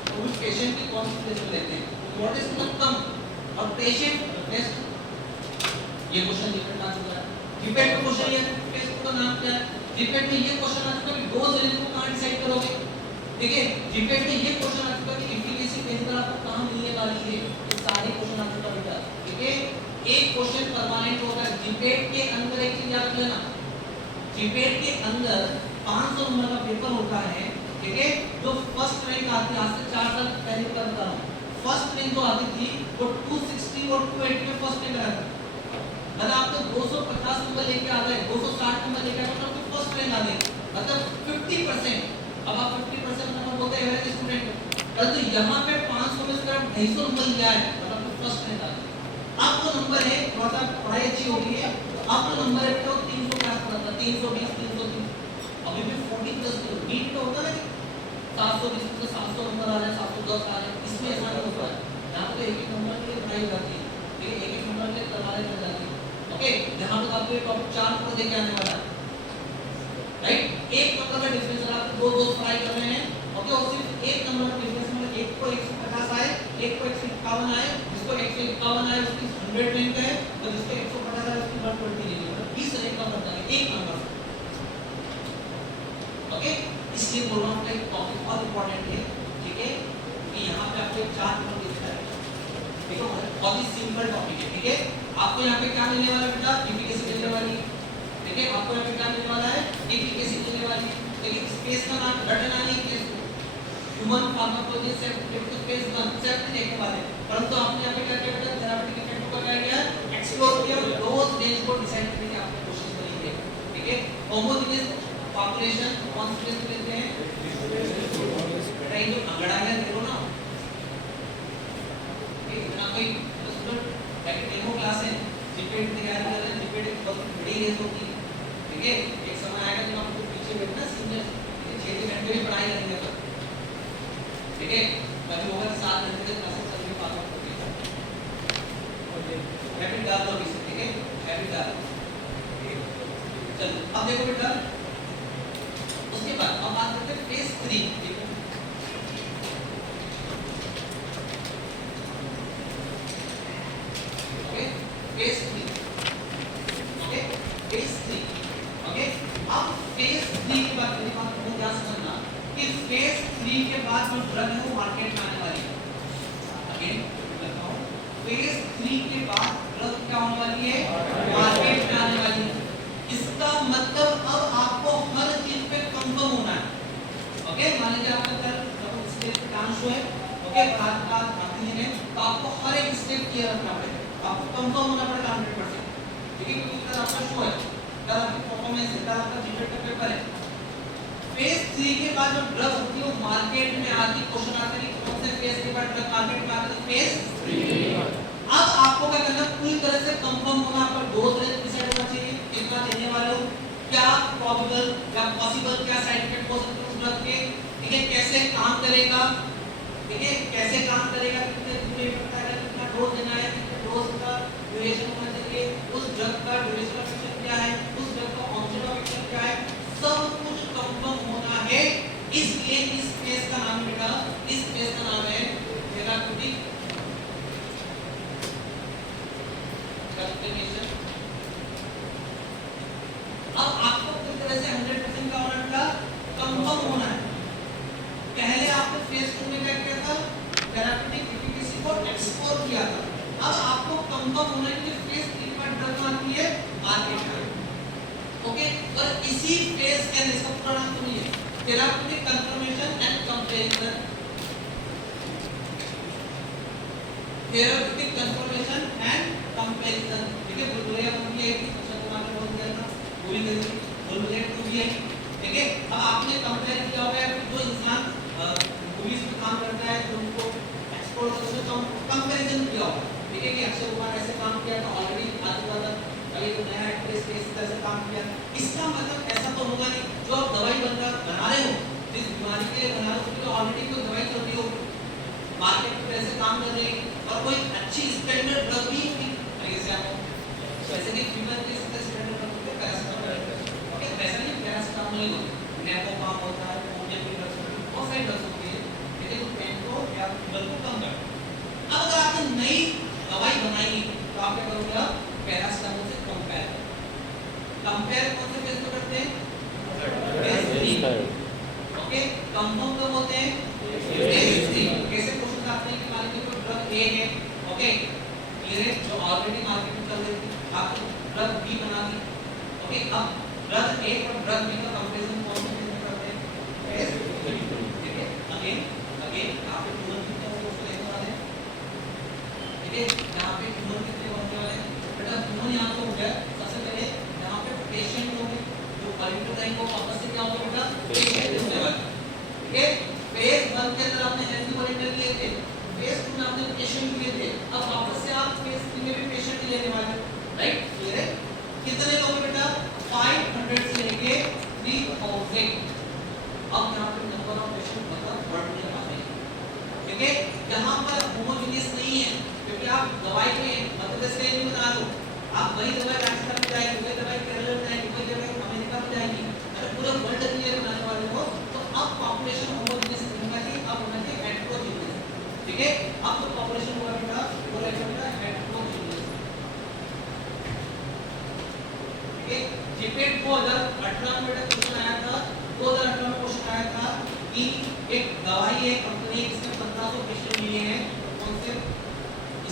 तो उस पेशेंट की कौन सी फेज में लेते हैं, मोडेस्ट मतलब कम और पेशेंट बेस्ट, ये क्वेश्चन डिफेक्ट आ चुका है। डिफेक्ट क्वेश्चन ये फेज का नाम क्या है, डिफेक्ट में ये क्वेश्चन आ चुका है कि डोज रेंज को कहां डिसाइड करोगे, ठीक है, डिफेक्ट में ये क्वेश्चन आ चुका है कि एफिकेसी केमिकल आपको कहां मिलने वाली है, ये सारे क्वेश्चन आ चुका बेटा, ठीक है। एक क्वेश्चन परमानेंट होगा, डिबेट के अंदर एक चीज याद रखना, डिबेट के अंदर 500 नंबर का पेपर होता है, ठीक है, जो फर्स्ट रैंक आती है, आज से 4 साल पहले का बता रहा हूं, फर्स्ट रैंक जो आती थी वो 260 और 280 में फर्स्ट रैंक आया था, मतलब आप तो 250 नंबर लेके आ गए, 260 नंबर लेके आ गए तो आपको फर्स्ट रैंक आ गई, मतलब 50%, अब आप 50% नंबर बोलते हैं एवरेज स्टूडेंट, परंतु यहाँ पे 500 में से आप 250 नंबर लिया है, मतलब आपको फर्स्ट रैंक आ गई। आपको नंबर है, थोड़ा सा पढ़ाई अच्छी हो गई है, आपका नंबर है तो 300 के आसपास था, 320 330, अभी भी 40 प्लस नीट तो होता है कि 720 से 700 नंबर आ रहे हैं, 710 आ रहे हैं, इसमें ऐसा नहीं होता है, यहाँ पे एक एक नंबर के लिए पढ़ाई हो जाती है, ठीक है, एक एक नंबर के करवाने लग जाती है, ओके, जहाँ तक आपको ये टॉपिक 4 नंबर देके आने वाला है, राइट, एक नंबर का डिफरेंस आप दो दोस्त पढ़ाई कर रहे हैं, ओके, और सिर्फ एक नंबर का डिफरेंस मतलब एक को 150 आए, एक को 151 आए, जिसको 151 आए उसकी 100 रैंक है, और जिसको 150 आए उसकी 120 रैंक है, मतलब 20 रैंक का फर्क है एक नंबर, ओके। इसलिए बोल रहा हूं कि टॉपिक बहुत इंपॉर्टेंट है, ठीक है, कि यहाँ पे आपको 4 नंबर दिखता है, ठीक है, बहुत ही सिंपल टॉपिक है, ठीक है। आपको यहाँ पे क्या मिलने वाला है बेटा, एफिकेसी मिलने वाली है, ठीक है, आपको यहाँ पे क्या मिलने वाला है, एफिकेसी मिलने वाली है, लेकिन स्पेस का नाम रटना नहीं है, ह्यूमन फार्माकोलॉजी से फेज 1 से देखने वाले, परंतु आपने यहाँ पे क्या किया बेटा, थेराप्यूटिक इफेक्ट को क्या किया, एक्सप्लोर किया, डोज रेंज को डिसाइड करने की आपने कोशिश करी है, ठीक है। होमोजेनियस पॉपुलेशन कौन से फेज में लेते हैं, बेटा ये जो अंगड़ाइयां देखो ना, इतना कोई स्टूडेंट एक डेमो क्लास है, डिबेट तैयारी कर रहे हैं, डिबेट एक बहुत बड़ी रेस होती है, ठीक है, एक समय आएगा जब आपको पीछे बैठना सीनियर 6 घंटे भी पढ़ाई करेंगे तो, ठीक है, कभी होगा 7 घंटे तक क्लासेस चल रही पास आउट होती है, हैबिट डाल दो इसे, ठीक है, हैबिट डाल, चलो अब देखो बेटा, उसके बाद अब बात करते हैं फेज 3। देखो okay, phase 3, okay phase 3, okay. अब फेज 3 के बाद मेरी बात को ध्यान से समझना कि फेज 3 के बाद जो ड्रग है वो मार्केट में आने वाली है। अगेन बताओ, फेज 3 के बाद ड्रग क्या होने वाली है? मार्केट में आने वाली है। इसका मतलब अब आपको हर चीज पे कंफर्म होना है। ओके, मान लीजिए आपका कल स्टेप डांस है, ओके, बात आती है, तो आपको हर एक स्टेप क्लियर रखना पड़ेगा, आपको कंफर्म होना पड़ेगा 100%। ठीक है, क्योंकि कल आपका शो है, कल आपकी परफॉर्मेंस है, कल आपका जीपीटी का पेपर है। फेज 3 के बाद जो ड्रग होती है वो मार्केट में आती, क्वेश्चन आता है कि कौन से फेज के बाद ड्रग मार्केट में आती है? फेज 3। अब आपको क्या करना, पूरी तरह से कंफर्म होना, आपका डोज रेंज डिसाइड होना चाहिए, कितना चलने वाले हो, क्या प्रोबेबल या पॉसिबल क्या साइड इफेक्ट हो सकते हैं उस ड्रग के, ठीक है, कैसे काम करेगा, ठीक है, कैसे काम करेगा, कितने दिन में इफेक्ट आएगा, कितना डोज देना है, कितने डोज का ड्यूरेशन होना चाहिए, उस ड्रग का ड्यूरेशन ऑफ एक्शन क्या है, उस ड्रग का ऑनसेट ऑफ एक्शन क्या है, सब कुछ कंफर्म होना है। इसलिए इस फेज का नाम बेटा, इस फेज का नाम है थेराप्यूटिक कंटिन्यूएशन। अब आपको पूरी तरह से 100% का होना बेटा, कंफर्म होना है। पहले आपने फेज 2 में क्या किया था? थेराप्यूटिक एफिकेसी को एक्सप्लोर किया था। अब आपको कंफर्म होना है कि फेज 3 पर ड्रग आती है मार्केट में, ओके। और इसी फेज के अंदर, इसका पूरा नाम सुनिए, therapeutic confirmation and comparison, therapeutic confirmation and comparison, ठीक है। बुलबुलिया मूवी है, अक्षय कुमार ने बहुत दिया था, पूरी बुलबुलिया मूवी है, ठीक है। अब आपने कंपेयर किया होगा जो इंसान मूवीज में काम करता है, जो उनको एक्सप्लोर करते हैं, कंपैरिजन किया होगा, ठीक है, कि अक्षय कुमार ऐसे काम किया था ऑलरेडी, आज वाला अभी तो नया एक्ट्रेस के इस तरह से काम किया। इसका मतलब ऐसा तो होगा नहीं, जो आप दवाई बना रहे हो, जिस बीमारी के लिए बना रहे हो, उसके लिए ऑलरेडी कोई दवाई चल रही होगी, मार्केट में ऐसे काम कर रही है, और कोई अच्छी स्टैंडर्ड ड्रग भी जैसे आप वैसे कि फीवर के स्टैंडर्ड ड्रग होते हैं, पैरासिटामोल, ओके, वैसे नहीं पैरासिटामोल नहीं होता, नेपोपाम होता है, ओजेपिन ड्रग्स होती है, बहुत सारी ड्रग्स होती है, ठीक है, जो पेन को या फीवर को कम करती है। अब अगर आपने नई दवाई बनाई तो आप क्या करोगे? पैरासिटामोल से कंपेयर कौन से फेज में करते हैं? Phase 3, okay. कंफर्म कब होते हैं? फेज 3। कैसे क्वेश्चन आते हैं कि मान लीजिए कोई ड्रग ए है, ओके, क्लियर है, जो ऑलरेडी मार्केट में चल रही थी, आपने ड्रग बी बना दी, ओके। अब ड्रग ए और ड्रग बी का कंपैरिजन कौन से फेज में करते हैं? फेज 3, ठीक है। अगेन यहाँ पे ट्यूमर कितने होंगे उसको देखने वाले हैं, ठीक है। यहाँ पे ट्यूमर कितने होने वाले हैं बेटा? ट्यूमर यहाँ पे हो गया, सबसे पहले यहाँ पे पेशेंट होंगे, जो पॉलिटिकल लाइन को वापस से क्या होगा बेटा? पेशेंट होने वाले, ठीक है। फेज 1 के अंदर आपने हेल्दी वॉलंटियर लिए थे, फेज 2 में आपने पेशेंट लिए थे, अब वापस से आप फेज 3 में भी पेशेंट लेने वाले हो, राइट, क्लियर है। कितने लोग बेटा? 500 से लेके 3000। अब यहाँ पे नंबर ऑफ पेशेंट मतलब बढ़ने वाले हैं, ठीक है। यहाँ पर होमोजेनियस नहीं है, क्योंकि आप दवाई में मतलब से नहीं बना लो, आप वही दवाई राजस्थान में जाएगी, वही दवाई केरल में जाएगी, वही दवाई अमेरिका में जाएगी, अगर पूरा वर्ल्ड के लिए बनाने वाले हो तो अब पॉपुलेशन होमोजेनियस नहीं होना चाहिए, अब होना चाहिए हेटेरोजेनियस, ठीक है। अब तो पॉपुलेशन होगा बेटा वो रहेगा हेटेरोजेनियस, ठीक है। जीपेट 2018 में बेटा क्वेश्चन आया था, 2018 में क्वेश्चन आया था कि एक दवाई है कंपनी जिसमें 1500 पेशेंट लिए हैं, कौन से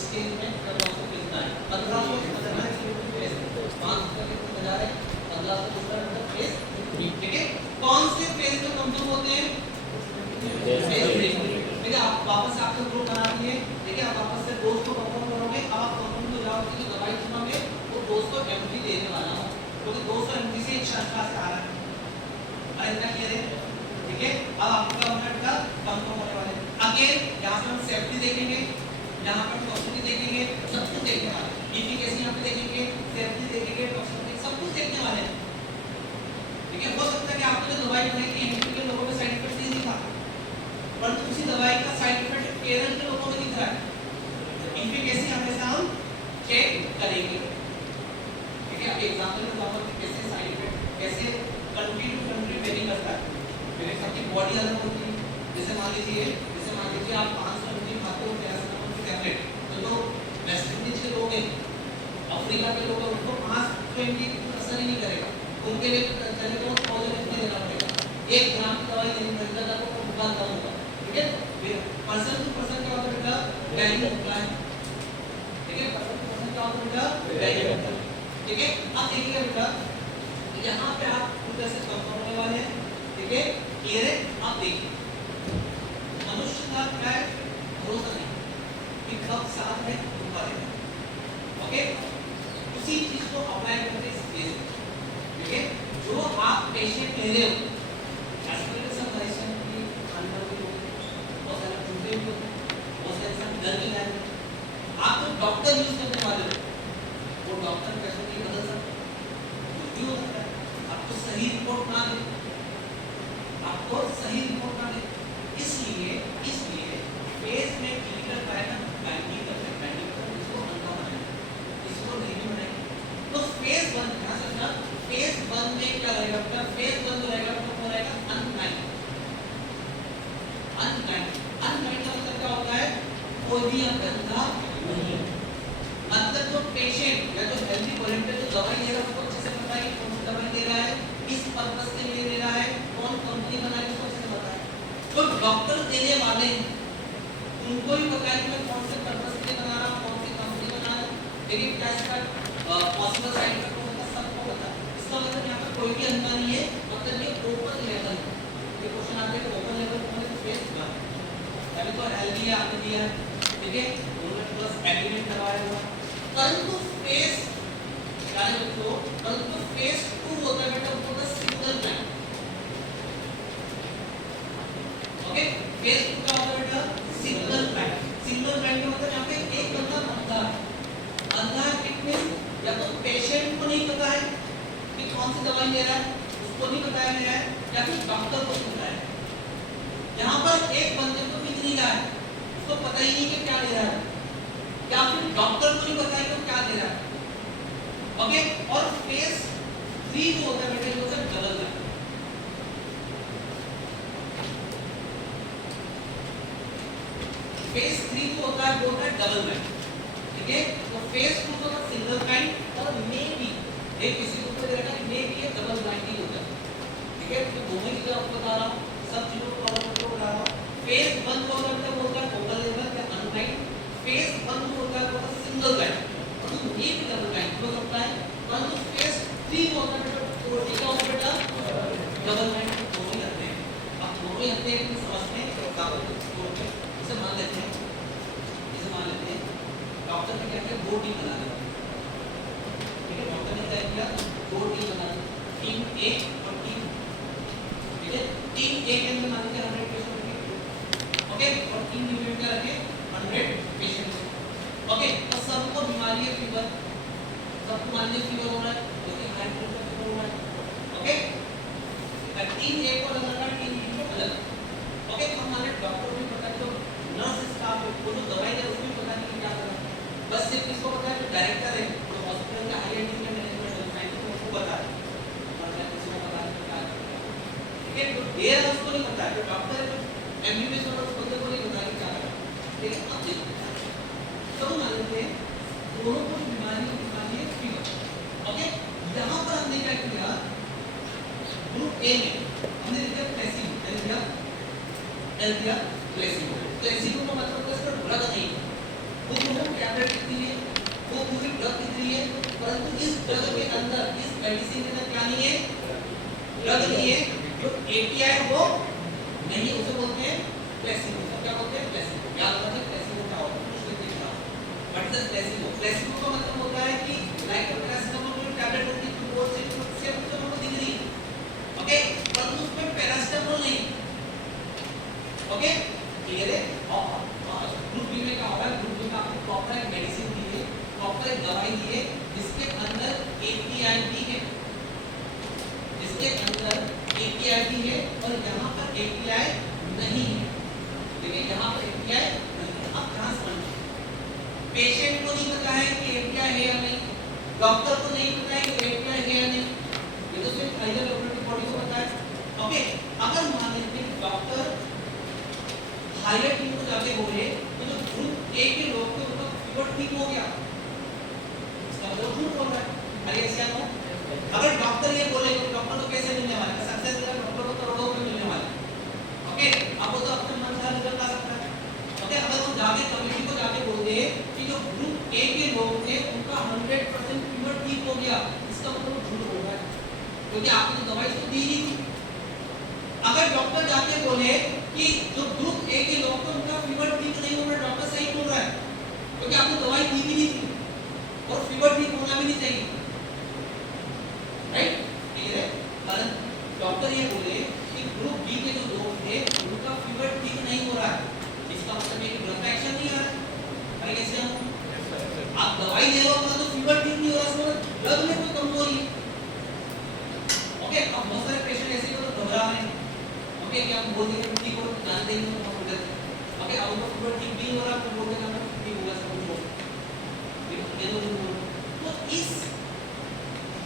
स्टेज में 1500 कितना है? 1500 कितना है? 500 कितना बजा रहे? 1500 दूसरा मतलब फेज 3, ठीक है। कौन से फेज में कंफर्म होते हैं? फेज 3, ठीक है। आप वापस आपके ग्रुप बना दिए, ठीक है, आप वापस से डोज को कंफर्म करोगे, अब आप कंफर्म हो जाओगे कि दवाई चुनोगे वो डोज को एमजी देने वाला हो, क्योंकि 200 एमजी से एक शर्त से आ रहा है, अरे इतना क्लियर है, ठीक है। अब आपका मिनट का कंफर्म होने वाले। अगेन यहाँ पे हम सेफ्टी देखेंगे, यहाँ पे टॉक्सिसिटी देखेंगे, सब कुछ देखने वाले हैं, एफिकेसी यहाँ पे देखेंगे, सेफ्टी देखेंगे, टॉक्सिसिटी सब कुछ देखने वाले हैं, ठीक है। हो सकता है कि आपने जो दवाई बनाई थी एमपी के लोगों में साइड इफेक्ट नहीं दिखा, परंतु उसी दवाई का साइड इफेक्ट केरल के लोगों में दिख रहा है, तो एफिकेसी हमेशा हम चेक करेंगे, ठीक है। है, अब एग्जांपल में बताऊंगा कि कैसे साइड इफेक्ट कैसे कंट्री टू कंट्री वेरी करता है। मेरे सबकी बॉडी अलग होती है। जैसे मान लीजिए आप 500 mg खाते हो पैरासिटामोल की टैबलेट, तो जो वेस्ट इंडीज के लोग हैं, अफ्रीका के लोग हैं, उनको 500 mg असर ही नहीं करेगा। उनके लिए चले तो 1000 mg देना पड़ेगा। 1 ग्राम की दवाई लेनी पड़ेगी तो आपको बुखार कम होगा। ठीक है, पर्सन टू पर्सन क्या होता है बेटा, वैरी होता है। ठीक है, पर्सन टू पर्सन क्या होता है बेटा, वैरी होता है। ठीक है, अब देखिए बेटा यहाँ पे आप पूरे से कम होने वाले हैं। ठीक है, क्लियर है। आप देखिए मनुष्य का क्या है, भरोसा नहीं कि कब साथ में बुखार है। ओके, उसी चीज को अप्लाई करते इस केस में। ठीक है, जो आप पेशेंट ले रहे हो एस्पिरेशन लाइसेंस की अंदर भी होते हैं, बहुत सारे झूठे भी होते हैं, बहुत सारे सब डर के जाते हैं। आप जो डॉक्टर यूज करने वाले हो वो डॉक्टर पेशेंट की बदल सकता है, क्यों होता है, आपको सही रिपोर्ट ना दे, आपको सही रिपोर्ट ना दे। इसलिए फेज में क्लिनिकल ट्रायल बैंडिंग करते हैं, बैंडिंग करते हैं, इसको अंधा बनाएंगे, इसको नहीं बनाएंगे। तो फेज 1 ध्यान से समझना, फेज 1 में क्या रहेगा बेटा, फेज 1 जो रहेगा वो रहेगा अनब्लाइंड। अनब्लाइंड का मतलब क्या होता है, कोई भी अंधा नहीं है। मतलब जो पेशेंट या जो हेल्दी वॉलंटियर जो दवाई ले रहा है उसको अच्छे से पता है कि कौन सी दवाई ले रहा है, किस पर्पस के लिए ले रहा है, कौन कंपनी बना है, उसको अच्छे से पता है। तो डॉक्टर देने वाले हैं उनको भी पता है कि मैं कौन से पर्पस के लिए बना रहा हूँ, कौन सी कंपनी बना रहा हूँ, लेकिन क्या इसका पॉसिबल साइड इफेक्ट हो सकता है, सबको पता है। इसका मतलब यहाँ पर कोई भी अंधा नहीं है, मतलब ये ओपन लेवल है। ये क्वेश्चन आते हैं ओपन लेवल कौन है, फेस 1 अभी तो हेल्दी है, आने दिया है। ठीक है, उन्होंने प्लस एग्रीमेंट करवाया हुआ। परंतु फेस क्या है बच्चों, परंतु फेस 2 होता है बेटा, वो होता है सिंगल ब्लाइंड। ओके, फेस 2 क्या होता है बेटा, सिंगल ब्लाइंड। सिंगल ब्लाइंड का मतलब यहाँ पे एक बंदा अंधा है, इट मींस या तो पेशेंट को नहीं पता है कि कौन सी दवाई ले रहा है, उसको नहीं बताया गया है, या फिर डॉक्टर को नहीं बताया है। यहाँ पर एक बंदे को दिख नहीं रहा है, उसको पता ही नहीं कि क्या ले रहा है, या फिर डॉक्टर को नहीं पता है कि क्या ले रहा है। ओके, और फेस 3 जो होता है बेटा, ये होता है डबल ब्लाइंड। फेज 3 जो होता है वो होता है डबल ब्लाइंड। ठीक है, तो फेज 2 होता है सिंगल ब्लाइंड और मे बी एक किसी को दे रखा है, मे बी ये डबल ब्लाइंड ही होता है। ठीक है, तो दोनों चीजें आपको बता रहा हूं, सब चीजों को आपको बता रहा हूं। फेज 1 जो होता है वो होता है ओपन लेवल या अनब्लाइंड। फेज 1 जो होता है वो होता है सिंगल ब्लाइंड, और तो मे बी डबल ब्लाइंड हो सकता है। परंतु फेज 3 जो होता है वो क्या होता है बेटा, डबल ब्लाइंड। दोनों ही आते हैं, अब दोनों ही आते हैं समझते हैं क्या होता है। इसे मान लेते हैं डॉक्टर ने क्या किया, 2 टीम बना दी। ठीक है, डॉक्टर ने क्या किया, 2 टीम बना दी, टीम ए और टीम। ठीक है, टीम ए के अंदर मान लीजिए 100 पेशेंट। ओके, और टीम बी में क्या रखे 100 पेशेंट। ओके, तो सबको बीमारी है, फीवर, सबको मान लीजिए फीवर हो रहा है, क्योंकि हाई प्रेशर फीवर हो रहा है। ओके, टीम ए को अलग रखा, टीम बी को अलग। ओके, तो हमारे डॉक्टर को पता है, तो नर्स स्टाफ को जो दवाई दे उसको पता नहीं क्या करना है, बस सिर्फ इसको पता है जो डायरेक्टर है, जो हॉस्पिटल का हाईएंड में मैनेजमेंट है, तो उसको पता है, और मैं किसी को पता नहीं क्या करना है। ठीक है, तो दे रहा उसको नहीं पता है, जो डॉक्टर है, जो एमबीबीएस वाला उसको को नहीं पता कि क्या करना है। ठीक है, अब देखो सब मान लेते हैं दोनों को बीमारी है फीवर। ओके, यहाँ पर हमने क्या किया, ग्रुप ए में हमने लिखा प्लेसिबो, प्लेसिबो का मतलब है इसका ड्रग नहीं, वो टैबलेट कितनी है, वो पूरी ड्रग कितनी है, परंतु इस ड्रग के अंदर, इस मेडिसिन के अंदर क्या नहीं है, ड्रग नहीं है, जो एपीआई वो नहीं, उसे बोलते हैं प्लेसिबो। क्या बोलते हैं, प्लेसिबो। याद रखना प्लेसिबो क्या होता है, कुछ नहीं देखना, व्हाट इज प्लेसिबो। प्लेसिबो का मतलब होता है कि लाइक पैरासिटामोल की टैबलेट होती है, वो से हमको दिख रही है। ओके, परंतु उसमें पैरासिटामोल नहीं। ओके, क्लियर है। और ग्रुप बी में क्या होगा, ग्रुप बी में आपको प्रॉपर एक मेडिसिन दी है, प्रॉपर एक दवाई दी है, जिसके अंदर एपीआई भी है, जिसके अंदर एपीआई भी है, और यहाँ पर एपीआई नहीं है। देखिए यहाँ पर एपीआई नहीं है। अब कहाँ समझ, पेशेंट को नहीं पता है कि एपीआई है या नहीं, डॉक्टर को नहीं पता है कि पेट में है या नहीं, ये तो सिर्फ हायर ऑपरेटिव बॉडी को पता है। ओके, अगर मान लेते हैं डॉक्टर हायर टीम को जाके बोले तो जो ग्रुप ए के लोग थे उनका फीवर ठीक हो गया, इसका मतलब झूठ बोल रहा है। अरे ऐसा क्यों? अगर डॉक्टर ये बोले तो डॉक्टर को कैसे मिलने वाला है? सक्सेस का डॉक्टर को करोड़ों में मिलने वाला है। ओके, अब वो तो अपने मन से रिजल्ट आ सकता है। ओके, अगर वो जाके कमेटी को जाके बोल दे कि जो ग्रुप ए के लोग थे उनका 100% फीवर ठीक हो गया, इसका मतलब झूठ बोल रहा है, क्योंकि आपने तो दवाई तो दी ही थी। अगर डॉक्टर जाके बोले कि जो ग्रुप ए के लोग थे उनका फीवर ठीक नहीं हो रहा, डॉक्टर सही बोल रहा है, क्योंकि आपने दवाई दी भी नहीं थी और फीवर ठीक होना भी नहीं चाहिए, राइट? क्लियर है? कारण डॉक्टर ये बोले कि ग्रुप बी के जो लोग थे उनका फीवर ठीक नहीं हो रहा है, इसका मतलब है कि ड्रग का एक्शन नहीं आ रहा है। अरे कैसे हम आप दवाई दे रहे हो तो फीवर ठीक नहीं हो रहा, इसमें ड्रग में कोई कमजोरी है। ओके, अब बहुत सारे पेशेंट ऐसे ही तो घबरा रहे हैं। ओके, कि हम बोल देंगे ठीक हो जान देंगे तो हम बोल देते हैं। ओके, अब उनका फीवर ठीक नहीं हो रहा तो बोल देंगे हम ठीक होगा सब कुछ हो, ये तो इस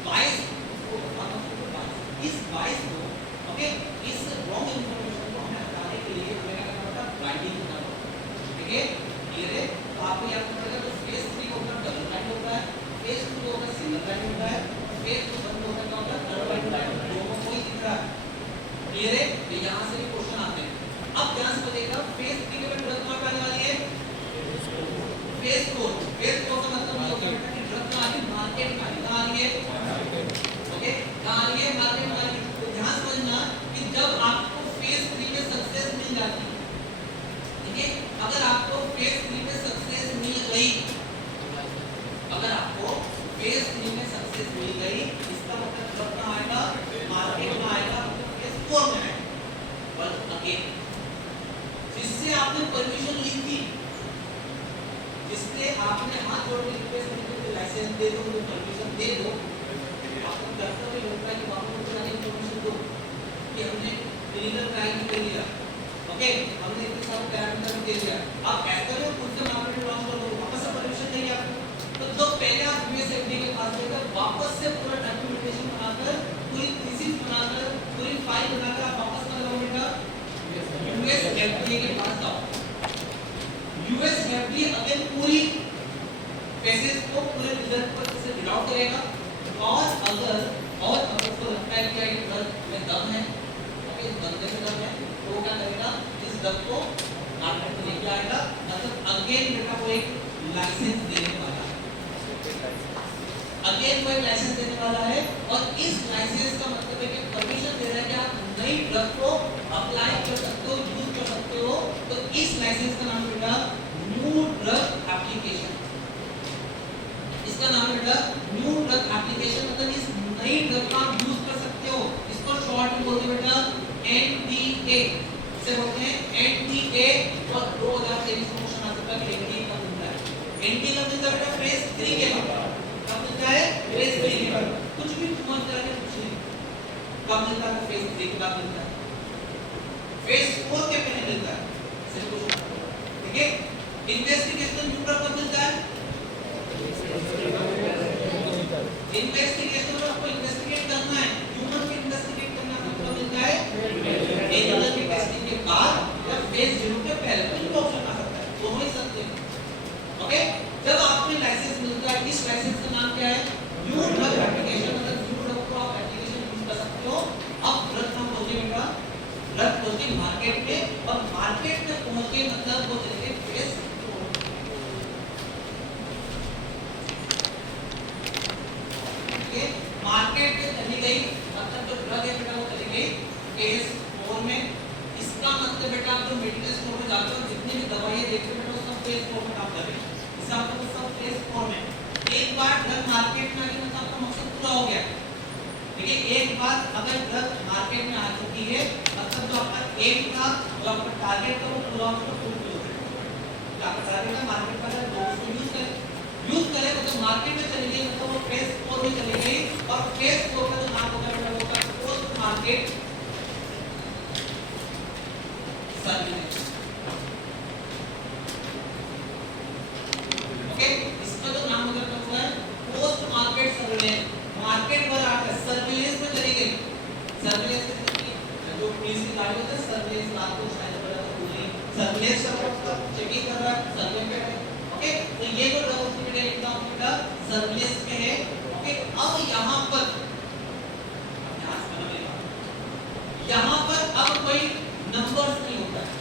बायस इस बायस को, ओके, इस रॉन्ग इंफॉर्मेशन को हमें हटाने के लिए हमें क्या करना पड़ता है? ब्लाइंडिंग करना पड़ता है। ठीक है, क्लियर है? तो आपको याद रखना पड़ेगा तो फेज 3 होता है डबल ब्लाइंड होता है, फेज 2 होता है सिंगल ब्लाइंड होता है, फेज 2 बंद होता है क्या होता है? डबल ब्लाइंड, दोनों को ही दिख रहा है। क्लियर है? तो यहां से भी क्वेश्चन आते हैं। अब ध्यान से देखिएगा, फेज 3 के बाद ड्रग कहां पे आने वाली है? फेज 4। फेज 4 का मतलब ये होता है कि ड्रग कहां आ रही है? मार्केट में कहां आ रही है? ओके, कहां आ रही है? मार्केट में आ रही है। ध्यान समझना कि जब आपको फेज 3 में सक्सेस मिल जाती है, ठीक है, अगर आपको फेज 3 में सक्सेस मिल गई, अगर आपको फेज 3 में सक्सेस मिल गई, इसका मतलब कब कहां आएगा? मार्केट में आएगा, मतलब फेज 4 में आएगा। बट अगेन जिससे आपने परमिशन ली थी, जिससे आपने हाथ जोड़ के रिक्वेस्ट की थी लाइसेंस दे दो, मुझे परमिशन दे दो, आपको कर्तव्य लगता है कि वापस मुझे जाने की परमिशन दो कि हमने क्लिनिकल ट्रायल भी कर लिया। ओके, हमने इतने सारे पैरामीटर भी दे दिया, अब ऐसा में खुद से मार्केट में लॉन्च कर दो, वापस से परमिशन देंगे आपको। तो जो पहले आप यूएस एफडीए के पास गए, वापस से पूरा डॉक्यूमेंटेशन बनाकर, पूरी थीसिस बनाकर, पूरी फाइल बनाकर आप वापस कब जाओ बेटा? यूएस एफडीए के पास जाओ। यूएस एफडीए अगेन पूरी केसेस को पूरे रिजल्ट पर से रीड आउट करेगा, और अगर उसको लगता है कि ये ड्रग में दम है, ओके, इस बंदे में दम है, तो वो क्या करेगा? इस ड्रग को मार्केट में लेके आएगा, मतलब अगेन बेटा वो एक लाइसेंस देने वाला है, अगेन वो एक लाइसेंस देने वाला है, और इस लाइसेंस का मतलब है कि परमिशन दे रहा है कि आप नई ड्रग को अप्लाई कर सकते हो, यूज कर सकते हो। तो इस लाइसेंस का नाम बेटा न्यू ड्रग एप्लीकेशन, इसका नाम है बेटा न्यू ड्रग एप्लीकेशन, मतलब इस नई ड्रग का आप यूज कर सकते हो। इसको शॉर्ट में बोलते हैं बेटा एनडीए, इसे बोलते हैं एनडीए, और 2023 में क्वेश्चन आ सकता है कि एनडीए कब मिलता है? एनडीए कब मिलता है बेटा? फेज 3 के बाद। कब मिलता है? फेज 3 के बाद। कुछ भी समझ करके पूछिए कब मिलता है? फेज 3 के बाद मिलता है, फेज 4 के पहले मिलता है, सिर्फ क्वेश्चन। ठीक है, इन्वेस्टिगेशन न्यू ड्रग कब मिलता है? इन्वेस्टिगेशन में आपको इन्वेस्टिगेट करना है, ह्यूमन पे इन्वेस्टिगेट करना है, कब मिलता है? एनिमल की टेस्टिंग के बाद या फेज 0 के पहले, कोई ऑप्शन आ सकता है, दोनों ही सकते हैं। ओके, जब आपको लाइसेंस मिलता है, इस लाइसेंस का नाम क्या है? न्यू ड्रग एप्लीकेशन, मतलब न्यू ड्रग को आप एप्लीकेशन यूज कर सकते हो। अब ड्रग हम पहुंचेगा, ड्रग पहुंचे मार्केट में, और मार्केट में पहुंच के मतलब वो चलेंगे फेज 4। मार्केट में चली गई, मतलब जो ड्रग है बेटा वो चली गई फेज 4 में। इसका मतलब बेटा आप जो मेडिकल स्टोर में जाते हो, जितनी भी दवाइयां देखते हो बेटा वो सब फेज 4 में काम कर रही है, इसका मतलब सब फेज 4 में। एक बार ड्रग मार्केट में आ गई मतलब आपका मकसद पूरा हो गया। ठीक है, एक बार अगर ड्रग मार्केट में आ चुकी है, मतलब जो आपका एम था, जो आपका टारगेट था, वो पूरा होगा, फुलफिल हो गया। आपका टारगेट है मार्केट में अगर लोग उसको यूज करें तो मार्केट में चली गई, मतलब वो फेज 4 में चली गई, और फेज 4 का जो नाम होगा बेटा वो होगा पोस्ट मार्केट सर्विलेंस। ओके, इसका जो नाम होगा वो है पोस्ट मार्केट उसका चेकिंग कर रहा है, सर्वे पे है। ओके, तो ये जो ड्रग उसकी बेटा एकदम बेटा सर्विलेंस में है। ओके, अब यहाँ पर अब कोई नंबर्स नहीं होता है,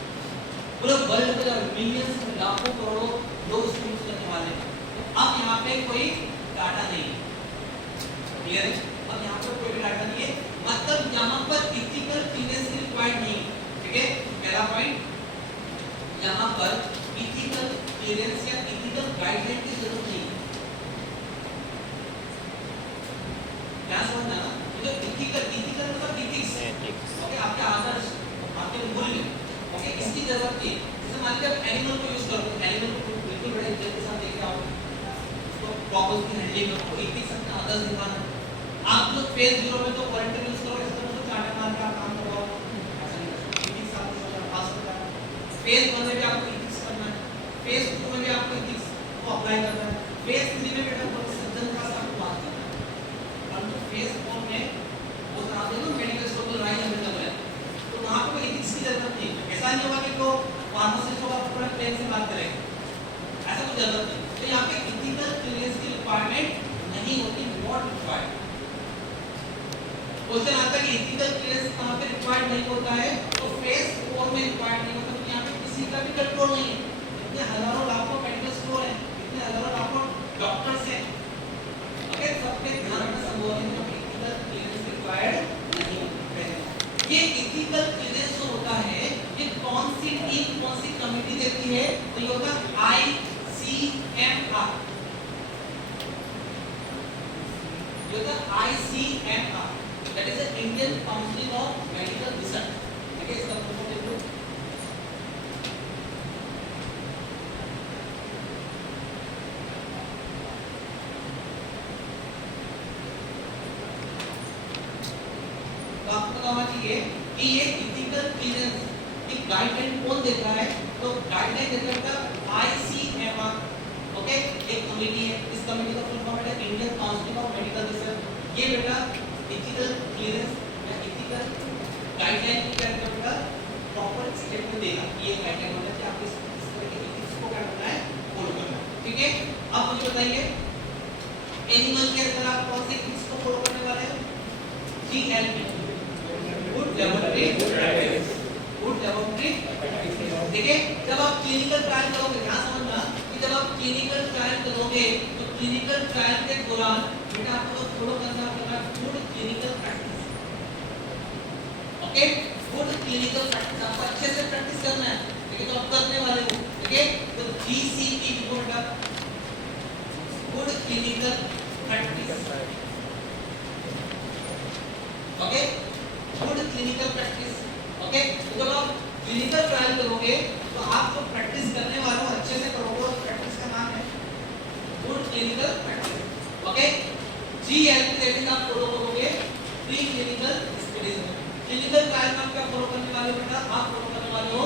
पूरे वर्ल्ड में जब मिलियंस लाखों करोड़ों लोग इसको यूज करने वाले हैं, तो अब यहाँ पे कोई डाटा नहीं है। क्लियर है? अब यहाँ पर कोई भी डाटा नहीं है, मतलब यहाँ पर इथिकल क्लीयरेंस रिक्वायर्ड नहीं है। ठीक है, पहला पॉइंट, यहाँ पर इथिकल क्लीयरेंस या इथिकल गाइडलाइन की जरूरत नहीं है। क्या समझना ना, जो इथिकल मतलब इथिक्स, ओके, आपके आदर्श, आपके मूल्य, ओके, इसकी जरूरत नहीं। जैसे मान लीजिए आप एनिमल को यूज करो, एनिमल को बिल्कुल बड़े इज्जत के साथ देख रहे हो, उसको प्रॉपर की हैंडलिंग करो, इथिक्स अपना आदर्श दिखाना। आप लोग फेज 0 में तो क्वारंटाइन यूज करो, इस तरह से चार्ट मार के आप काम करो, ऐसा नहीं कर सकते। इथिक्स आपको पास करना है। फेज 1 में भी आपको इथिक्स करना है, फेज 2 में भी आपको इथिक्स को अप्लाई करना है, फेज 3 में बेटा बहुत सज्जनता से आपको बात करना है। परंतु फेज 4 में वो आप देखो मेडिकल स्टोर पर राइज अवेलेबल है, तो वहां पे इथिक्स की जरूरत नहीं है। ऐसा नहीं होगा कि तो फार्मासिस्ट होगा पूरा प्लेन से बात करेगा, ऐसा कोई जरूरत नहीं। तो यहाँ पे इथिकल क्लीयरेंस की रिक्वायरमेंट नहीं होती, नॉट रिक्वायर्ड। क्वेश्चन आता है कि इथिकल क्लीयरेंस कहां पे रिक्वायर्ड नहीं होता है, तो फेज 4 में रिक्वायर्ड नहीं होता, क्योंकि यहाँ पे किसी का भी कंट्रोल नहीं है। इतने हजारों लाखों मेडिकल स्टोर हैं, इतने हजारों लाखों डॉक्टर्स हैं, ओके, सबके ध्यान में संबोधन में इथिकल क्लीयरेंस रिक्वायर्ड नहीं होता। ये इथिकल क्लीयरेंस जो होता है, ये कौन सी टीम, कौन सी कमेटी देती है, तो ये होता है ICMR। ये होता है ICMR, that is the Indian Council of Medical Research। ठीक है, इसका पूरा देख लो। तो आपको पता होना चाहिए कि ये इथिकल क्लीयरेंस एक गाइडलाइन कौन देता है, तो गाइडलाइन देता है ICMR। ओके, एक कमेटी है, इस कमेटी का फुल फॉर्म है Indian council of medical research. ये बेटा इथिकल क्लीयरेंस या इथिकल गाइडलाइन की क्या करेगा, प्रॉपर स्टेटमेंट देगा। ये गाइडलाइन होना चाहिए, आपको इस तरह के इथिक्स को क्या करना है, फॉलो करना है। ठीक है, अब मुझे बताइए एनिमल के अंदर आप कौन से इथिक्स को फॉलो करने वाले हैं? GLP, good laboratory practice, good laboratory practice. देखिए, जब आप क्लिनिकल ट्रायल करोगे, ध्यान समझना कि जब आप क्लिनिकल ट्रायल करोगे, तो क्लिनिकल ट्रायल के दौरान बेटा आपको फॉलो करना पड़ेगा good clinical practice. Okay, good clinical practice आपको अच्छे से प्रैक्टिस करना है, ठीक है, तो आप करने वाले हो। ठीक है, तो GCP को बेटा good clinical practice. Okay, good clinical practice. Okay, तो जब आप क्लिनिकल ट्रायल करोगे, तो आप जो प्रैक्टिस करने वाले हो अच्छे से करोगे, उस प्रैक्टिस का नाम है good clinical practice. Okay, GLP rating आप फॉलो करोगे प्री क्लिनिकल स्टडीज में। क्लिनिकल ट्रायल में आप क्या फॉलो करने वाले हो बेटा, आप फॉलो करने वाले हो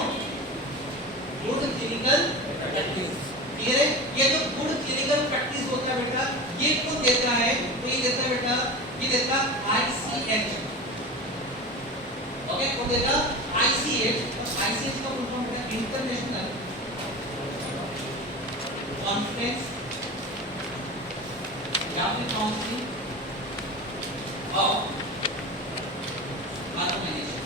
गुड क्लिनिकल प्रैक्टिस। क्लियर है? ये जो गुड क्लिनिकल प्रैक्टिस होता है बेटा, ये कौन देता है, तो ये देता है बेटा, ये देता ICH। ओके, कौन देगा, ICH। ICH का फुल फॉर्म है इंटरनेशनल कॉन्फ्रेंस या फिर काउंसिल ऑफ ऑर्गेनाइजेशन।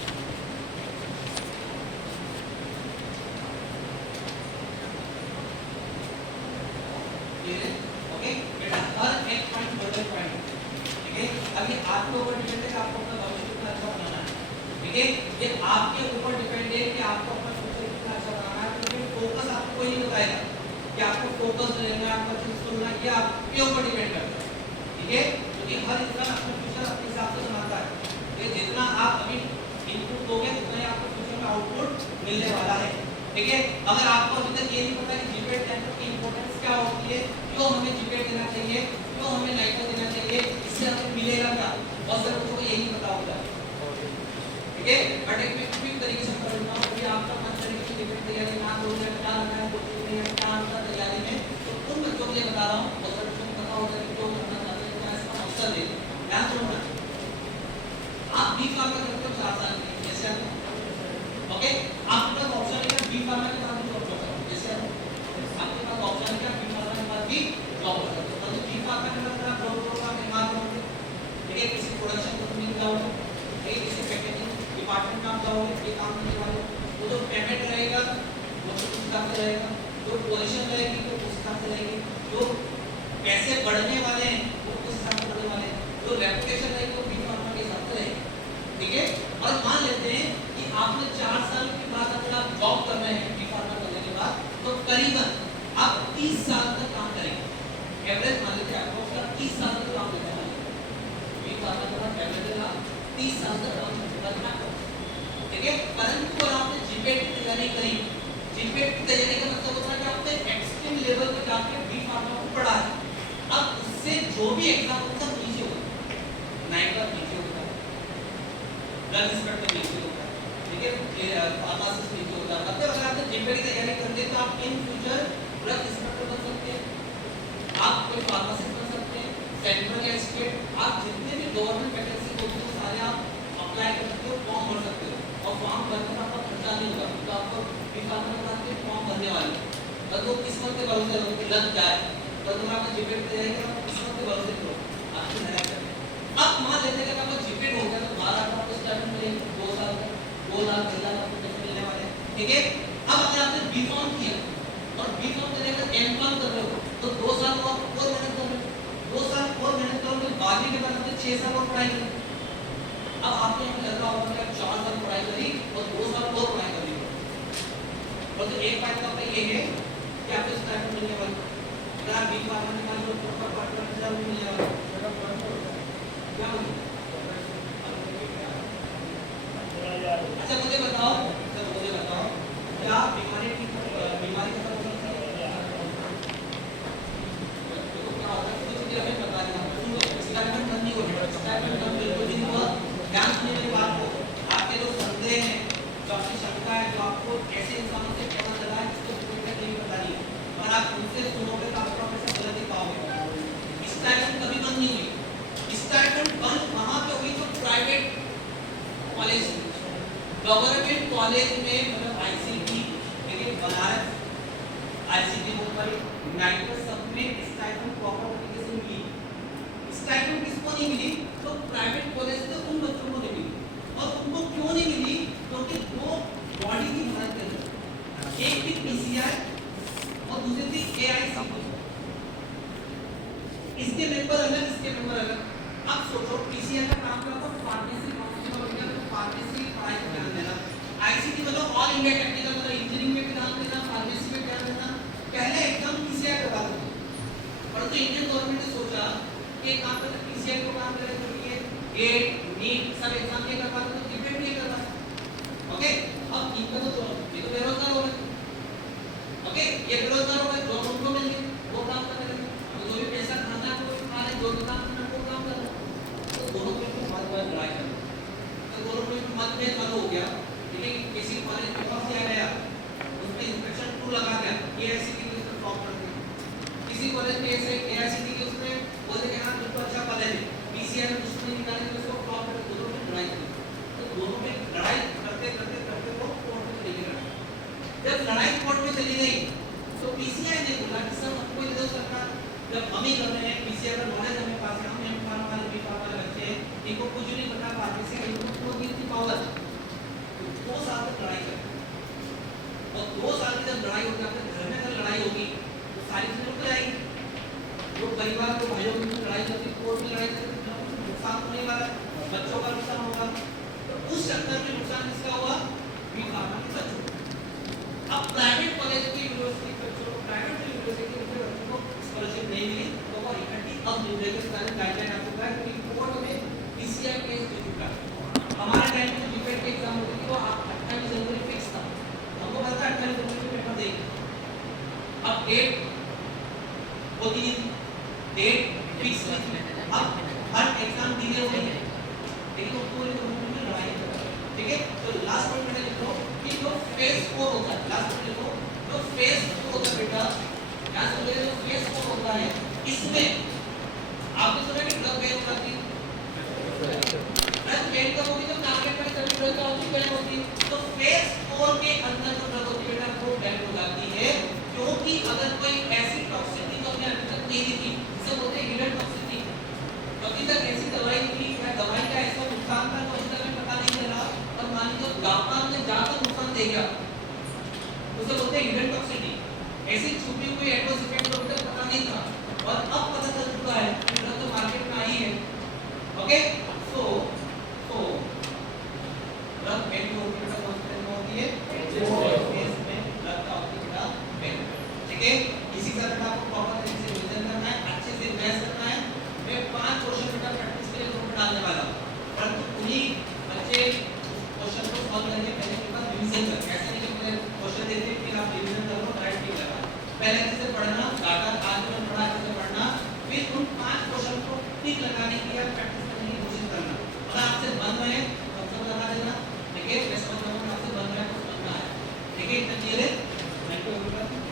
ओके बेटा, हर एक पॉइंट बदल पॉइंट, ठीक है, अभी आपके ऊपर डिपेंड है कि आपको अपना भविष्य कितना अच्छा बनाना है। ठीक है, ये आपके ऊपर डिपेंड है कि आपको अपना फ्यूचर कितना अच्छा बनाना है। क्योंकि फोकस आपको कोई नहीं बताएगा कि आपको फोकस रहना है, आपको चीज सुनना है, ये आपके ऊपर डिपेंड करता है। ठीक है, क्योंकि हर इंसान अपना फ्यूचर अपने हिसाब से बनाता है। ये जितना आप अभी इनपुट दोगे, उतना ही आपको फ्यूचर में आउटपुट मिलने वाला है। ठीक है, अगर आपको अभी तक ये नहीं पता कि जीपीएट टेंटर की इंपॉर्टेंस क्या होती है, क्यों हमें जीपीएट देना चाहिए, क्यों हमें लाइको देना चाहिए, इससे हमें मिलेगा क्या, बहुत सारे लोगों को यही नहीं पता होता है। ठीक है, बट एक क्विक तरीके से समझना हो कि आपका मन तरीके से जीपीएट तैयारी ना हो या क्या करना है, कुछ नहीं है, क्या होता है तैयारी में, तो उन बच्चों को ये बता रहा हूँ, बहुत सारे बच्चों को पता होता है कि क्यों करना चाहते हैं, क्या इसका मकसद है। ध्यान सुनना, आप बी फार्मा करते हो 4 साल के, जैसे ओके, आपके पास ऑप्शन है बी फार्मा के साथ भी ऑप्शन है, जाएगा, जो पोजीशन रहेगी वो उस हिसाब से रहेगी, जो पैसे बढ़ने वाले हैं वो उस हिसाब से बढ़ने वाले हैं, जो रेपुटेशन रहेगी वो बी फार्मा के हिसाब से रहेगी, ठीक है। और मान लेते हैं कि आपने 4 साल के बाद अगर आप जॉब कर रहे हैं बी फार्मा करने के बाद, तो करीबन आप 30 साल तक काम करेंगे। एवरेज मान लेते हैं आपको 30 साल तक काम करने वाले बी फार्मा का एवरेज आप 30 साल तक काम करना, ठीक है। परंतु अगर आपने जीपेट की तैयारी करी, जीपेट की तैयारी का मतलब होता है कि आपने एक्सट्रीम लेवल पे जाके बी फार्मा को पढ़ा है, अब उससे जो भी एग्जाम होता है नीचे होगा, नाइट का नीचे होता है, ड्रग इंस्पेक्टर नीचे होता है, ठीक है, फार्मासिस्ट नीचे होता है। मतलब अगर आपने जीपेट की तैयारी कर ली तो आप इन फ्यूचर ड्रग इंस्पेक्टर बन सकते हैं, आप कोई फार्मासिस्ट बन सकते हैं, सेंट्रल या स्टेट, आप जितने भी गवर्नमेंट वैकेंसी होती है सारे आप अप्लाई कर सकते हो, फॉर्म भर सकते हो, और फॉर्म भरने में आपका खर्चा नहीं होगा, तो आपको बी फार्मा के फॉर्म भरने वाले और वो किस्मत के भरोसे लग जाए, तो तुम आपका जीपेट तैयारी करो, किस्मत के भरोसे करो, आपकी मेहनत करें। अब मान लेते हैं कि आपका जीपेट हो गया तो 12 लाख आपको स्टाइपेंड मिलेगा, 2 साल का 2 लाख 3 लाख आपको पैसे मिलने वाले हैं, ठीक है। अब अगर आपने बी फार्म किया और बी फार्म करने के बाद एम फार्म कर रहे हो तो 2 साल और मेहनत कर रहे हो, 2 साल और मेहनत करोगे, बाकी के बाद आपने 6 साल और पढ़ाई करी। अब आपने हमें लग रहा होगा कि 4 साल पढ़ाई करी और 2 साल और पढ़ाई करी, और तो एक फायदा आपका ये है कि आपको स्टाइपेंड मिलने वाला, अगर आप बी फार्मा के बाद जो प्रॉपर पार्टनर मिलने वाला क्या बोलते हैं। अच्छा मुझे बताओ, क्या बीमारी का हमें बता दिया स्टाइपेंड बंद नहीं होगा, स्टाइपेंड बंद बिल्कुल भी नहीं हुआ। ध्यान सुनिए मेरी बात को, आपके जो संदेह हैं, जो आपकी शंका है, जो आपको ऐसे इंसानों से पता चला है जिसको कोई नहीं पता नहीं, और आप उनसे सुनोगे तो आपको हमेशा गलत ही पाओगे। स्टाइपेंड कभी बंद नहीं हुई, स्टाइपेंड बंद वहाँ पे हुई जो प्राइवेट कॉलेज, गवर्नमेंट कॉलेज में, मतलब आईसीटी, देखिए बनारस आईसीटी मुंबई यूनाइटेड सब में स्टाइपेंड प्रॉपर तरीके से मिली। स्टाइपेंड किसको नहीं मिली, तो प्राइवेट कॉलेज से उन बच्चों को नहीं मिली, और उनको क्यों नहीं मिली, क्योंकि वो बॉडी की मदद कर रहे, एक थी पीसीआई और दूसरी थी एआईसीटी, इसके मेंबर अलग, इसके मेंबर अलग। अब सोचो पीसीआई का काम क्या होता है, फार्मेसी काउंसिल ऑफ इंडिया, तो फार्मेसी पढ़ाई को ध्यान देना, आईसीटी मतलब ऑल इंडिया टेक्निकल, मतलब इंजीनियरिंग में भी ध्यान देना, फार्मेसी में ध्यान देना, पहले एग्जाम पीसीआई करवा दो, परंतु इंडियन गवर्नमेंट ने सोचा कि एक काम करते पीसीआई को काम करें, तो ये गेट नीट सब एग्जाम ये करवा दो, तो जीपेट भी करवा, ओके। अब इनका तो ये तो बेरोजगार हो गए, ओके, ये बेरोजगार हो गए, जॉब उनको मिल गई, वो काम करने लगे, तो जो भी पैसा खाता है वो खा ले, जो भी काम करना वो काम कर रहा, तो दोनों में मतभेद लड़ाई कर, तो दोनों में मतभेद चालू हो गया, ठीक है। किसी कॉलेज में फंस दिया गया, उसमें इंस्पेक्शन 2 लगा दिया, एआईसीटी के उसमें टॉप कर दिया, किसी कॉलेज में ऐसे एआईसीटी के उसमें बोलते कि हाँ बिल्कुल अच्छा पद है, पीसीआई में दुश्मनी निकालने के उसको टॉप कर, दोनों में लड़ाई चली, तो दोनों में लड़ाई करते करते करते वो कोर्ट में चली गई। जब लड़ाई कोर्ट में चली गई तो पीसीआई ने बोला कि सर हमको ये दो सरकार, जब हम ही कर रहे हैं, पीसीआई का नॉलेज हमें पास है, हम एम फार्मा वाले बी फार्मा वाले बच्चे हैं, इनको कुछ नहीं पता, फार्मेसी का इनको कोई नहीं पावर, 2 साल तक लड़ाई कर, और 2 साल की जब लड़ाई होगी, आपके घर में अगर लड़ाई होगी तो सारी चीजें रुक जाएगी, जो परिवार को भाइयों की लड़ाई करती, कोर्ट में लड़ाई करती, नुकसान होने वाला, बच्चों का नुकसान होगा, तो उस चक्कर में नुकसान किसका हुआ, बी फार्मा के बच्चों। अब प्राइवेट कॉलेज की यूनिवर्सिटी बच्चों को, प्राइवेट यूनिवर्सिटी के बच्चों को स्कॉलरशिप नहीं मिली, तो वो इकट्ठी अब रेगिस्तान गाइडलाइन आ चुका है, क्योंकि कोर्ट में पीसीआई केस दे चुका है। हमारे टाइम में जीपेट की एग्जाम होती थी वो 28 जनवरी फिक्स था, हमको पता है 28 जनवरी में पेपर देंगे, अब डेट होती है, डेट फिक्स नहीं, अब हर एग्जाम डिले हो रही है, लेकिन वो पूरे गवर्नमेंट में लड़ाई कर रहा है, ठीक है। तो लास्ट पॉइंट मैंने लिखो कि जो फेज 4 होता है, लास्ट पॉइंट लिखो, जो फेज 4 होता है बेटा, ध्यान से जो फेज 4 होता है, इसमें आपने सुना कि ड्रग बैन करती है, ड्रग बैन कब होगी, जब मार्केट में सभी ड्रग की बैन होती है, तो फेज 4 के अंदर जो ड्रग होती है बेटा वो बैन हो जाती है, क्योंकि अगर कोई ऐसी टॉक्सिसिटी जो हमने अभी तक नहीं दी थी, जिसे बोलते हैं हिडन टॉक्सिसिटी, अभी तक ऐसी दवाई थी या दवाई का ऐसा नुकसान था जो अभी तक हमें पता नहीं चला, और मान लीजिए जापान में जाकर नुकसान दे गया, उसे बोलते हैं हिडन टॉक्सिसिटी, ठीक है, इसी तरह आपको प्रॉपर तरीके से रिवीजन करना है, अच्छे से रिवाइज करना है। मैं 5 क्वेश्चन बेटा प्रैक्टिस के लिए ग्रुप में डालने वाला हूं, परंतु उन्हीं बच्चे क्वेश्चन को सॉल्व करने पहले के बाद रिवीजन कर, ऐसे नहीं कि पूरे क्वेश्चन देते फिर आप रिवीजन कर लो, डायरेक्ट नहीं लगा। पहले अच्छे से पढ़ना, डाटा आज में पढ़ा अच्छे से पढ़ना, फिर उन 5 क्वेश्चन को टिक लगाने की या प्रैक्टिस करने की कोशिश करना। अगर आपसे बंद है तो सब लगा देना, ठीक है, मैं समझ रहा हूं आपसे बंद है तो समझना है, ठीक है, इतना क्लियर है? Thank you everyone.